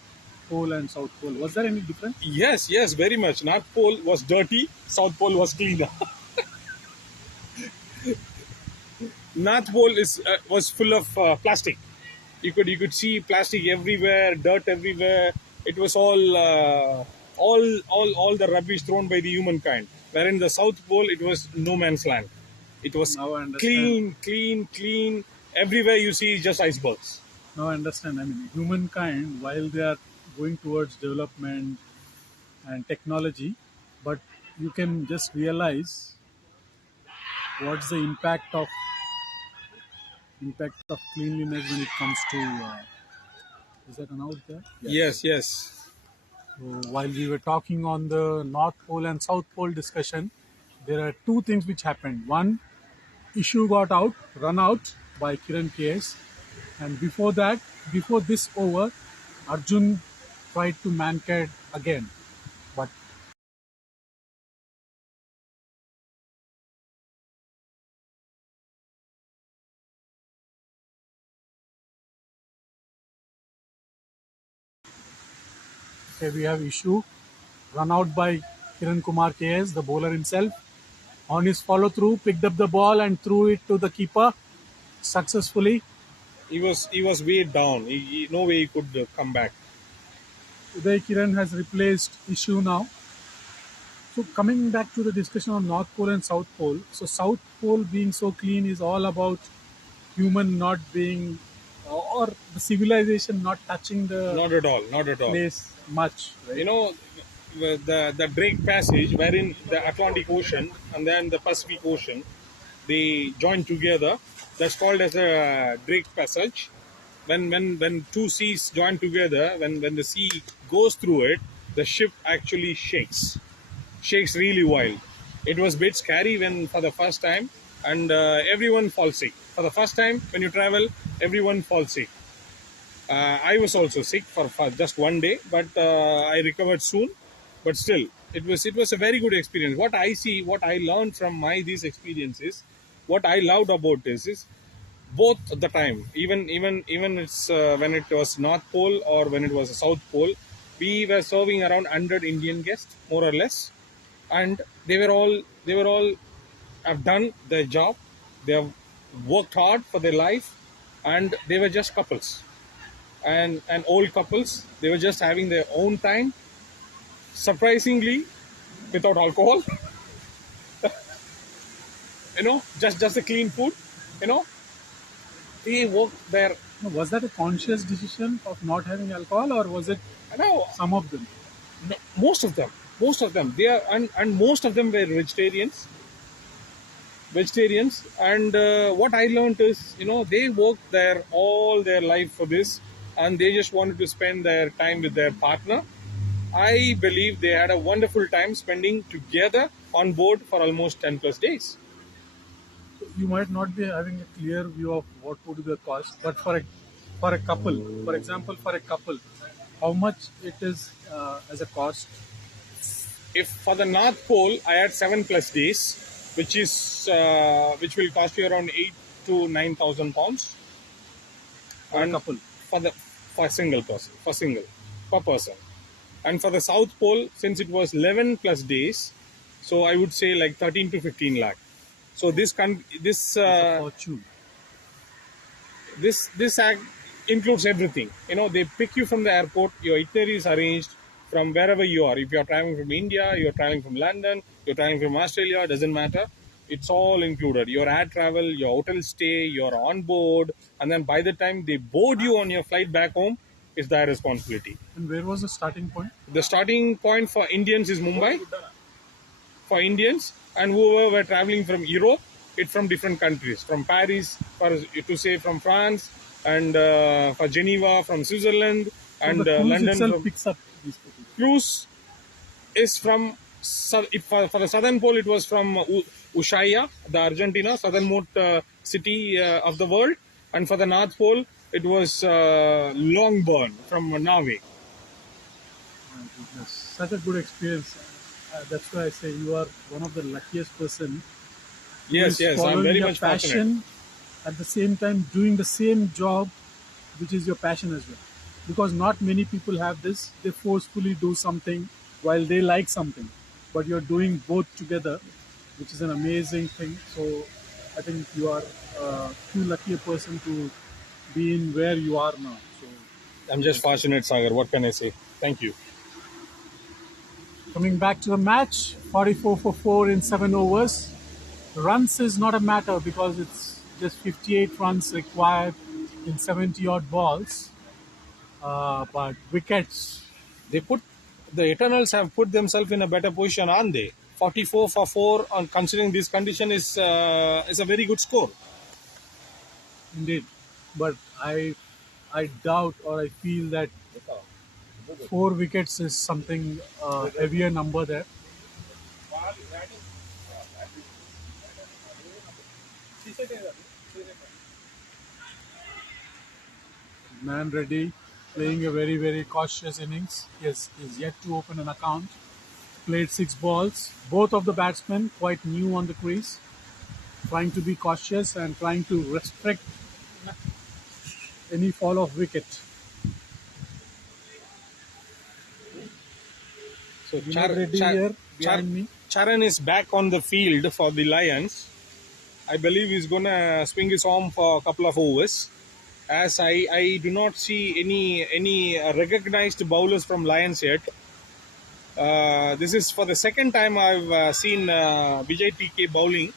Pole and South Pole? Was there any difference? Yes, yes, very much. North Pole was dirty, South Pole was cleaner. North Pole is was full of plastic. You could see plastic everywhere, dirt everywhere. It was all the rubbish thrown by the humankind. Where in the South Pole, it was no man's land. It was Now I understand. clean, clean, clean. Everywhere you see is just icebergs. Now I understand. I mean, humankind, while they are going towards development and technology, but you can just realize what's the impact of cleanliness when it comes to. Is that announced there? Yes. Yes, yes. So while we were talking on the North Pole and South Pole discussion, there are two things which happened. One, issue got run out by Kiran KS, and before that, before this over, Arjun tried to mankad again, but okay, we have issue run out by Kiran Kumar KS, the bowler himself. On his follow through, picked up the ball and threw it to the keeper successfully. He was weighed down. No way he could come back. Uday Kiran has replaced issue now. So coming back to the discussion on North Pole and South Pole, so South Pole being so clean is all about human not being or the civilization not touching the Not at all. Not at all. place much, right? The Drake Passage, wherein the Atlantic Ocean and then the Pacific Ocean, they join together. That's called as a Drake Passage. When two seas join together, when the sea goes through it, the ship actually shakes really wild. It was a bit scary when for the first time, and everyone falls sick. For the first time, when you travel, everyone falls sick. I was also sick for just one day, but I recovered soon. But still, it was a very good experience. What I see, what I learned from my these experiences, what I loved about this is both the time, even it's when it was North Pole or when it was South Pole, we were serving around 100 Indian guests, more or less, and they were all have done their job. They have worked hard for their life, and they were just couples and old couples. They were just having their own time, surprisingly, without alcohol. just a clean food, you know. He worked there. Was that a conscious decision of not having alcohol, or was it No, some of them? no, most of them, they are, and most of them were vegetarians. And what I learned is, they worked there all their life for this, and they just wanted to spend their time with their partner. I believe they had a wonderful time spending together on board for almost 10 plus days. You might not be having a clear view of what would be the cost, but for a couple, for example, for a couple, how much it is as a cost? If for the North Pole, I had 7 plus days, which will cost you around 8 to 9,000 pounds. For a couple. For a single person, per person. And for the South Pole, since it was 11 plus days, so I would say like 13 to 15 lakh. So It's a fortune. this act includes everything. They pick you from the airport, your itinerary is arranged from wherever you are. If you're traveling from India, you're traveling from London, you're traveling from Australia, doesn't matter. It's all included. Your air travel, your hotel stay, you're on board, and then by the time they board you on your flight back home, it's their responsibility. And where was the starting point? The starting point for Indians is Mumbai. For Indians, and whoever were traveling from Europe, it's from different countries. From Paris, from France, and for Geneva, from Switzerland, and the cruise London. itself picks up these people. Cruise is from, for the Southern Pole, it was from Ushuaia, the Argentina, southernmost city of the world. And for the North Pole, it was Longbourn from Norway. My goodness. Such a good experience. That's why I say you are one of the luckiest person. Yes, I'm following very your much passion, fortunate. at the same time doing the same job, which is your passion as well. Because not many people have this. They forcefully do something while they like something, but you're doing both together, which is an amazing thing. So I think you are too lucky a person to be in where you are now. So I'm just fortunate, Sagar. What can I say? Thank you. coming back to the match, 44 for 4 in 7 overs. Runs is not a matter because it's just 58 runs required in 70 odd balls. But wickets, The Eternals have put themselves in a better position, aren't they? 44 for 4, on considering this condition, is a very good score. indeed. But I doubt, or I feel that 4 wickets is something heavier number there. Man Reddy playing a very, very cautious innings. Yes, is yet to open an account. Played 6 balls. Both of the batsmen quite new on the crease, trying to be cautious and trying to restrict any fall of wicket. So Reddy here behind me. Charan is back on the field for the Lions. I believe he's going to swing his arm for a couple of overs, as I do not see any recognized bowlers from Lions yet. This is for the second time I've seen Vijay TK bowling,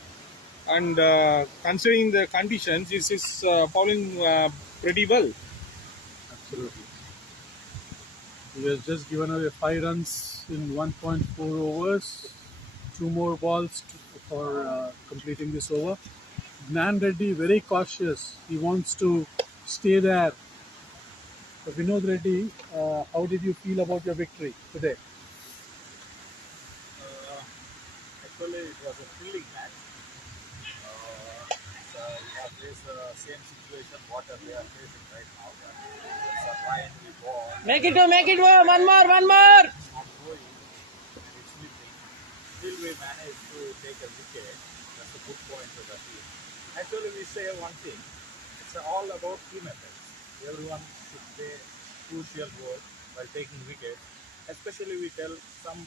and considering the conditions, this is bowling pretty well. Absolutely. He has just given away 5 runs in 1.4 overs. 2 more balls for completing this over. Gnan Reddy very cautious. He wants to stay there. So Vinod Reddy, how did you feel about your victory today? Actually, it was a thrilling match. So we have faced the same situation what we are facing right now. It's a fine we ball. Make it go, one more. Not going, and it's slipping. Still we managed to take a wicket. That's a good point to the team. Actually, we say one thing. It's all about team efforts. Everyone should play crucial role while taking wickets. Especially we tell some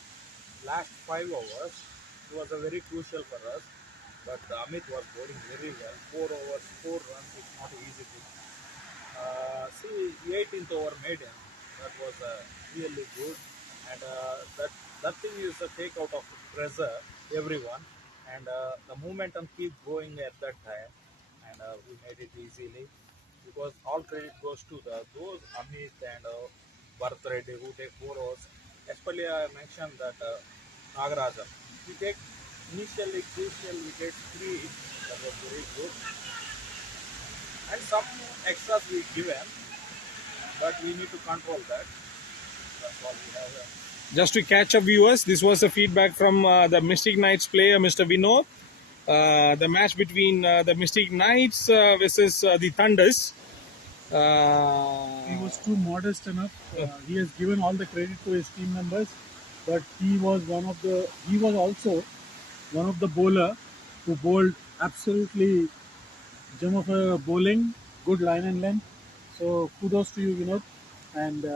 last 5 overs. It was a very crucial for us. But Amit was bowling very well. 4 overs, 4 runs. It's not an easy thing. See, 18th over maiden. That was really good. And that thing is a take out of pressure, everyone. and the momentum keep going at that time, and we made it easily because all credit goes to those Amit and Bharat Reddy who take 4 overs. Especially I mentioned that Nagarajan. We take initially crucial wickets 3, that was very good, and some extras we given, but we need to control that. That's all we have. Just to catch up viewers, this was the feedback from the Mystic Knights player, Mr. Vinod. The match between the Mystic Knights versus the Thunders. He was too modest enough. He has given all the credit to his team members, but he was also one of the bowler who bowled absolutely gem of a bowling, good line and length. So kudos to you, Vinod. And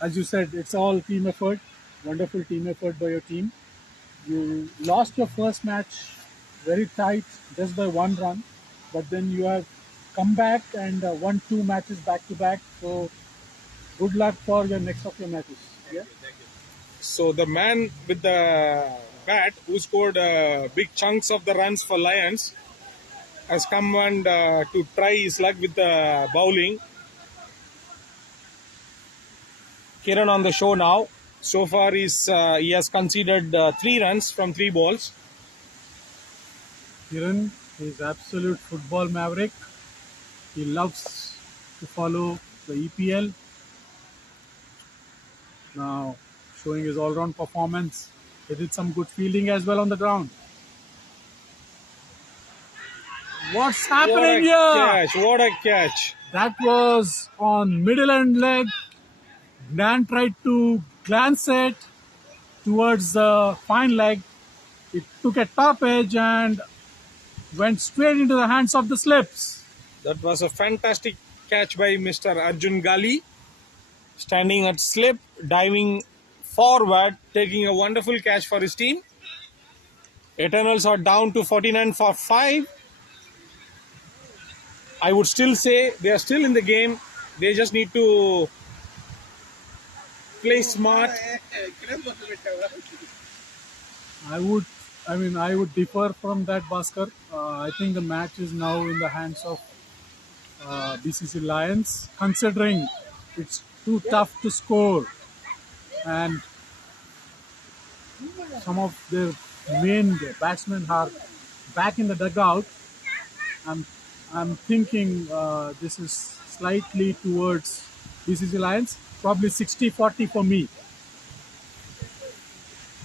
as you said, it's all team effort. Wonderful team effort by your team. You lost your first match very tight, just by 1 run, but then you have come back and won 2 matches back to back. So good luck for your next of your matches. Yeah. So the man with the bat who scored big chunks of the runs for Lions has come and to try his luck with the bowling. Kiran on the show now. So far he has conceded 3 runs from 3 balls. Kiran is absolute football maverick. He loves to follow the EPL. Now showing his all-round performance. He did some good fielding as well on the ground. What's happening here? What a catch. That was on middle end leg. Dan tried to glance it towards the fine leg. It took a top edge and went straight into the hands of the slips. That was a fantastic catch by Mr. Arjun Gali. Standing at slip, diving forward, taking a wonderful catch for his team. Eternals are down to 49 for 5. I would still say they are still in the game. They just need to play smart. I would differ from that, Bhaskar. I think the match is now in the hands of BCC Lions, considering it's too tough to score and some of their main batsmen are back in the dugout. I'm thinking this is slightly towards BCC Lions, probably 60-40 for me.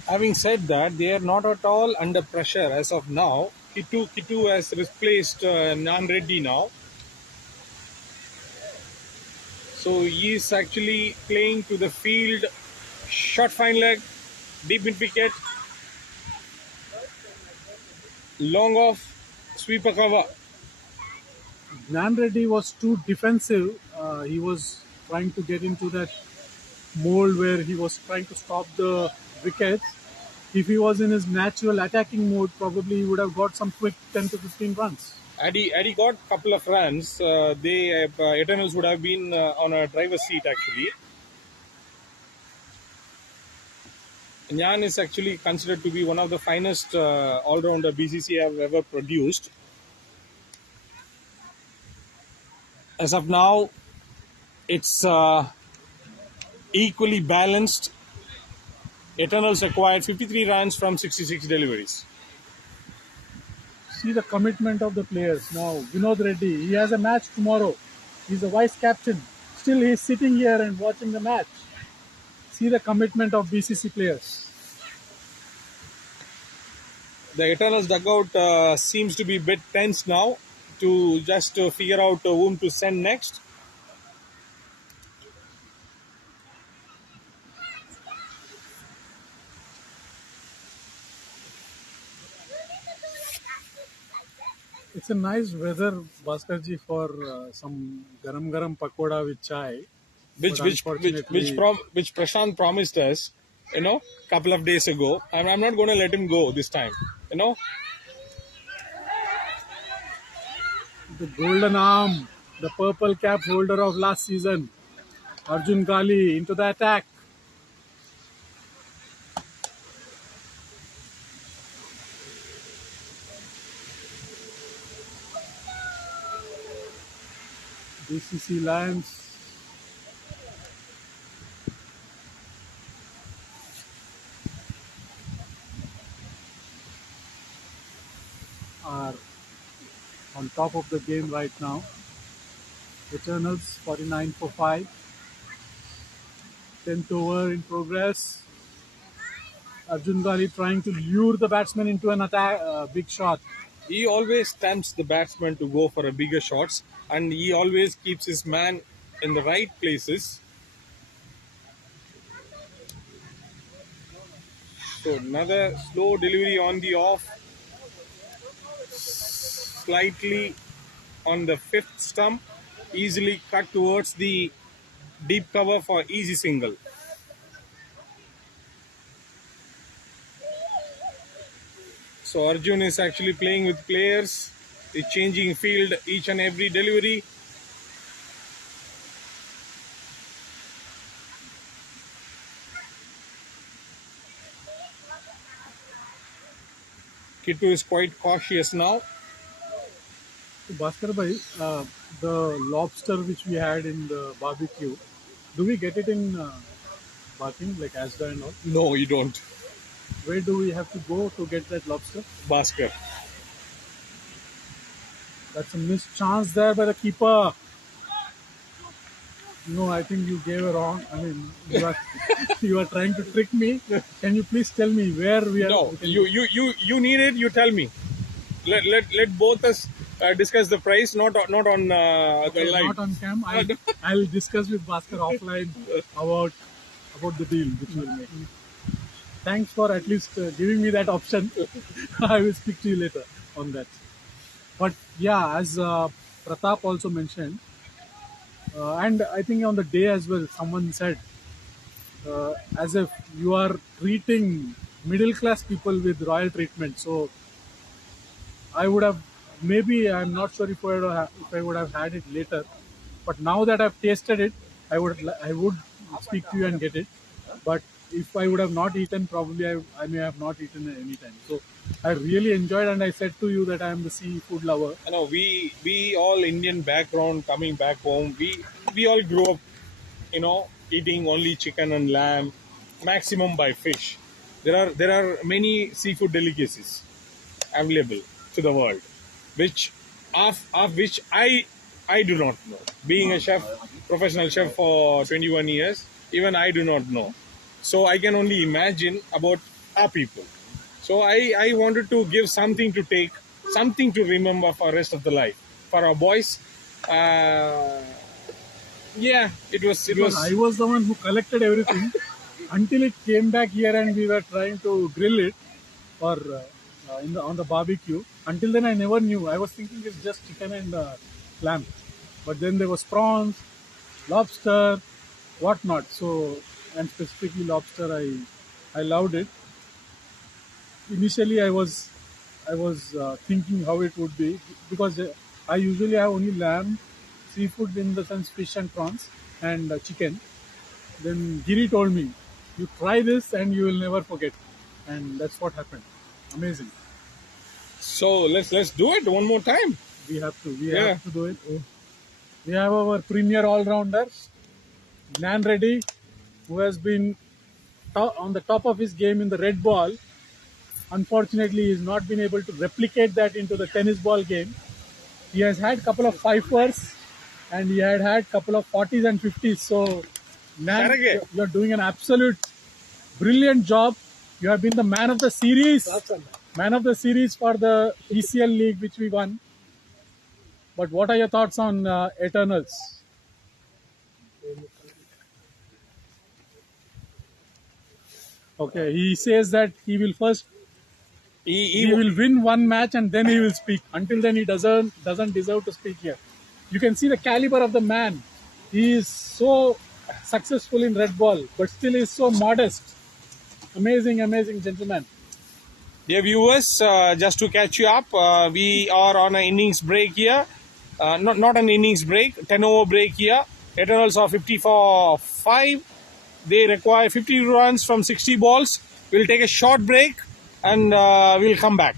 Having said that, they are not at all under pressure as of now. Kitu has replaced Nan Reddy now. So he is actually playing to the field. Short fine leg, deep mid wicket, long off, sweeper cover. Nan Reddy was too defensive. He was trying to get into that mold where he was trying to stop the wickets. If he was in his natural attacking mode, probably he would have got some quick 10 to 15 runs. Had he got a couple of runs, Eternals would have been on a driver's seat actually. Nyan is actually considered to be one of the finest all-rounder BCC have ever produced. As of now, it's equally balanced. Eternals acquired 53 runs from 66 deliveries. See the commitment of the players. Now, Vinod Reddy, he has a match tomorrow. He's a vice captain. Still, he's sitting here and watching the match. See the commitment of BCC players. The Eternals dugout seems to be a bit tense now to just figure out whom to send next. It's a nice weather, Bhaskarji, for some garam pakoda with chai. Which Prashant promised us, couple of days ago. And I'm not going to let him go this time, The golden arm, the purple cap holder of last season, Arjun Gali into the attack. BCC Lions are on top of the game right now. Eternals 49 for 5. 10th over in progress. Arjun Gali trying to lure the batsman into an attack, big shot. He always tempts the batsman to go for a bigger shots, and he always keeps his man in the right places. So another slow delivery on the off, slightly on the fifth stump, easily cut towards the deep cover for easy single. So Arjun is actually playing with players, is changing field each and every delivery. Kittu is quite cautious now. So Bhaskar bhai, the lobster which we had in the barbecue, do we get it in Barking, like Asda and all? No, you don't. Where do we have to go to get that lobster? Bhaskar. That's a missed chance there by the keeper. No, I think you gave a wrong. I mean, you are trying to trick me. Can you please tell me where we are? No, you need it. You tell me. Let both us discuss the price, not on the live. Not on cam. I'll discuss with Bhaskar offline about the deal which we'll make. Thanks for at least giving me that option. I will speak to you later on that. But yeah, as Pratap also mentioned, and I think on the day as well, someone said, as if you are treating middle class people with royal treatment. So I would have, maybe I'm not sure if I would have had it later, but now that I've tasted it, I would speak to you and get it. But if I would have not eaten, probably I may have not eaten at any time. So I really enjoyed, and I said to you that I am the seafood lover. You know, we all Indian background coming back home. We all grew up, eating only chicken and lamb, maximum by fish. There are many seafood delicacies available to the world, which of which I do not know. Being a chef, professional chef for 21 years, even I do not know. So I can only imagine about our people. So I wanted to give something to take, something to remember for the rest of the life. For our boys, yeah, it was. I was the one who collected everything until it came back here and we were trying to grill it or on the barbecue. Until then, I never knew. I was thinking it's just chicken and lamb, but then there was prawns, lobster, whatnot. So, and specifically lobster, I loved it. Initially, I was thinking how it would be, because I usually have only lamb, seafood in the sense fish and prawns, and chicken. Then Giri told me, you try this and you will never forget. And that's what happened. Amazing. So let's do it one more time. We have to do it. We have our premier all-rounder, Nan Reddy, who has been on the top of his game in the red ball. Unfortunately, he has not been able to replicate that into the tennis ball game. He has had a couple of fifers and he had a couple of 40s and 50s. So, Nan, you're doing an absolute brilliant job. You have been the man of the series. Man of the series for the ECL League, which we won. But what are your thoughts on Eternals? Okay, he says that he will first he will win one match and then he will speak. Until then, he doesn't deserve to speak here. You can see the caliber of the man. He is so successful in red ball, but still is so modest. Amazing gentleman. Dear viewers, just to catch you up, we are on an innings break here. Not an innings break, 10-over break here. Eternals are 50 for 5. They require 50 runs from 60 balls. We'll take a short break and we'll come back.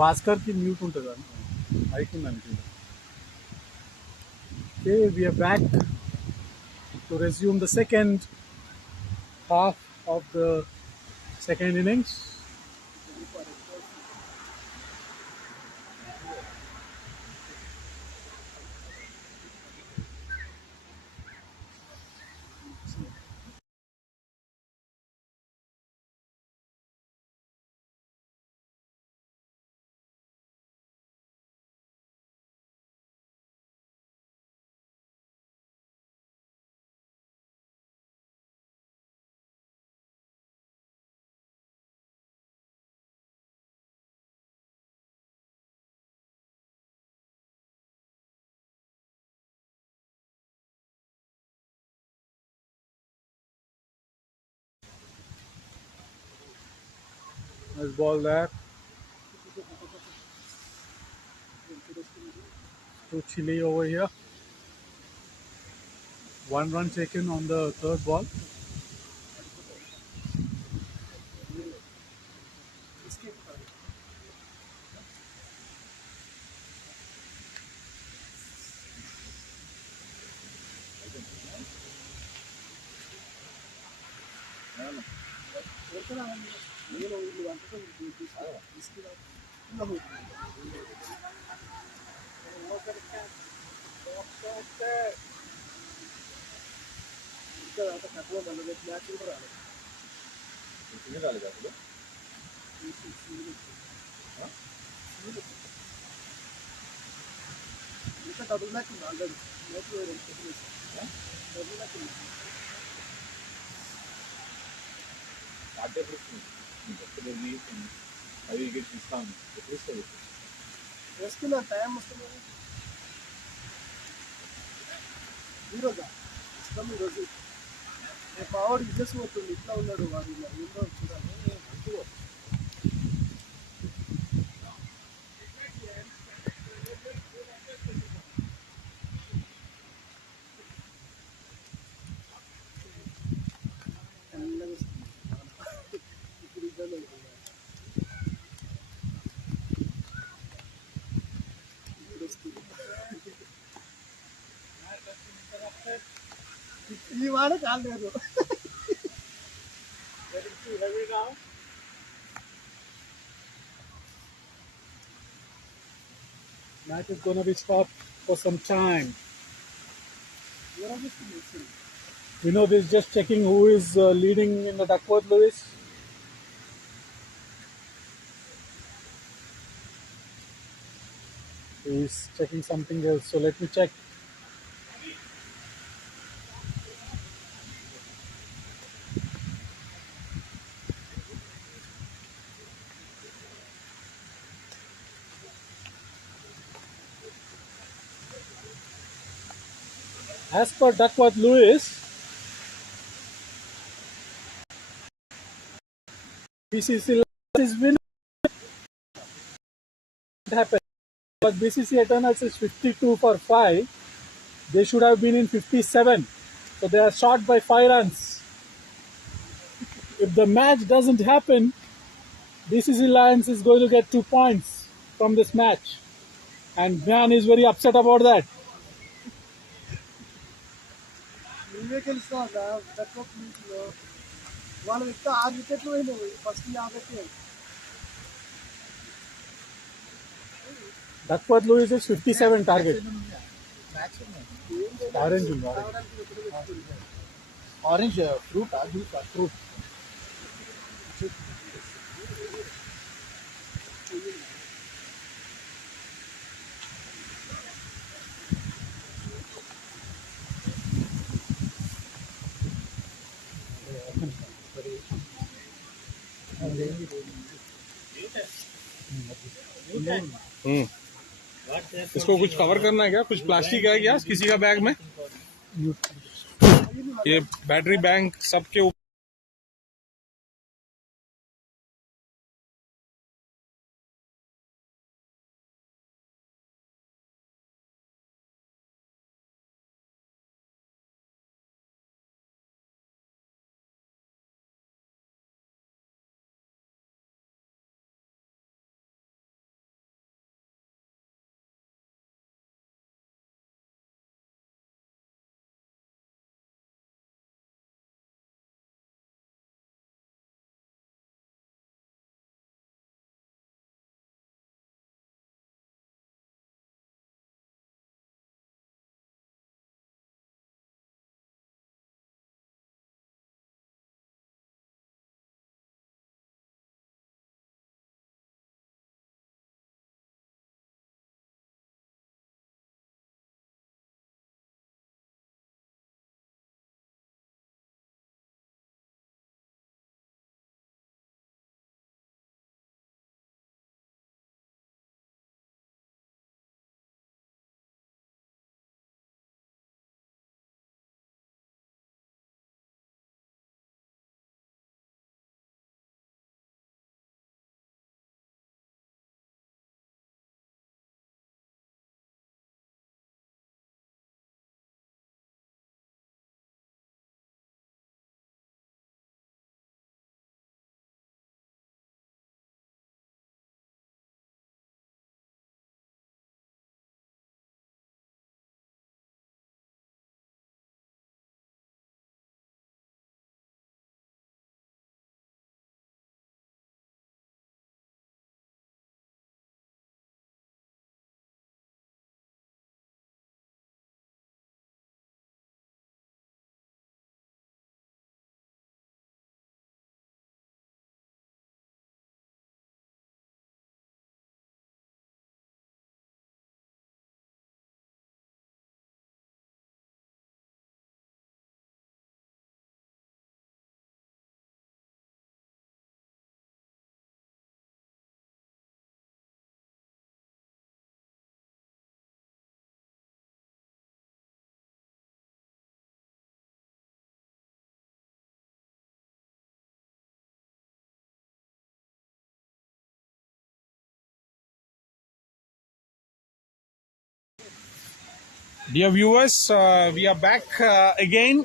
Bhaskar కి mute ఉంటుంది mic ఉంది అనుకుంటా. Okay, we are back to resume the second half of the second innings. Nice ball there. To Chile over here. 1 run taken on the third ball. Match is going to be stopped for some time. Is just checking who is leading in the Duckworth Lewis. He's checking something else, so let me check. As per Duckworth Lewis, BCC is winning. What happened? But BCC Eternals is 52 for 5. They should have been in 57. So they are short by 5 runs. If the match doesn't happen, BCC Lions is going to get 2 points from this match. And Man is very upset about that. Duckworth Lewis is 57 target. Orange. Orange fruit. Fruit. इसको कुछ cover करना है क्या? कुछ plastic है क्या किसी का बैग में? ये बैटरी बैंक सबके ऊपर Dear viewers, we are back again.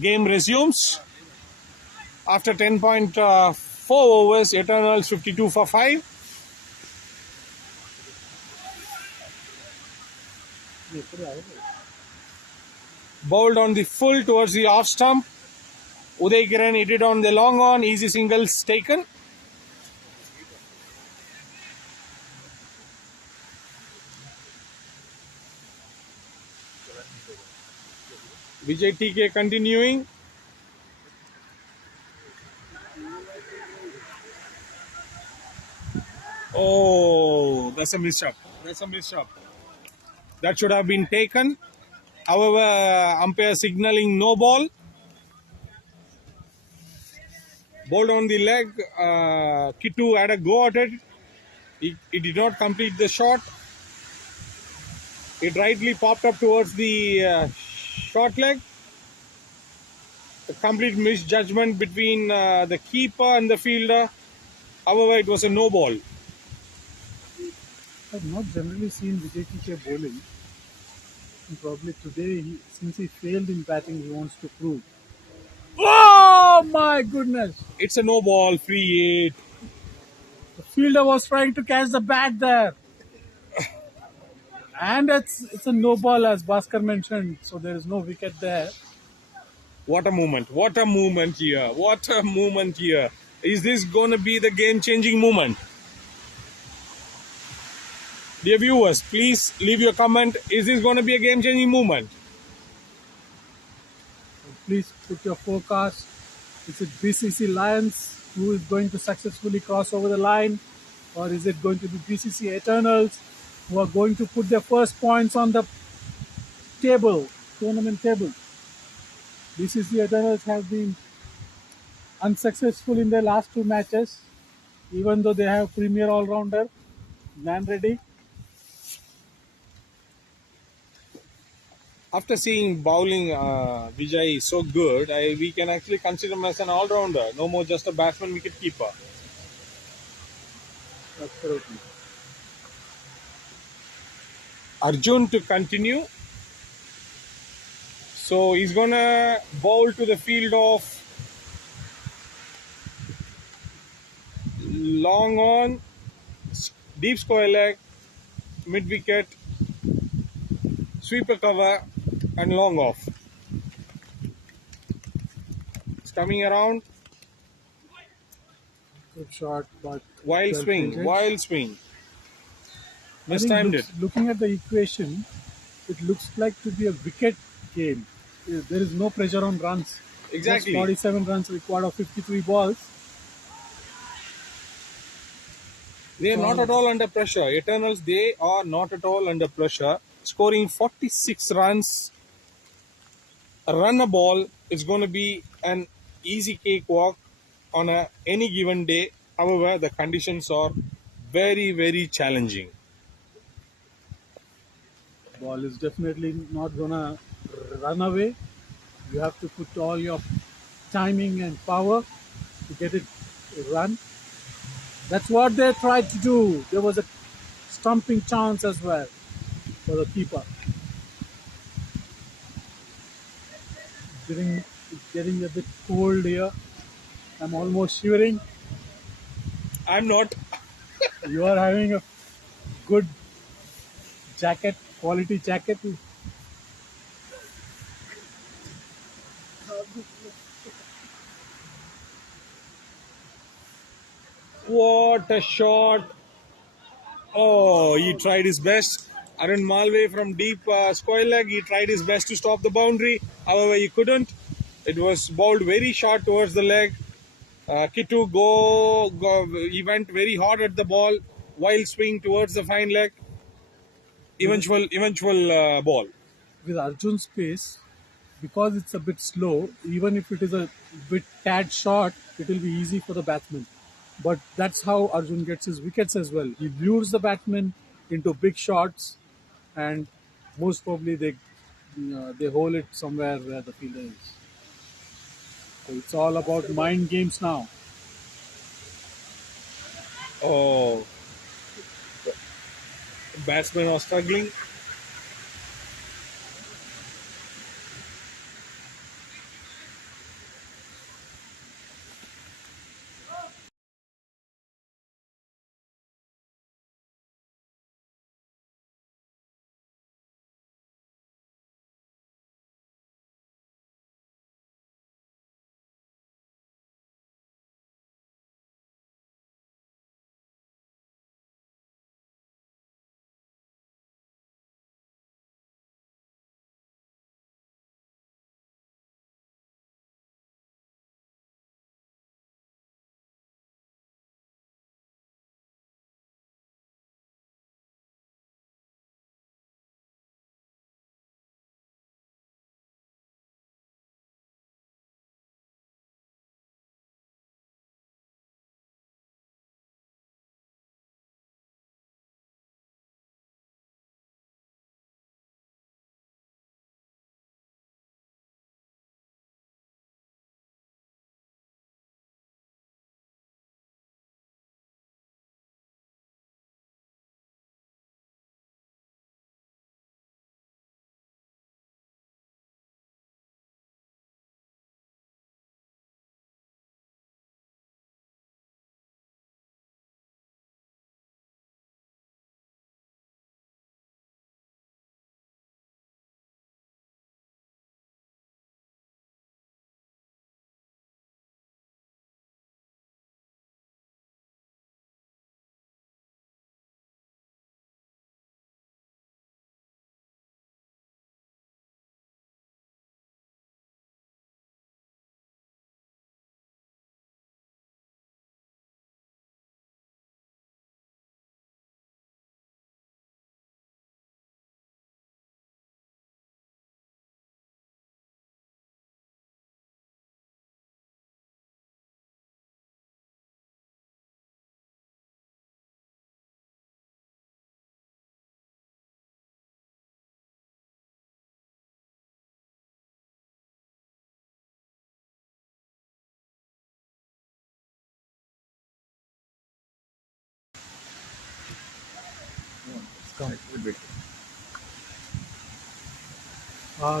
Game resumes after 10.4 overs. Eternals 52 for 5. Bowled on the full towards the off stump. Uday Kiran hit it on the long on. Easy singles taken. Vijay TK continuing. Oh, that's a misstep. That's a misstep. That should have been taken. However, umpire signaling no ball. Bowled on the leg. Kittu had a go at it. He did not complete the shot. It rightly popped up towards the short leg. A complete misjudgment between the keeper and the fielder. However, it was a no ball. I've not generally seen Vijay K bowling. And probably today, since he failed in batting, he wants to prove. Oh my goodness! It's a no ball, free hit. The fielder was trying to catch the bat there. And it's a no ball, as Bhaskar mentioned, so there is no wicket there. What a moment. What a moment here. What a moment here. Is this going to be the game-changing moment? Dear viewers, please leave your comment. Is this going to be a game-changing moment? Please put your forecast. Is it BCC Lions who is going to successfully cross over the line? Or is it going to be BCC Eternals who are going to put their first points on the tournament table? BCC Eternals have been unsuccessful in their last two matches, even though they have premier all-rounder, Man Reddy. After seeing bowling Vijay so good, we can actually consider him as an all-rounder. No more just a batsman wicket keeper. Absolutely. Arjun to continue. So he's going to bowl to the field of long on, deep square leg, mid-wicket, sweeper cover and long off. It's coming around. Good shot, but Wild swing. Mistimed it. Looking at the equation, it looks like to be a wicket game. There is no pressure on runs. Exactly. Just 47 runs required of 53 balls. They are not at all under pressure. Eternals, they are not at all under pressure. Scoring 46 runs, a run a ball is going to be an easy cakewalk on any given day. However, the conditions are very, very challenging. Ball is definitely not gonna run away. You have to put all your timing and power to get it run. That's what they tried to do. There was a stumping chance as well for the keeper. It's getting a bit cold here. I'm almost shivering. I'm not. You are having a good jacket, quality jacket. What a shot. Oh, he tried his best. Arun Malve from deep square leg, he tried his best to stop the boundary. However, he couldn't. It was bowled very short towards the leg. Kittu he went very hard at the ball. Wild swing towards the fine leg. Eventual ball. With Arjun's pace, because it's a bit slow, even if it is a bit tad short, it will be easy for the batsman. But that's how Arjun gets his wickets as well. He lures the batsman into big shots, and most probably they hole it somewhere where the fielder is. So it's all about mind games now. Oh, batsmen are struggling.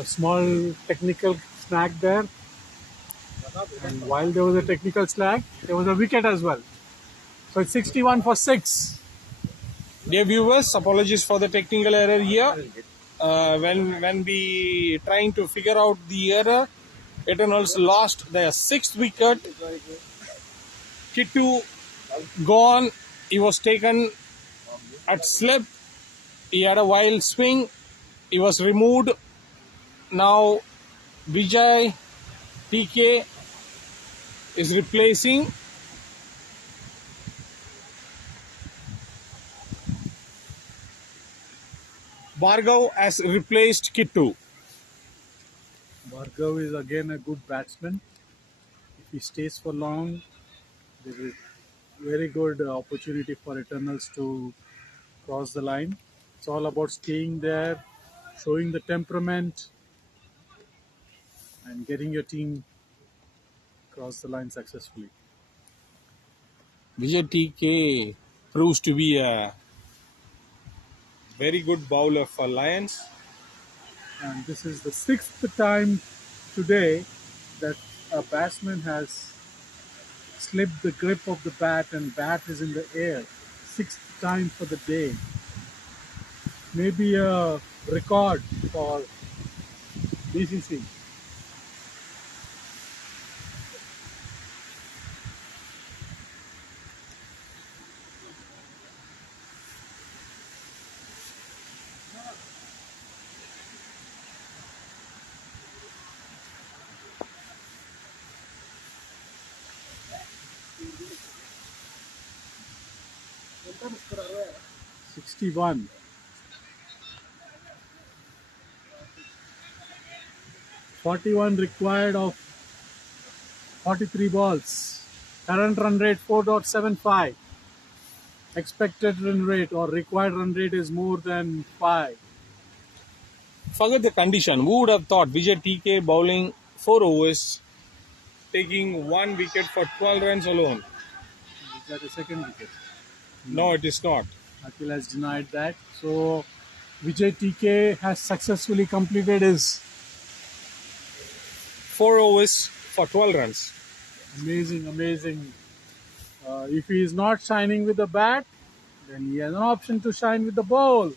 Small technical snag there. And while there was a technical snag, there was a wicket as well. So it's 61 for 6. Dear viewers, apologies for the technical error here. When we trying to figure out the error, Eternals lost their 6th wicket. Kittu gone. He was taken at slip. He had a wild swing. He was removed. Now Vijay TK is replacing. Bhargav has replaced Kittu. Bhargav is again a good batsman. If he stays for long, there is very good opportunity for Eternals to cross the line. It's all about staying there, showing the temperament, and getting your team cross the line successfully. Vijay TK proves to be a very good bowler for Lions. And this is the 6th time today that a batsman has slipped the grip of the bat and bat is in the air. 6th time for the day. Maybe a record for BCC. '61. 41 required of 43 balls. Current run rate 4.75. Expected run rate or required run rate is more than 5. Forget the condition. Who would have thought Vijay TK bowling 4 overs, taking 1 wicket for 12 runs alone? Is that a second wicket? No, it is not. Akhil has denied that. So Vijay TK has successfully completed his 4 overs for 12 runs. amazing. If he is not shining with the bat, then he has an option to shine with the ball.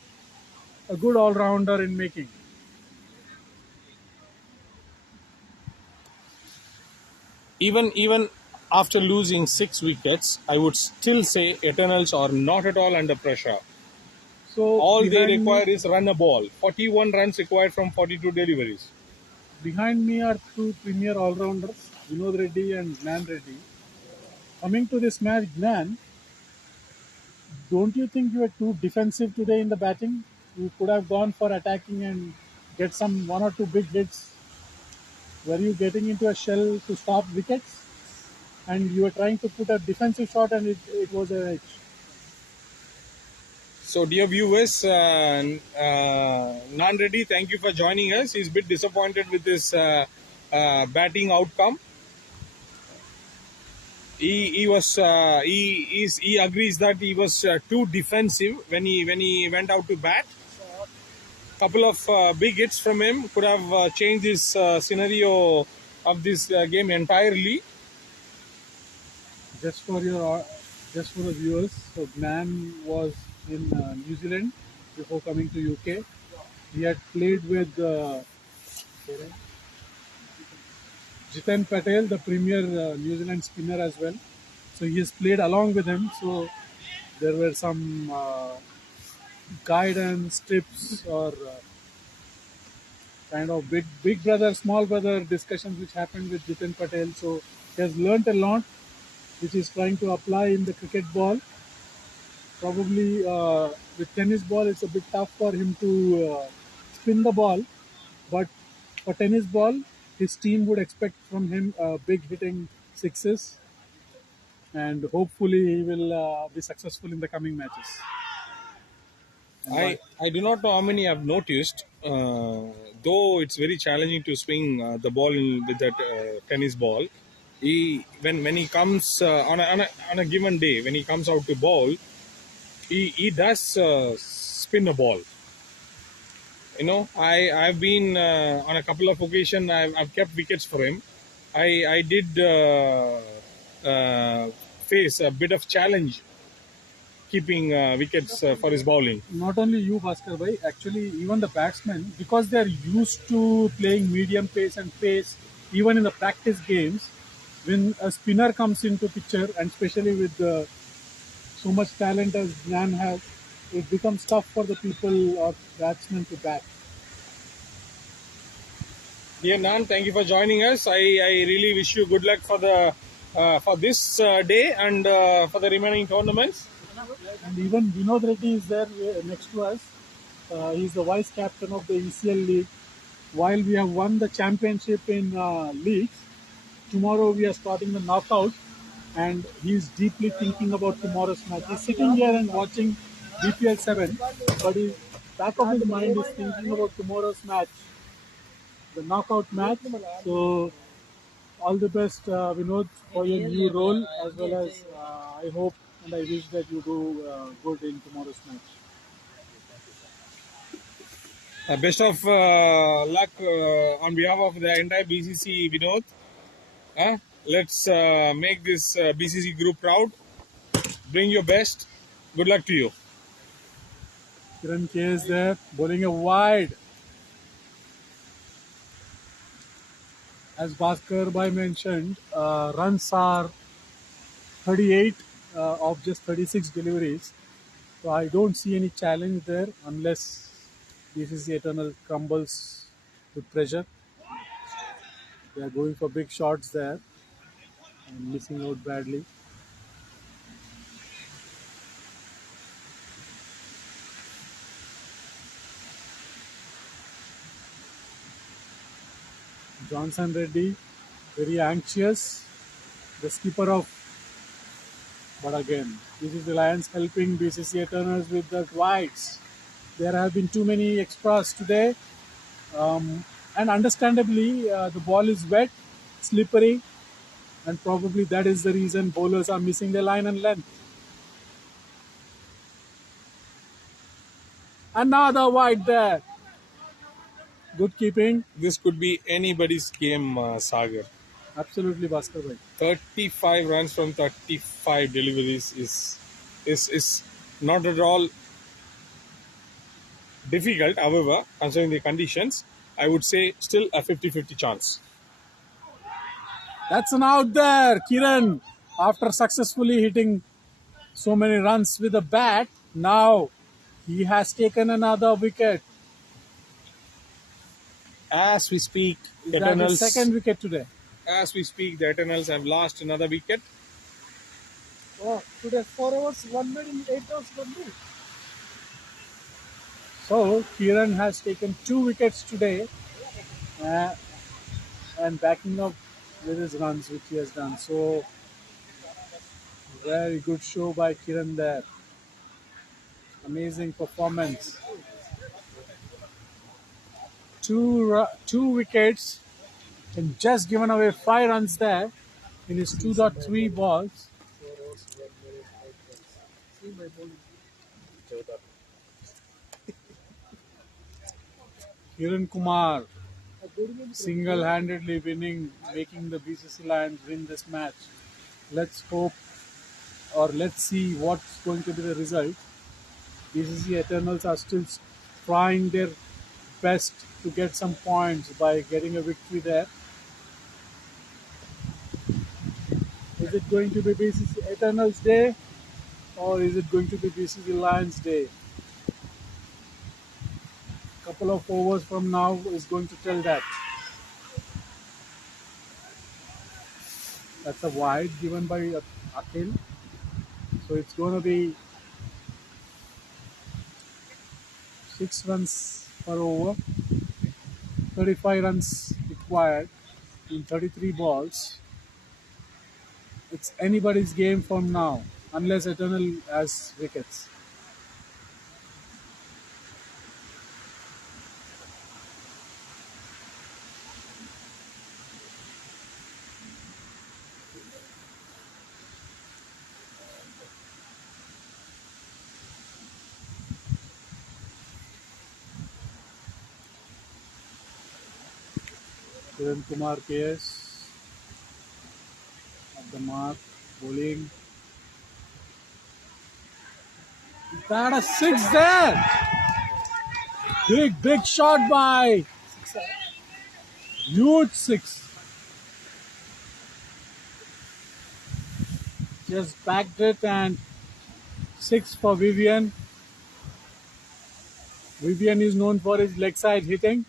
A good all-rounder in making. Even after losing 6 wickets, I would still say Eternals are not at all under pressure. So All they behind require me, is run a ball. 41 runs required from 42 deliveries. behind me are two premier all-rounders, Vinod Reddy and Gnan Reddy. Coming to this match, Gnan, don't you think you were too defensive today in the batting? You could have gone for attacking and get some 1 or 2 big hits. Were you getting into a shell to stop wickets? And you were trying to put a defensive shot and it was a edge. So, dear viewers, Nan Reddy, thank you for joining us. He's a bit disappointed with this batting outcome. He agrees that he was too defensive when he went out to bat. Couple of big hits from him could have changed this scenario of this game entirely. Just for the viewers, so Gnan was in New Zealand before coming to UK. He had played with Jiten Patel, the premier New Zealand spinner as well. So he has played along with him. So there were some guidance, tips, or kind of big brother, small brother discussions which happened with Jiten Patel. So he has learnt a lot, which he's trying to apply in the cricket ball. Probably with tennis ball, it's a bit tough for him to spin the ball. But for tennis ball, his team would expect from him big hitting sixes. And hopefully he will be successful in the coming matches. I do not know how many I've noticed, though it's very challenging to swing the ball with that tennis ball. When he comes on a given day, when he comes out to bowl, he does spin a ball. You know, I've been on a couple of occasions. I've kept wickets for him. I did face a bit of challenge keeping wickets for his bowling. Not only you, Bhaskar bhai, actually even the batsmen, because they are used to playing medium pace and pace, even in the practice games, when a spinner comes into picture, and especially with so much talent as Gnan has, it becomes tough for the people or batsmen to bat. Dear Nan, thank you for joining us. I really wish you good luck for this day and for the remaining tournaments. And even Vinod Reddy is there next to us. He's the vice captain of the ECL League. While we have won the championship in leagues, tomorrow we are starting the knockout, and he's deeply thinking about tomorrow's match. He's sitting here and watching BPL-7, but his back of his mind is thinking about tomorrow's match, the knockout match. So all the best, Vinod, for your new role, as well as I hope and I wish that you do good in tomorrow's match. Best of luck on behalf of the entire BCC, Vinod. Let's make this BCC group proud. Bring your best. Good luck to you. Kiran K is there, bowling a wide. As Bhaskar Bhai mentioned, runs are 38 of just 36 deliveries. So I don't see any challenge there unless this is the Eternal crumbles with pressure. They are going for big shots there and missing out badly. Johnson Reddy, very anxious. The skipper of, but again, this is the Lions helping BCC Eternals with the wides. There have been too many extras today, and understandably, the ball is wet, slippery, and probably that is the reason bowlers are missing their line and length. Another wide there. Good keeping. This could be anybody's game, Sagar. Absolutely, Bhaskar bhai. 35 runs from 35 deliveries is not at all difficult. However, considering the conditions, I would say still a 50-50 chance. That's an out there. Kiran, after successfully hitting so many runs with a bat, now he has taken another wicket. As we speak, Is that his second wicket today? As we speak, the Eternals have lost another wicket. Oh, today 4 overs, 1 minute in 8 overs, 1 minute. So, Kiran has taken 2 wickets today and backing up with his runs, which he has done. So, very good show by Kiran there. Amazing performance. Two wickets and just given away 5 runs there in his 2.3 balls. Kiran Kumar single-handedly winning, making the BCC Lions win this match. Let's hope, or let's see what's going to be the result. BCC Eternals are still trying their best to get some points by getting a victory there. Is it going to be BCC Eternals Day, or is it going to be BCC Lions Day? Couple of overs from now is going to tell that. That's a wide given by Akhil. So it's going to be 6 runs per over, 35 runs required in 33 balls. It's anybody's game from now, unless Eternal has wickets. Kiran Kumar KS at the mark, bowling. Got a six there. Big shot by. Huge six. Just backed it and six for Vivian. Vivian is known for his leg side hitting.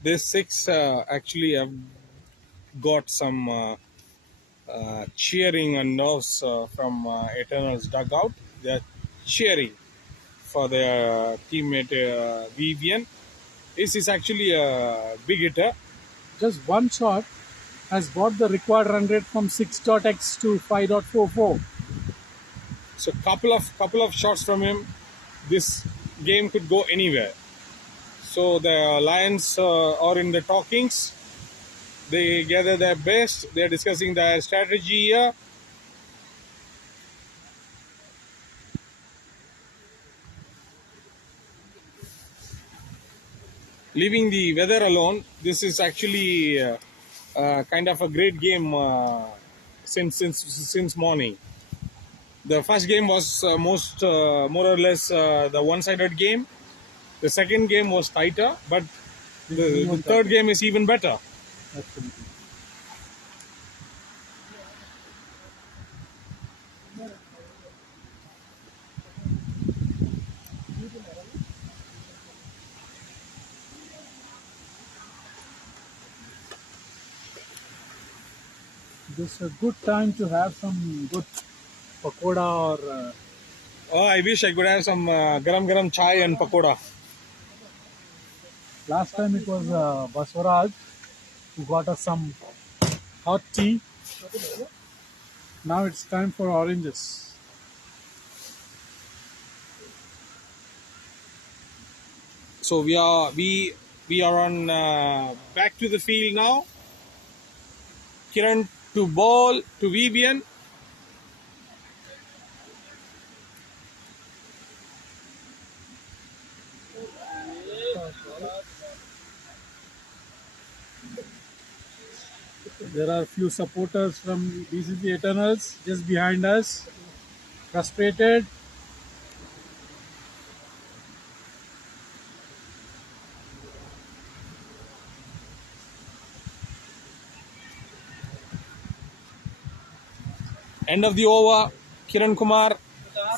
This six actually have got some cheering and nerves from Eternal's dugout. They're cheering for their teammate Vivian. This is actually a big hitter. Just one shot has got the required run rate from 6.x to 5.44. So couple of shots from him, this game could go anywhere. So the Lions are in the talkings. They gather their best. They're discussing their strategy here. Leaving the weather alone, this is actually kind of a great game since morning. The first game was more or less the one-sided game. The second game was tighter, but the third game is even better. Absolutely. This is a good time to have some good pakoda or Oh, I wish I could have some garam chai and pakoda. last time it was Baswaraj who got us some hot tea. Now it's time for oranges. So we are on back to the field now. Kiran to ball to Vivian. There are a few supporters from BCC Eternals just behind us, frustrated. End of the over. Kiran Kumar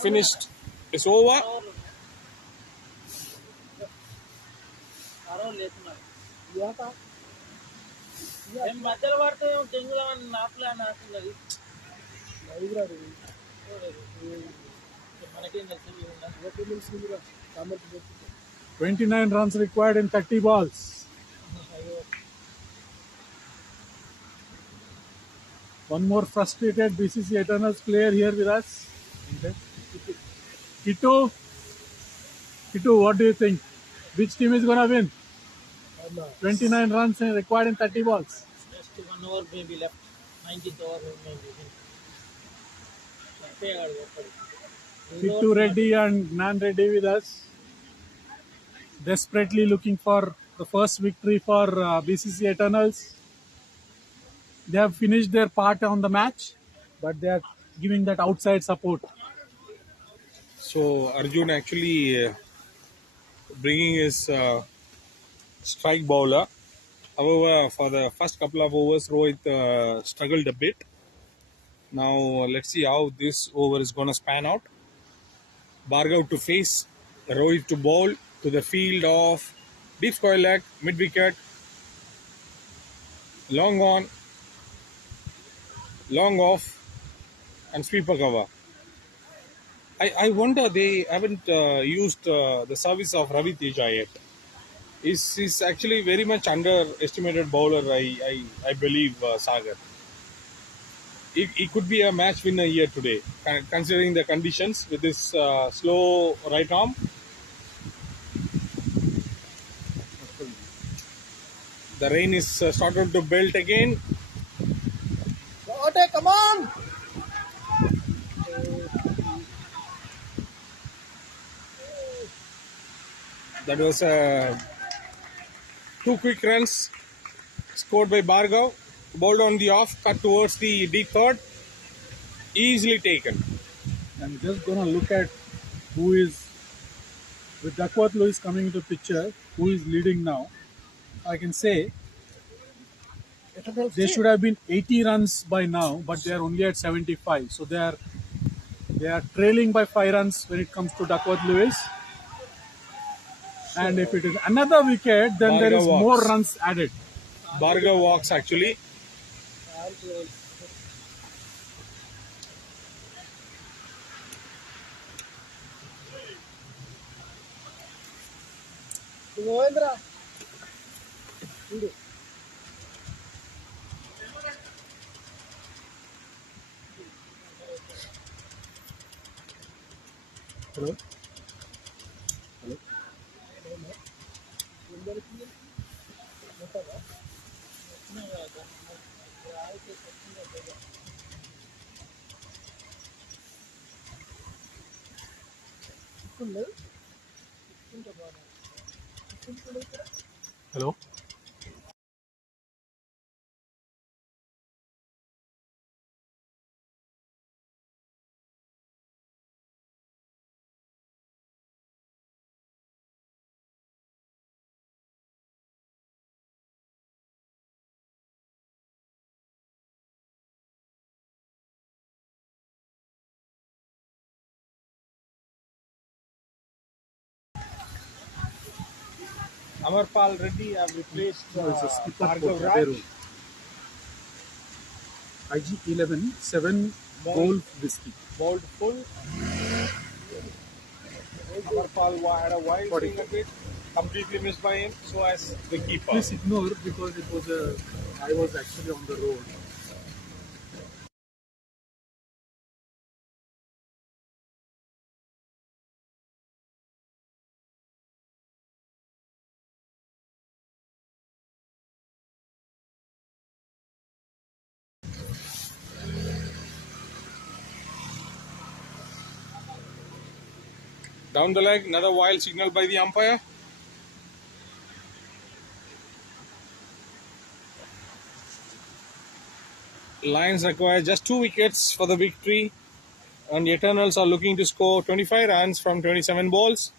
finished his over. "29 runs required in 30 balls. One more frustrated BCC Eternals player here with us. Kitu, what do you think? Which team is going to win? 29 runs required in 30 balls. Just 1 hour maybe left. 19th over maybe. Kittu Reddy and Gnan Reddy with us, desperately looking for the first victory for BCC Eternals. They have finished their part on the match, but they are giving that outside support. So Arjun actually bringing his strike bowler. However, for the first couple of overs, Rohit struggled a bit. Now let's see how this over is going to span out. Bhargav to face, Rohit to bowl to the field of deep square leg, mid wicket, long on, long off, and sweeper cover. I wonder they haven't used the service of Ravi Teja yet. He's actually very much underestimated bowler, I believe, Sagar. He could be a match winner here today, considering the conditions with this slow right arm. The rain is started to belt again. Come on! That was a Two quick runs scored by Bhargav. Bowled on the off, cut towards the deep third. Easily taken. I'm just gonna look at who is, with Duckworth Lewis coming into picture, who is leading now. I can say they should have been 80 runs by now, but they are only at 75. So they are trailing by 5 runs when it comes to Duckworth Lewis. And if it is another wicket, then there is Bhargav more walks. runs added. Bhargav walks actually. Hello? Hello? Amarpal Reddy have replaced No, it's a skipper for Bhargav Raj. Cameroon. IG 11, 7 Golf Whiskey. Bowled full. Amarpal had a wide swing at it. Completely missed by him. So as the keeper. Please ignore because I was actually on the road. Down the leg, another wild signal by the umpire. Lions require just 2 wickets for the victory, and the Eternals are looking to score 25 runs from 27 balls.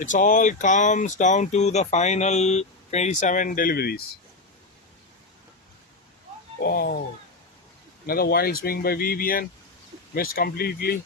It all comes down to the final 27 deliveries. Oh, another wild swing by Vivian, missed completely.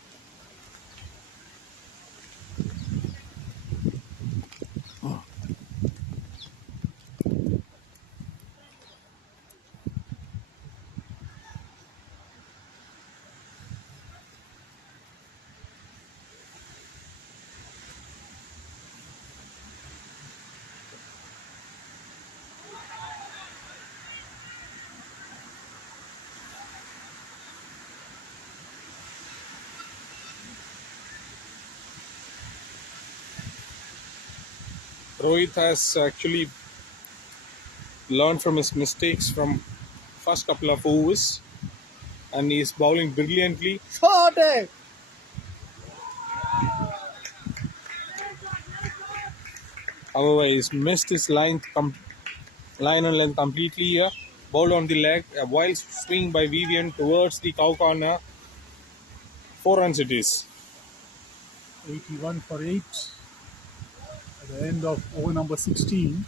Rohit has actually learned from his mistakes from first couple of overs, and he is bowling brilliantly. However, he's missed his line and length completely here. Bowled on the leg, a wild swing by Vivian towards the cow corner. 4 runs it is. 81 for 8 at the end of over number 16.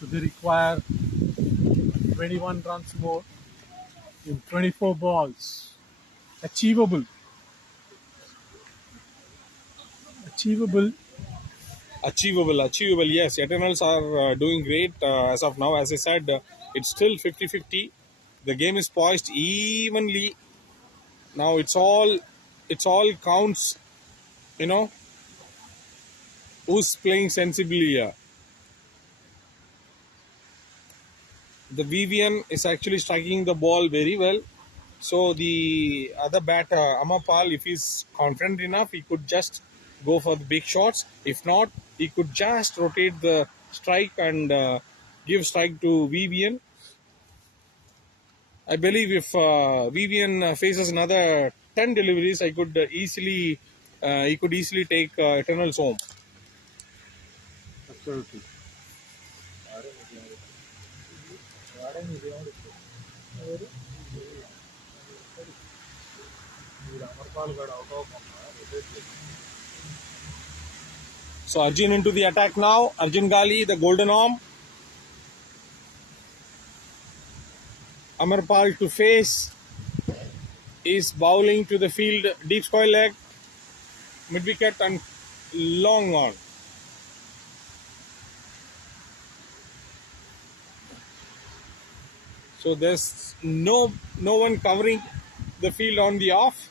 So they require 21 runs more in 24 balls. Achievable. Achievable, yes. Eternals are doing great as of now. As I said, it's still 50-50. The game is poised evenly. Now it's all counts, who's playing sensibly here. The Vivian is actually striking the ball very well. So the other batter, Amapal, if he's confident enough, he could just go for the big shots. If not, he could just rotate the strike and give strike to Vivian. I believe if Vivian faces another 10 deliveries, he could easily take Eternals home. Turkey. So Arjun into the attack now. Arjun Gali, the golden arm. Amarpal to face. Is bowling to the field. Deep square leg. Mid wicket and long on. So there's no one covering the field on the off.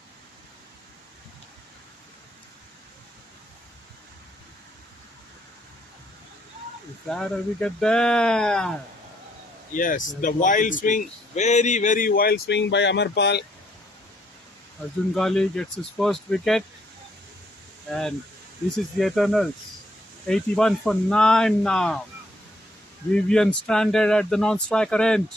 Is that a wicket there? Yes, the wild swing, very, very wild swing by Amarpal. Arjun Gali gets his first wicket, and this is the Eternals. 81 for 9 now. Vivian stranded at the non-striker end.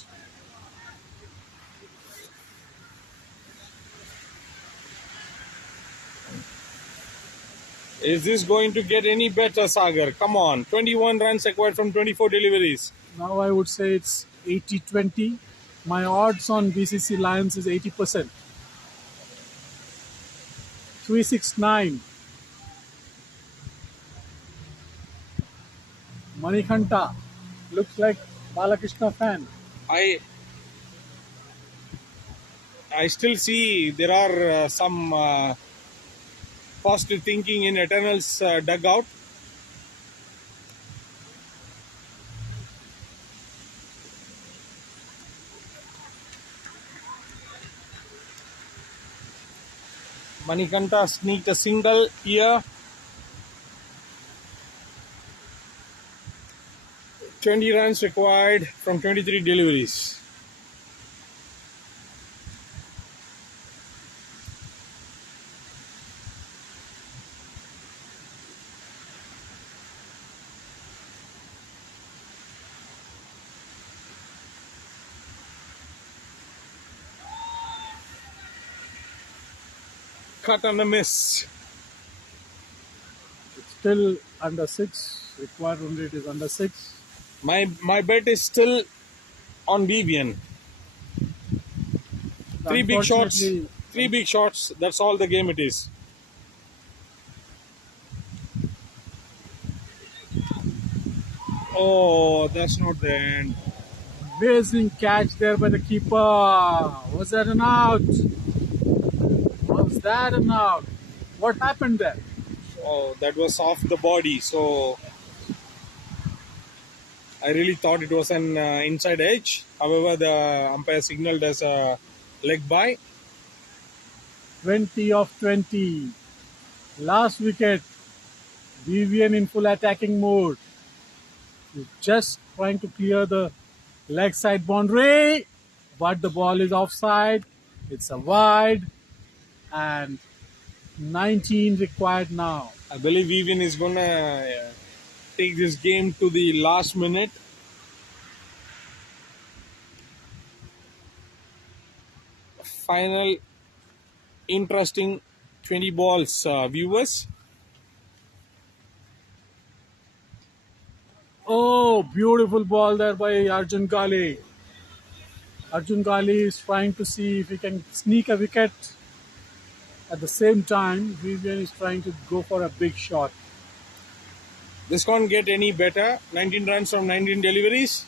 Is this going to get any better, Sagar? Come on, 21 runs acquired from 24 deliveries. Now I would say it's 80-20. My odds on BCC Lions is 80%. 369. Manikanta looks like Balakrishna fan. I still see there are some positive thinking in Eternals dugout. Manikanta sneaked a single here. 20 runs required from 23 deliveries. Cut and a miss. It's still under 6. Required run rate is under 6. My bet is still on Vivian. Three big shots. That's all the game it is. Oh, that's not the end. Amazing catch there by the keeper. Was that an out? Was that an out? What happened there? Oh, that was off the body. So I really thought it was an inside edge. However, the umpire signaled as a leg by. 20 of 20. Last wicket. Vivian in full attacking mode. He's just trying to clear the leg side boundary. But the ball is offside. It's a wide. And 19 required now. I believe Vivian is going to take this game to the last minute. Final interesting 20 balls, viewers. Oh, beautiful ball there by Arjun Gali. Arjun Gali is trying to see if he can sneak a wicket. At the same time, Vivian is trying to go for a big shot. This can't get any better. 19 runs from 19 deliveries.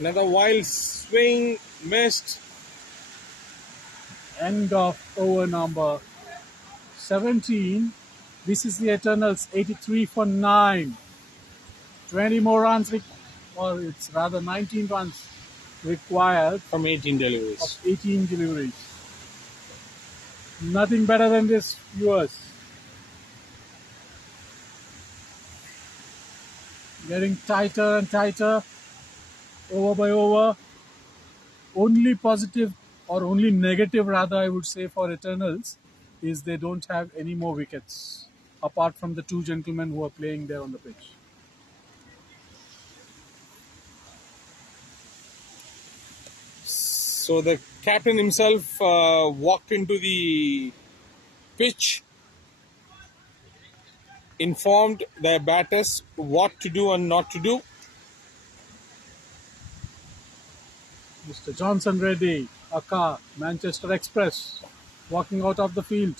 Another wild swing, missed. End of over number 17. This is the Eternals, 83 for 9. 20 more runs, or it's rather 19 runs required From 18 deliveries. of 18 deliveries. Nothing better than this, viewers. Getting tighter and tighter, over by over. Only positive, or only negative rather, I would say, for Eternals is they don't have any more wickets, apart from the two gentlemen who are playing there on the pitch. So the captain himself walked into the pitch informed their batters what to do and not to do. Mr. Johnson Reddy, Aka, Manchester Express, walking out of the field.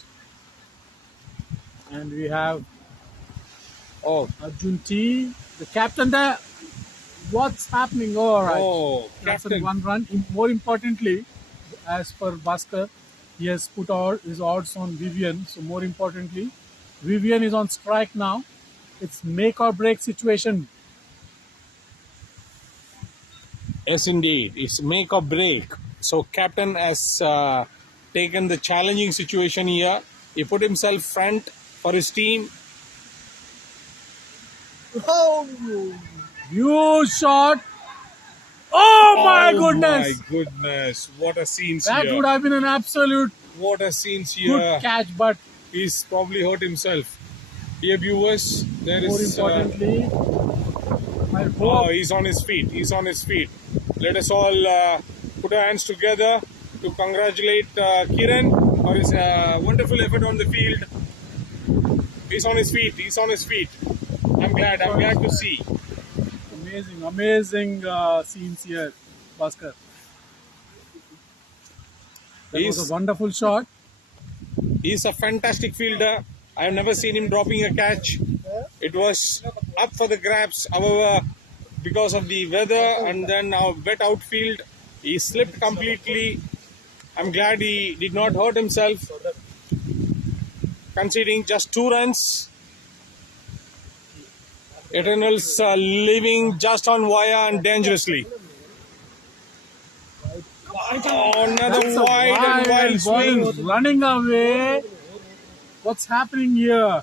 And we have Arjun T, the captain there. What's happening? All right. Oh, That's captain. one run. More importantly, as per Bhaskar, he has put all his odds on Vivian. So more importantly, Vivian is on strike now. It's make or break situation. Yes, indeed. It's make or break. So captain has taken the challenging situation here. He put himself front for his team. Huge shot. Oh my goodness. My goodness. What a scenes That here. would have been an absolute What a scenes good here. catch, but He's probably hurt himself. Dear viewers, there more is... importantly, I hope oh, he's on his feet. He's on his feet. Let us all put our hands together to congratulate Kiran for his wonderful effort on the field. He's on his feet. He's on his feet. I'm glad to see. amazing scenes here, Bhaskar. That was a wonderful shot. He's a fantastic fielder. I have never seen him dropping a catch. It was up for the grabs. However, because of the weather and then our wet outfield, he slipped completely. I'm glad he did not hurt himself, conceding just 2 runs. Eternals leaving just on wire and dangerously. Oh, another That's a wide and wild ball swing. is running away. What's happening here?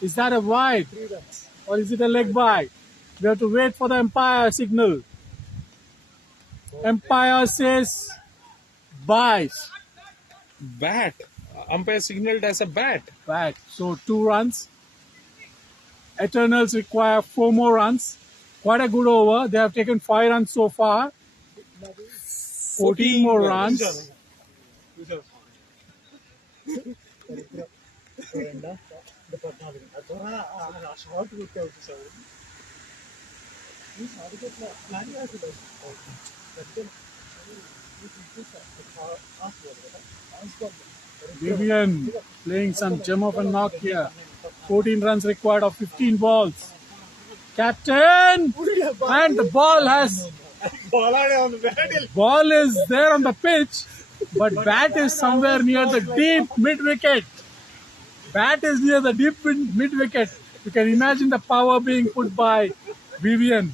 Is that a wide or is it a leg by? We have to wait for the umpire signal. Umpire says buys. Bat. Umpire signaled as a bat. Bat. So 2 runs. Eternals require 4 more runs. Quite a good over. They have taken 5 runs so far. 14 more runs. Vivian playing some gem of a knock here. 14 runs required of 15 balls. Captain! And the ball is there on the pitch, but bat is somewhere near the deep mid-wicket. Bat is near the deep mid-wicket. You can imagine the power being put by Vivian.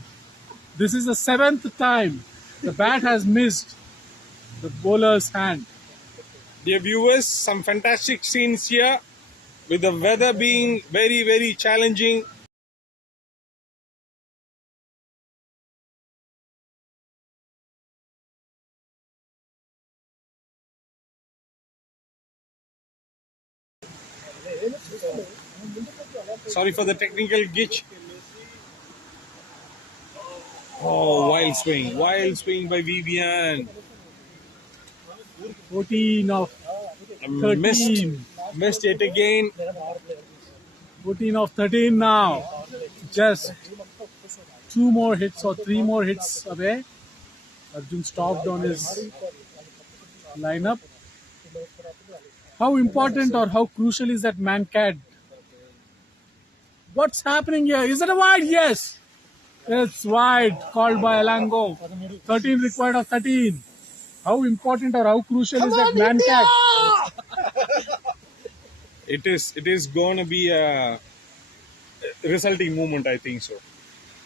This is the 7th time the bat has missed the bowler's hand. Dear viewers, some fantastic scenes here with the weather being very, very challenging. Sorry for the technical glitch. Oh, wild swing by Vivian. 14 of 13. Missed it again. 14 of 13 now. Just 2 more hits or 3 more hits away. Arjun stopped on his lineup. How important or how crucial is that man-cat? What's happening here? Is it a wide? Yes. It's wide, called by Alango. 13 required of 13. How important or how crucial is that man-cat? It is going to be a resulting movement, I think so.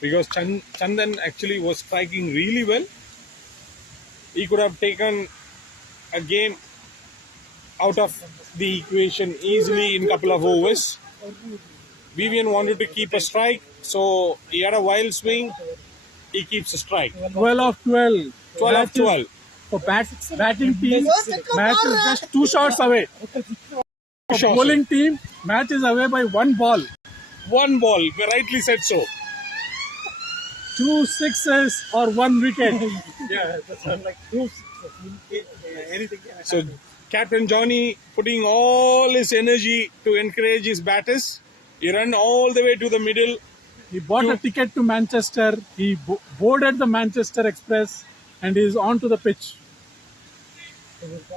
Because Chandan actually was striking really well. He could have taken a game out of the equation easily in a couple of overs. Vivian wanted to keep a strike, so he had a wild swing. He keeps a strike. 12 of 12. 12 of 12. For batting team, match is just 2 shots away. For bowling team, match is away by 1 ball. 1 ball, rightly said so. 2 sixes or 1 wicket. Yeah, that's like 2 anything. So Captain Johnny putting all his energy to encourage his batters. He ran all the way to the middle. He bought a ticket to Manchester. He boarded the Manchester Express and is on to the pitch.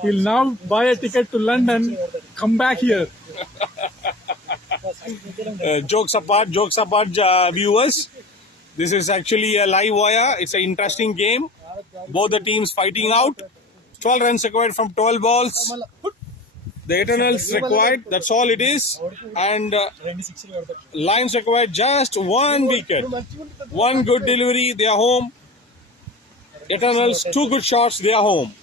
He'll now buy a ticket to London, come back here. Jokes apart, viewers. This is actually a live wire. It's an interesting game. Both the teams fighting out. 12 runs required from 12 balls. The Eternals required. That's all it is. And Lions required just one wicket. One good delivery. They are home. Eternals, 2 good shots. They are home.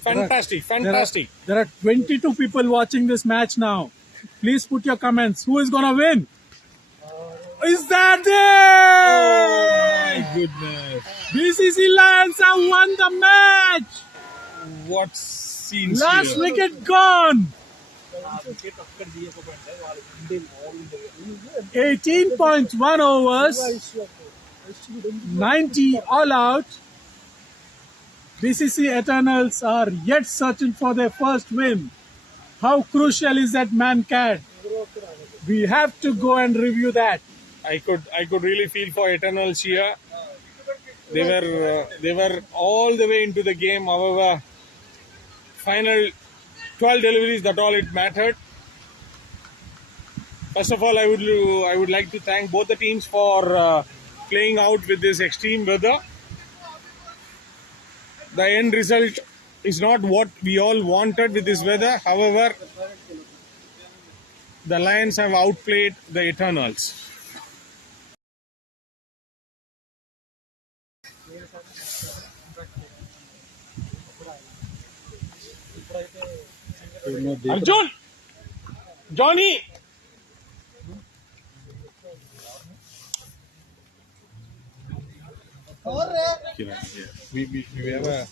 Fantastic, fantastic. There are 22 people watching this match now. Please put your comments. Who is going to win? Is that it? Oh my goodness. BCC Lions have won the match. What scenes Last here. wicket gone. 18.1 overs. 90 all out. BCC Eternals are yet searching for their first win. How crucial is that man cat? We have to go and review that. I could really feel for Eternals here. They were all the way into the game. However, final 12 deliveries, that's all it mattered. First of all, I would like to thank both the teams for playing out with this extreme weather. The end result is not what we all wanted with this weather. However, the Lions have outplayed the Eternals. Arjun! Johnny! We have a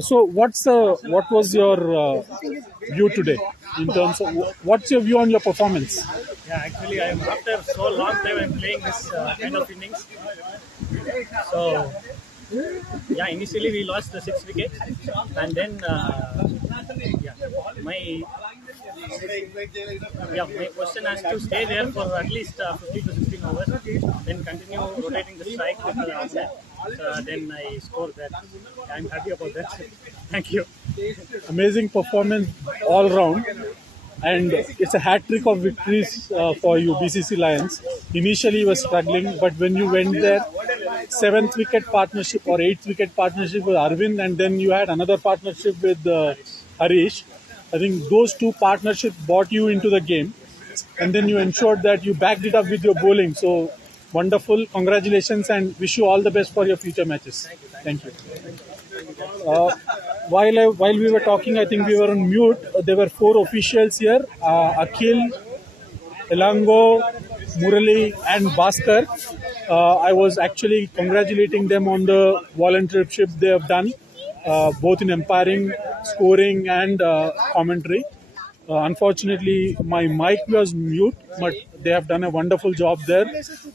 So, what was your view today in terms of what's your view on your performance? Yeah, actually, I'm after so long time I'm playing this kind of innings. So, yeah, initially we lost the 6 wickets, and then yeah, my my question has to stay there for at least 50 to 16 overs, then continue rotating the strike with the outside. Then I score that. I'm happy about that. Thank you. Amazing performance all round, and it's a hat trick of victories for you, BCC Lions. Initially, you were struggling, but when you went there, 7th wicket partnership or 8th wicket partnership with Arvind, and then you had another partnership with Harish. I think those two partnerships brought you into the game, and then you ensured that you backed it up with your bowling. So wonderful! Congratulations, and wish you all the best for your future matches. Thank you. While we were talking, I think we were on mute. There were 4 officials here: Akhil, Elango, Murali, and Bhaskar. I was actually congratulating them on the volunteership they have done, both in umpiring, scoring, and commentary. Unfortunately, my mic was mute, but they have done a wonderful job there.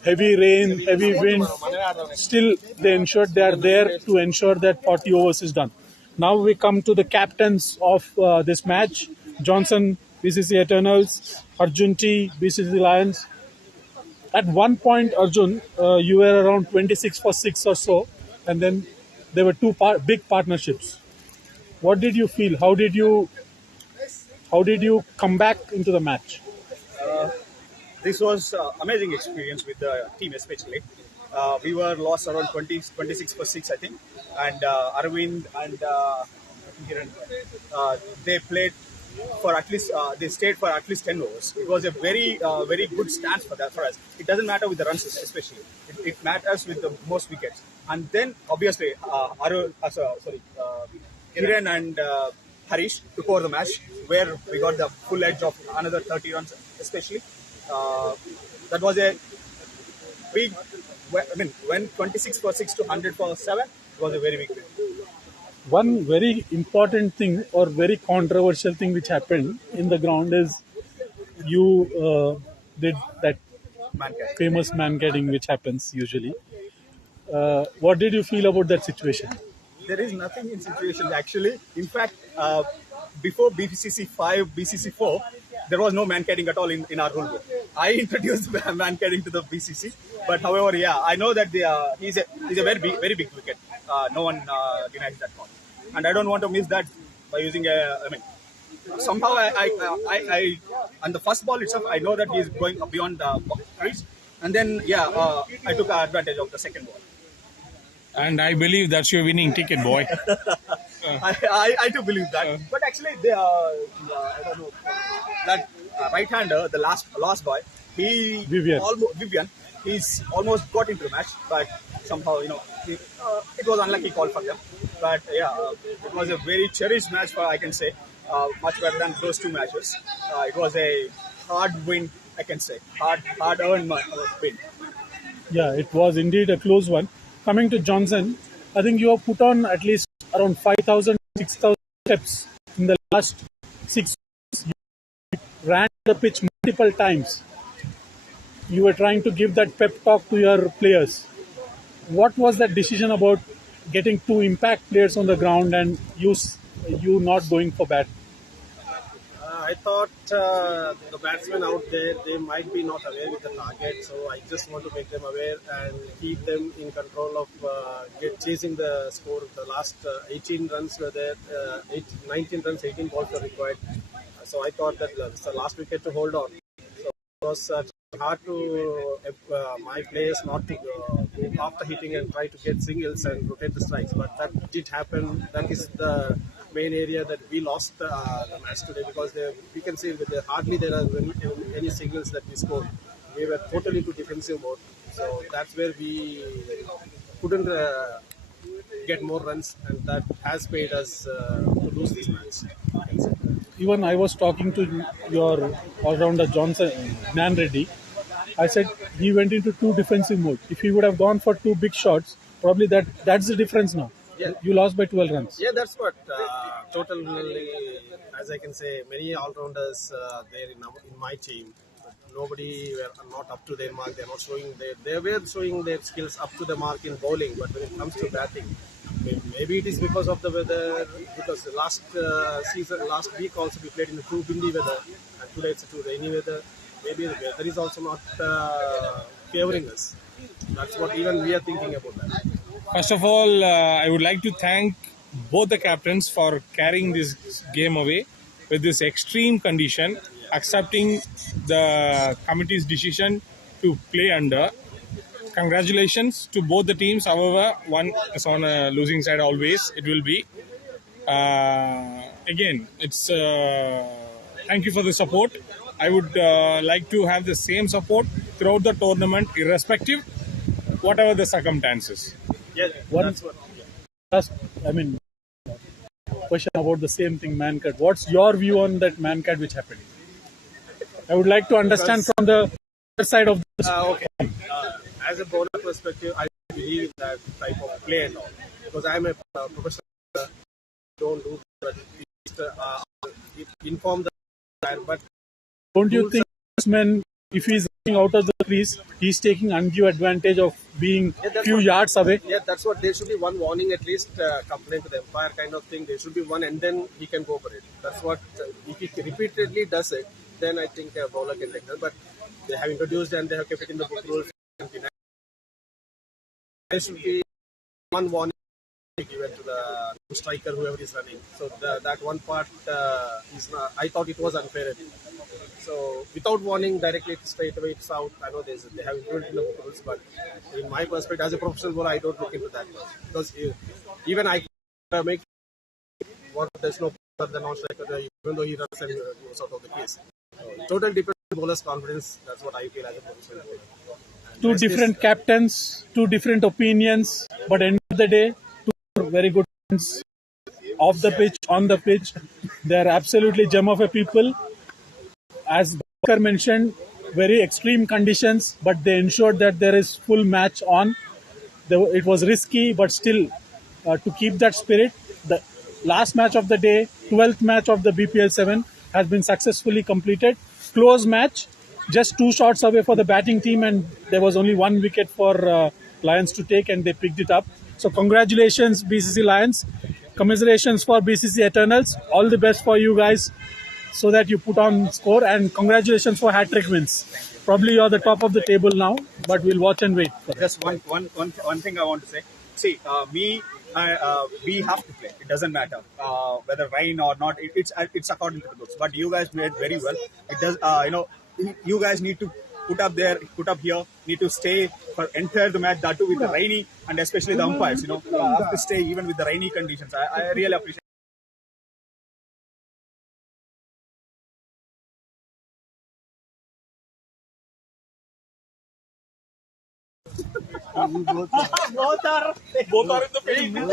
Heavy rain, heavy wind. Still, they ensured they are there to ensure that 40 overs is done. Now we come to the captains of this match. Johnson, BCC Eternals, Arjun T, BCC Lions. At one point, Arjun, you were around 26 for 6 or so, and then there were 2 big partnerships. What did you feel? How did you come back into the match? This was amazing experience with the team, especially. We were lost around 26 for 6, I think, and Arvind and Kiran, they played for at least they stayed for at least 10 overs. It was a very good stance for us. It doesn't matter with the runs, especially. It matters with the most wickets. And then obviously Kiran and Harish took over the match, where we got the full edge of another 30 runs, especially. That was a big. I mean, when 26 for 6 to 100 for 7, it was a very big win. One very important thing or very controversial thing which happened in the ground is you did that famous man-getting which happens usually. What did you feel about that situation? There is nothing in situation actually. In fact, before BCC 5, BCC 4, there was no man-getting at all in our rule book. I introduced man-getting to the BCC, but however, yeah, I know that he's a very big wicket. No one denies that point, and I don't want to miss that by using somehow I on the first ball itself, I know that he's going beyond the crease, and then I took advantage of the second ball. And I believe that's your winning ticket, boy. I do believe that. But actually, I don't know, that right-hander, the last boy, Vivian, he's almost got into the match, but somehow, it was unlucky call for them. But it was a very cherished match, I can say, much better than those 2 matches. It was a hard win, I can say, hard-earned win. Yeah, it was indeed a close one. Coming to Johnson, I think you have put on at least around 5,000, 6,000 steps in the last 6 weeks. You ran the pitch multiple times. You were trying to give that pep talk to your players. What was that decision about getting 2 impact players on the ground and you not going for bat? I thought the batsmen out there, they might be not aware with the target, so I just want to make them aware and keep them in control of chasing the score. The last 18 runs were there, 19 runs, 18 balls were required. So I thought that it's the last wicket to hold on. So it was hard to my players not to go after hitting and try to get singles and rotate the strikes, but that did happen. That is the main area that we lost the match today, because we can see that hardly there are any singles that we scored. We were totally to defensive mode, so that's where we couldn't get more runs, and that has paid us to lose this match. Even I was talking to your all-rounder Johnson, Nan Reddy. I said he went into 2 defensive mode. If he would have gone for 2 big shots, Probably that's the difference now. Yeah. You lost by 12 runs. Yeah, that's what. Totally, as I can say, many all-rounders there in my team. But nobody were not up to their mark. They're not showing they were showing their skills up to the mark in bowling. But when it comes to batting, maybe it is because of the weather. Because the last week also we played in the too windy weather, and today it's too rainy weather. Maybe the weather is also not favoring us. That's what even we are thinking about that. First of all, I would like to thank both the captains for carrying this game away with this extreme condition, accepting the committee's decision to play under. Congratulations to both the teams. However, one is on a losing side always. It will be. Again, it's thank you for the support. I would like to have the same support throughout the tournament, irrespective, whatever the circumstances. Yeah, that's what. Last, I mean, question about the same thing, man cut. What's your view on that man cut which happened? I would like to understand from the other side of this. Okay. As a bowler perspective, I believe in that type of play and all. Because I'm a professional player, don't do that. Inform the player, but Don't you think batsman, if he's running out of the crease, he's taking undue advantage of being few yards away? yeah, that's what. There should be one warning at least, complaint to the umpire kind of thing. There should be one, and then he can go for it. That's what. If he repeatedly does it, then I think a bowler can take that. But they have introduced and they have kept it in the book rules. There should be one warning given to the striker, whoever is running. So that one part is not, I thought it was unfair. So without warning, directly straight away it's out. I know they have included in the book rules, but in my perspective, as a professional bowler, I don't look into that much because even I can make what there's no the non-striker even though he runs and goes out of the case. Total depends on bowler's confidence. That's what I feel as a professional bowler. Two different captains, two different opinions, but end of the day, two very good friends off the pitch, on the pitch. They're absolutely gem of a people. As Bhaskar mentioned, very extreme conditions, but they ensured that there is full match on. It was risky, but still to keep that spirit. The last match of the day, 12th match of the BPL-7 has been successfully completed. Close match, just 2 shots away for the batting team, and there was only 1 wicket for Lions to take, and they picked it up. So congratulations, BCC Lions. Commiserations for BCC Eternals. All the best for you guys, so that you put on score, and congratulations for hat-trick wins. Probably you're the top of the table now, but we'll watch and wait. Just one thing I want to say. See, we have to play. It doesn't matter whether rain or not. It's according to the books. But you guys played very well. It does. You guys need to put up here. Need to stay for entire the match. That too with the rainy, and especially the umpires. You have to stay even with the rainy conditions. I really appreciate. Both are in the field.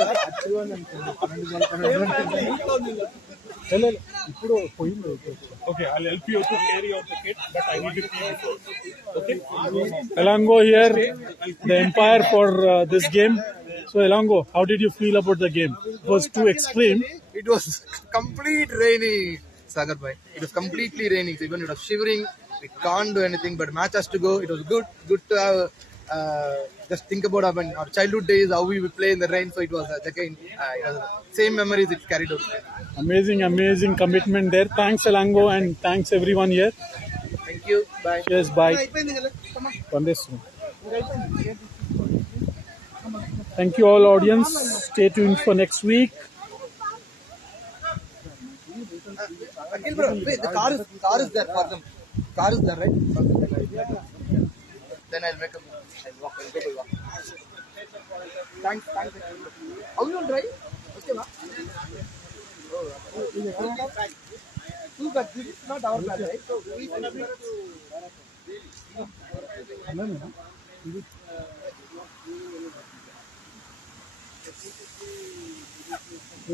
Okay, I'll help you to carry out the kit, but I need to pee before. Okay? Elango here, the umpire for this game. So Elango, how did you feel about the game? It was too extreme. It was complete rainy, Sagar bhai. It was completely raining. So even it was shivering. We can't do anything, but match has to go. It was good to have. Just think about our childhood days, how we would play in the rain. So it was again, it was same memories it carried out. Amazing commitment there. Thanks Elango, and thanks everyone here. Thank you. Bye. Cheers, bye. Thank you all audience. Stay tuned for next week. Akhil bro, wait, the car is there for them. Car is there, right? Then I'll make a move. I'll walk. I'll go by walk. Thanks. How you drive? Okay, ma. But this is not our car, right? So we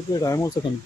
Wait, I'm also coming.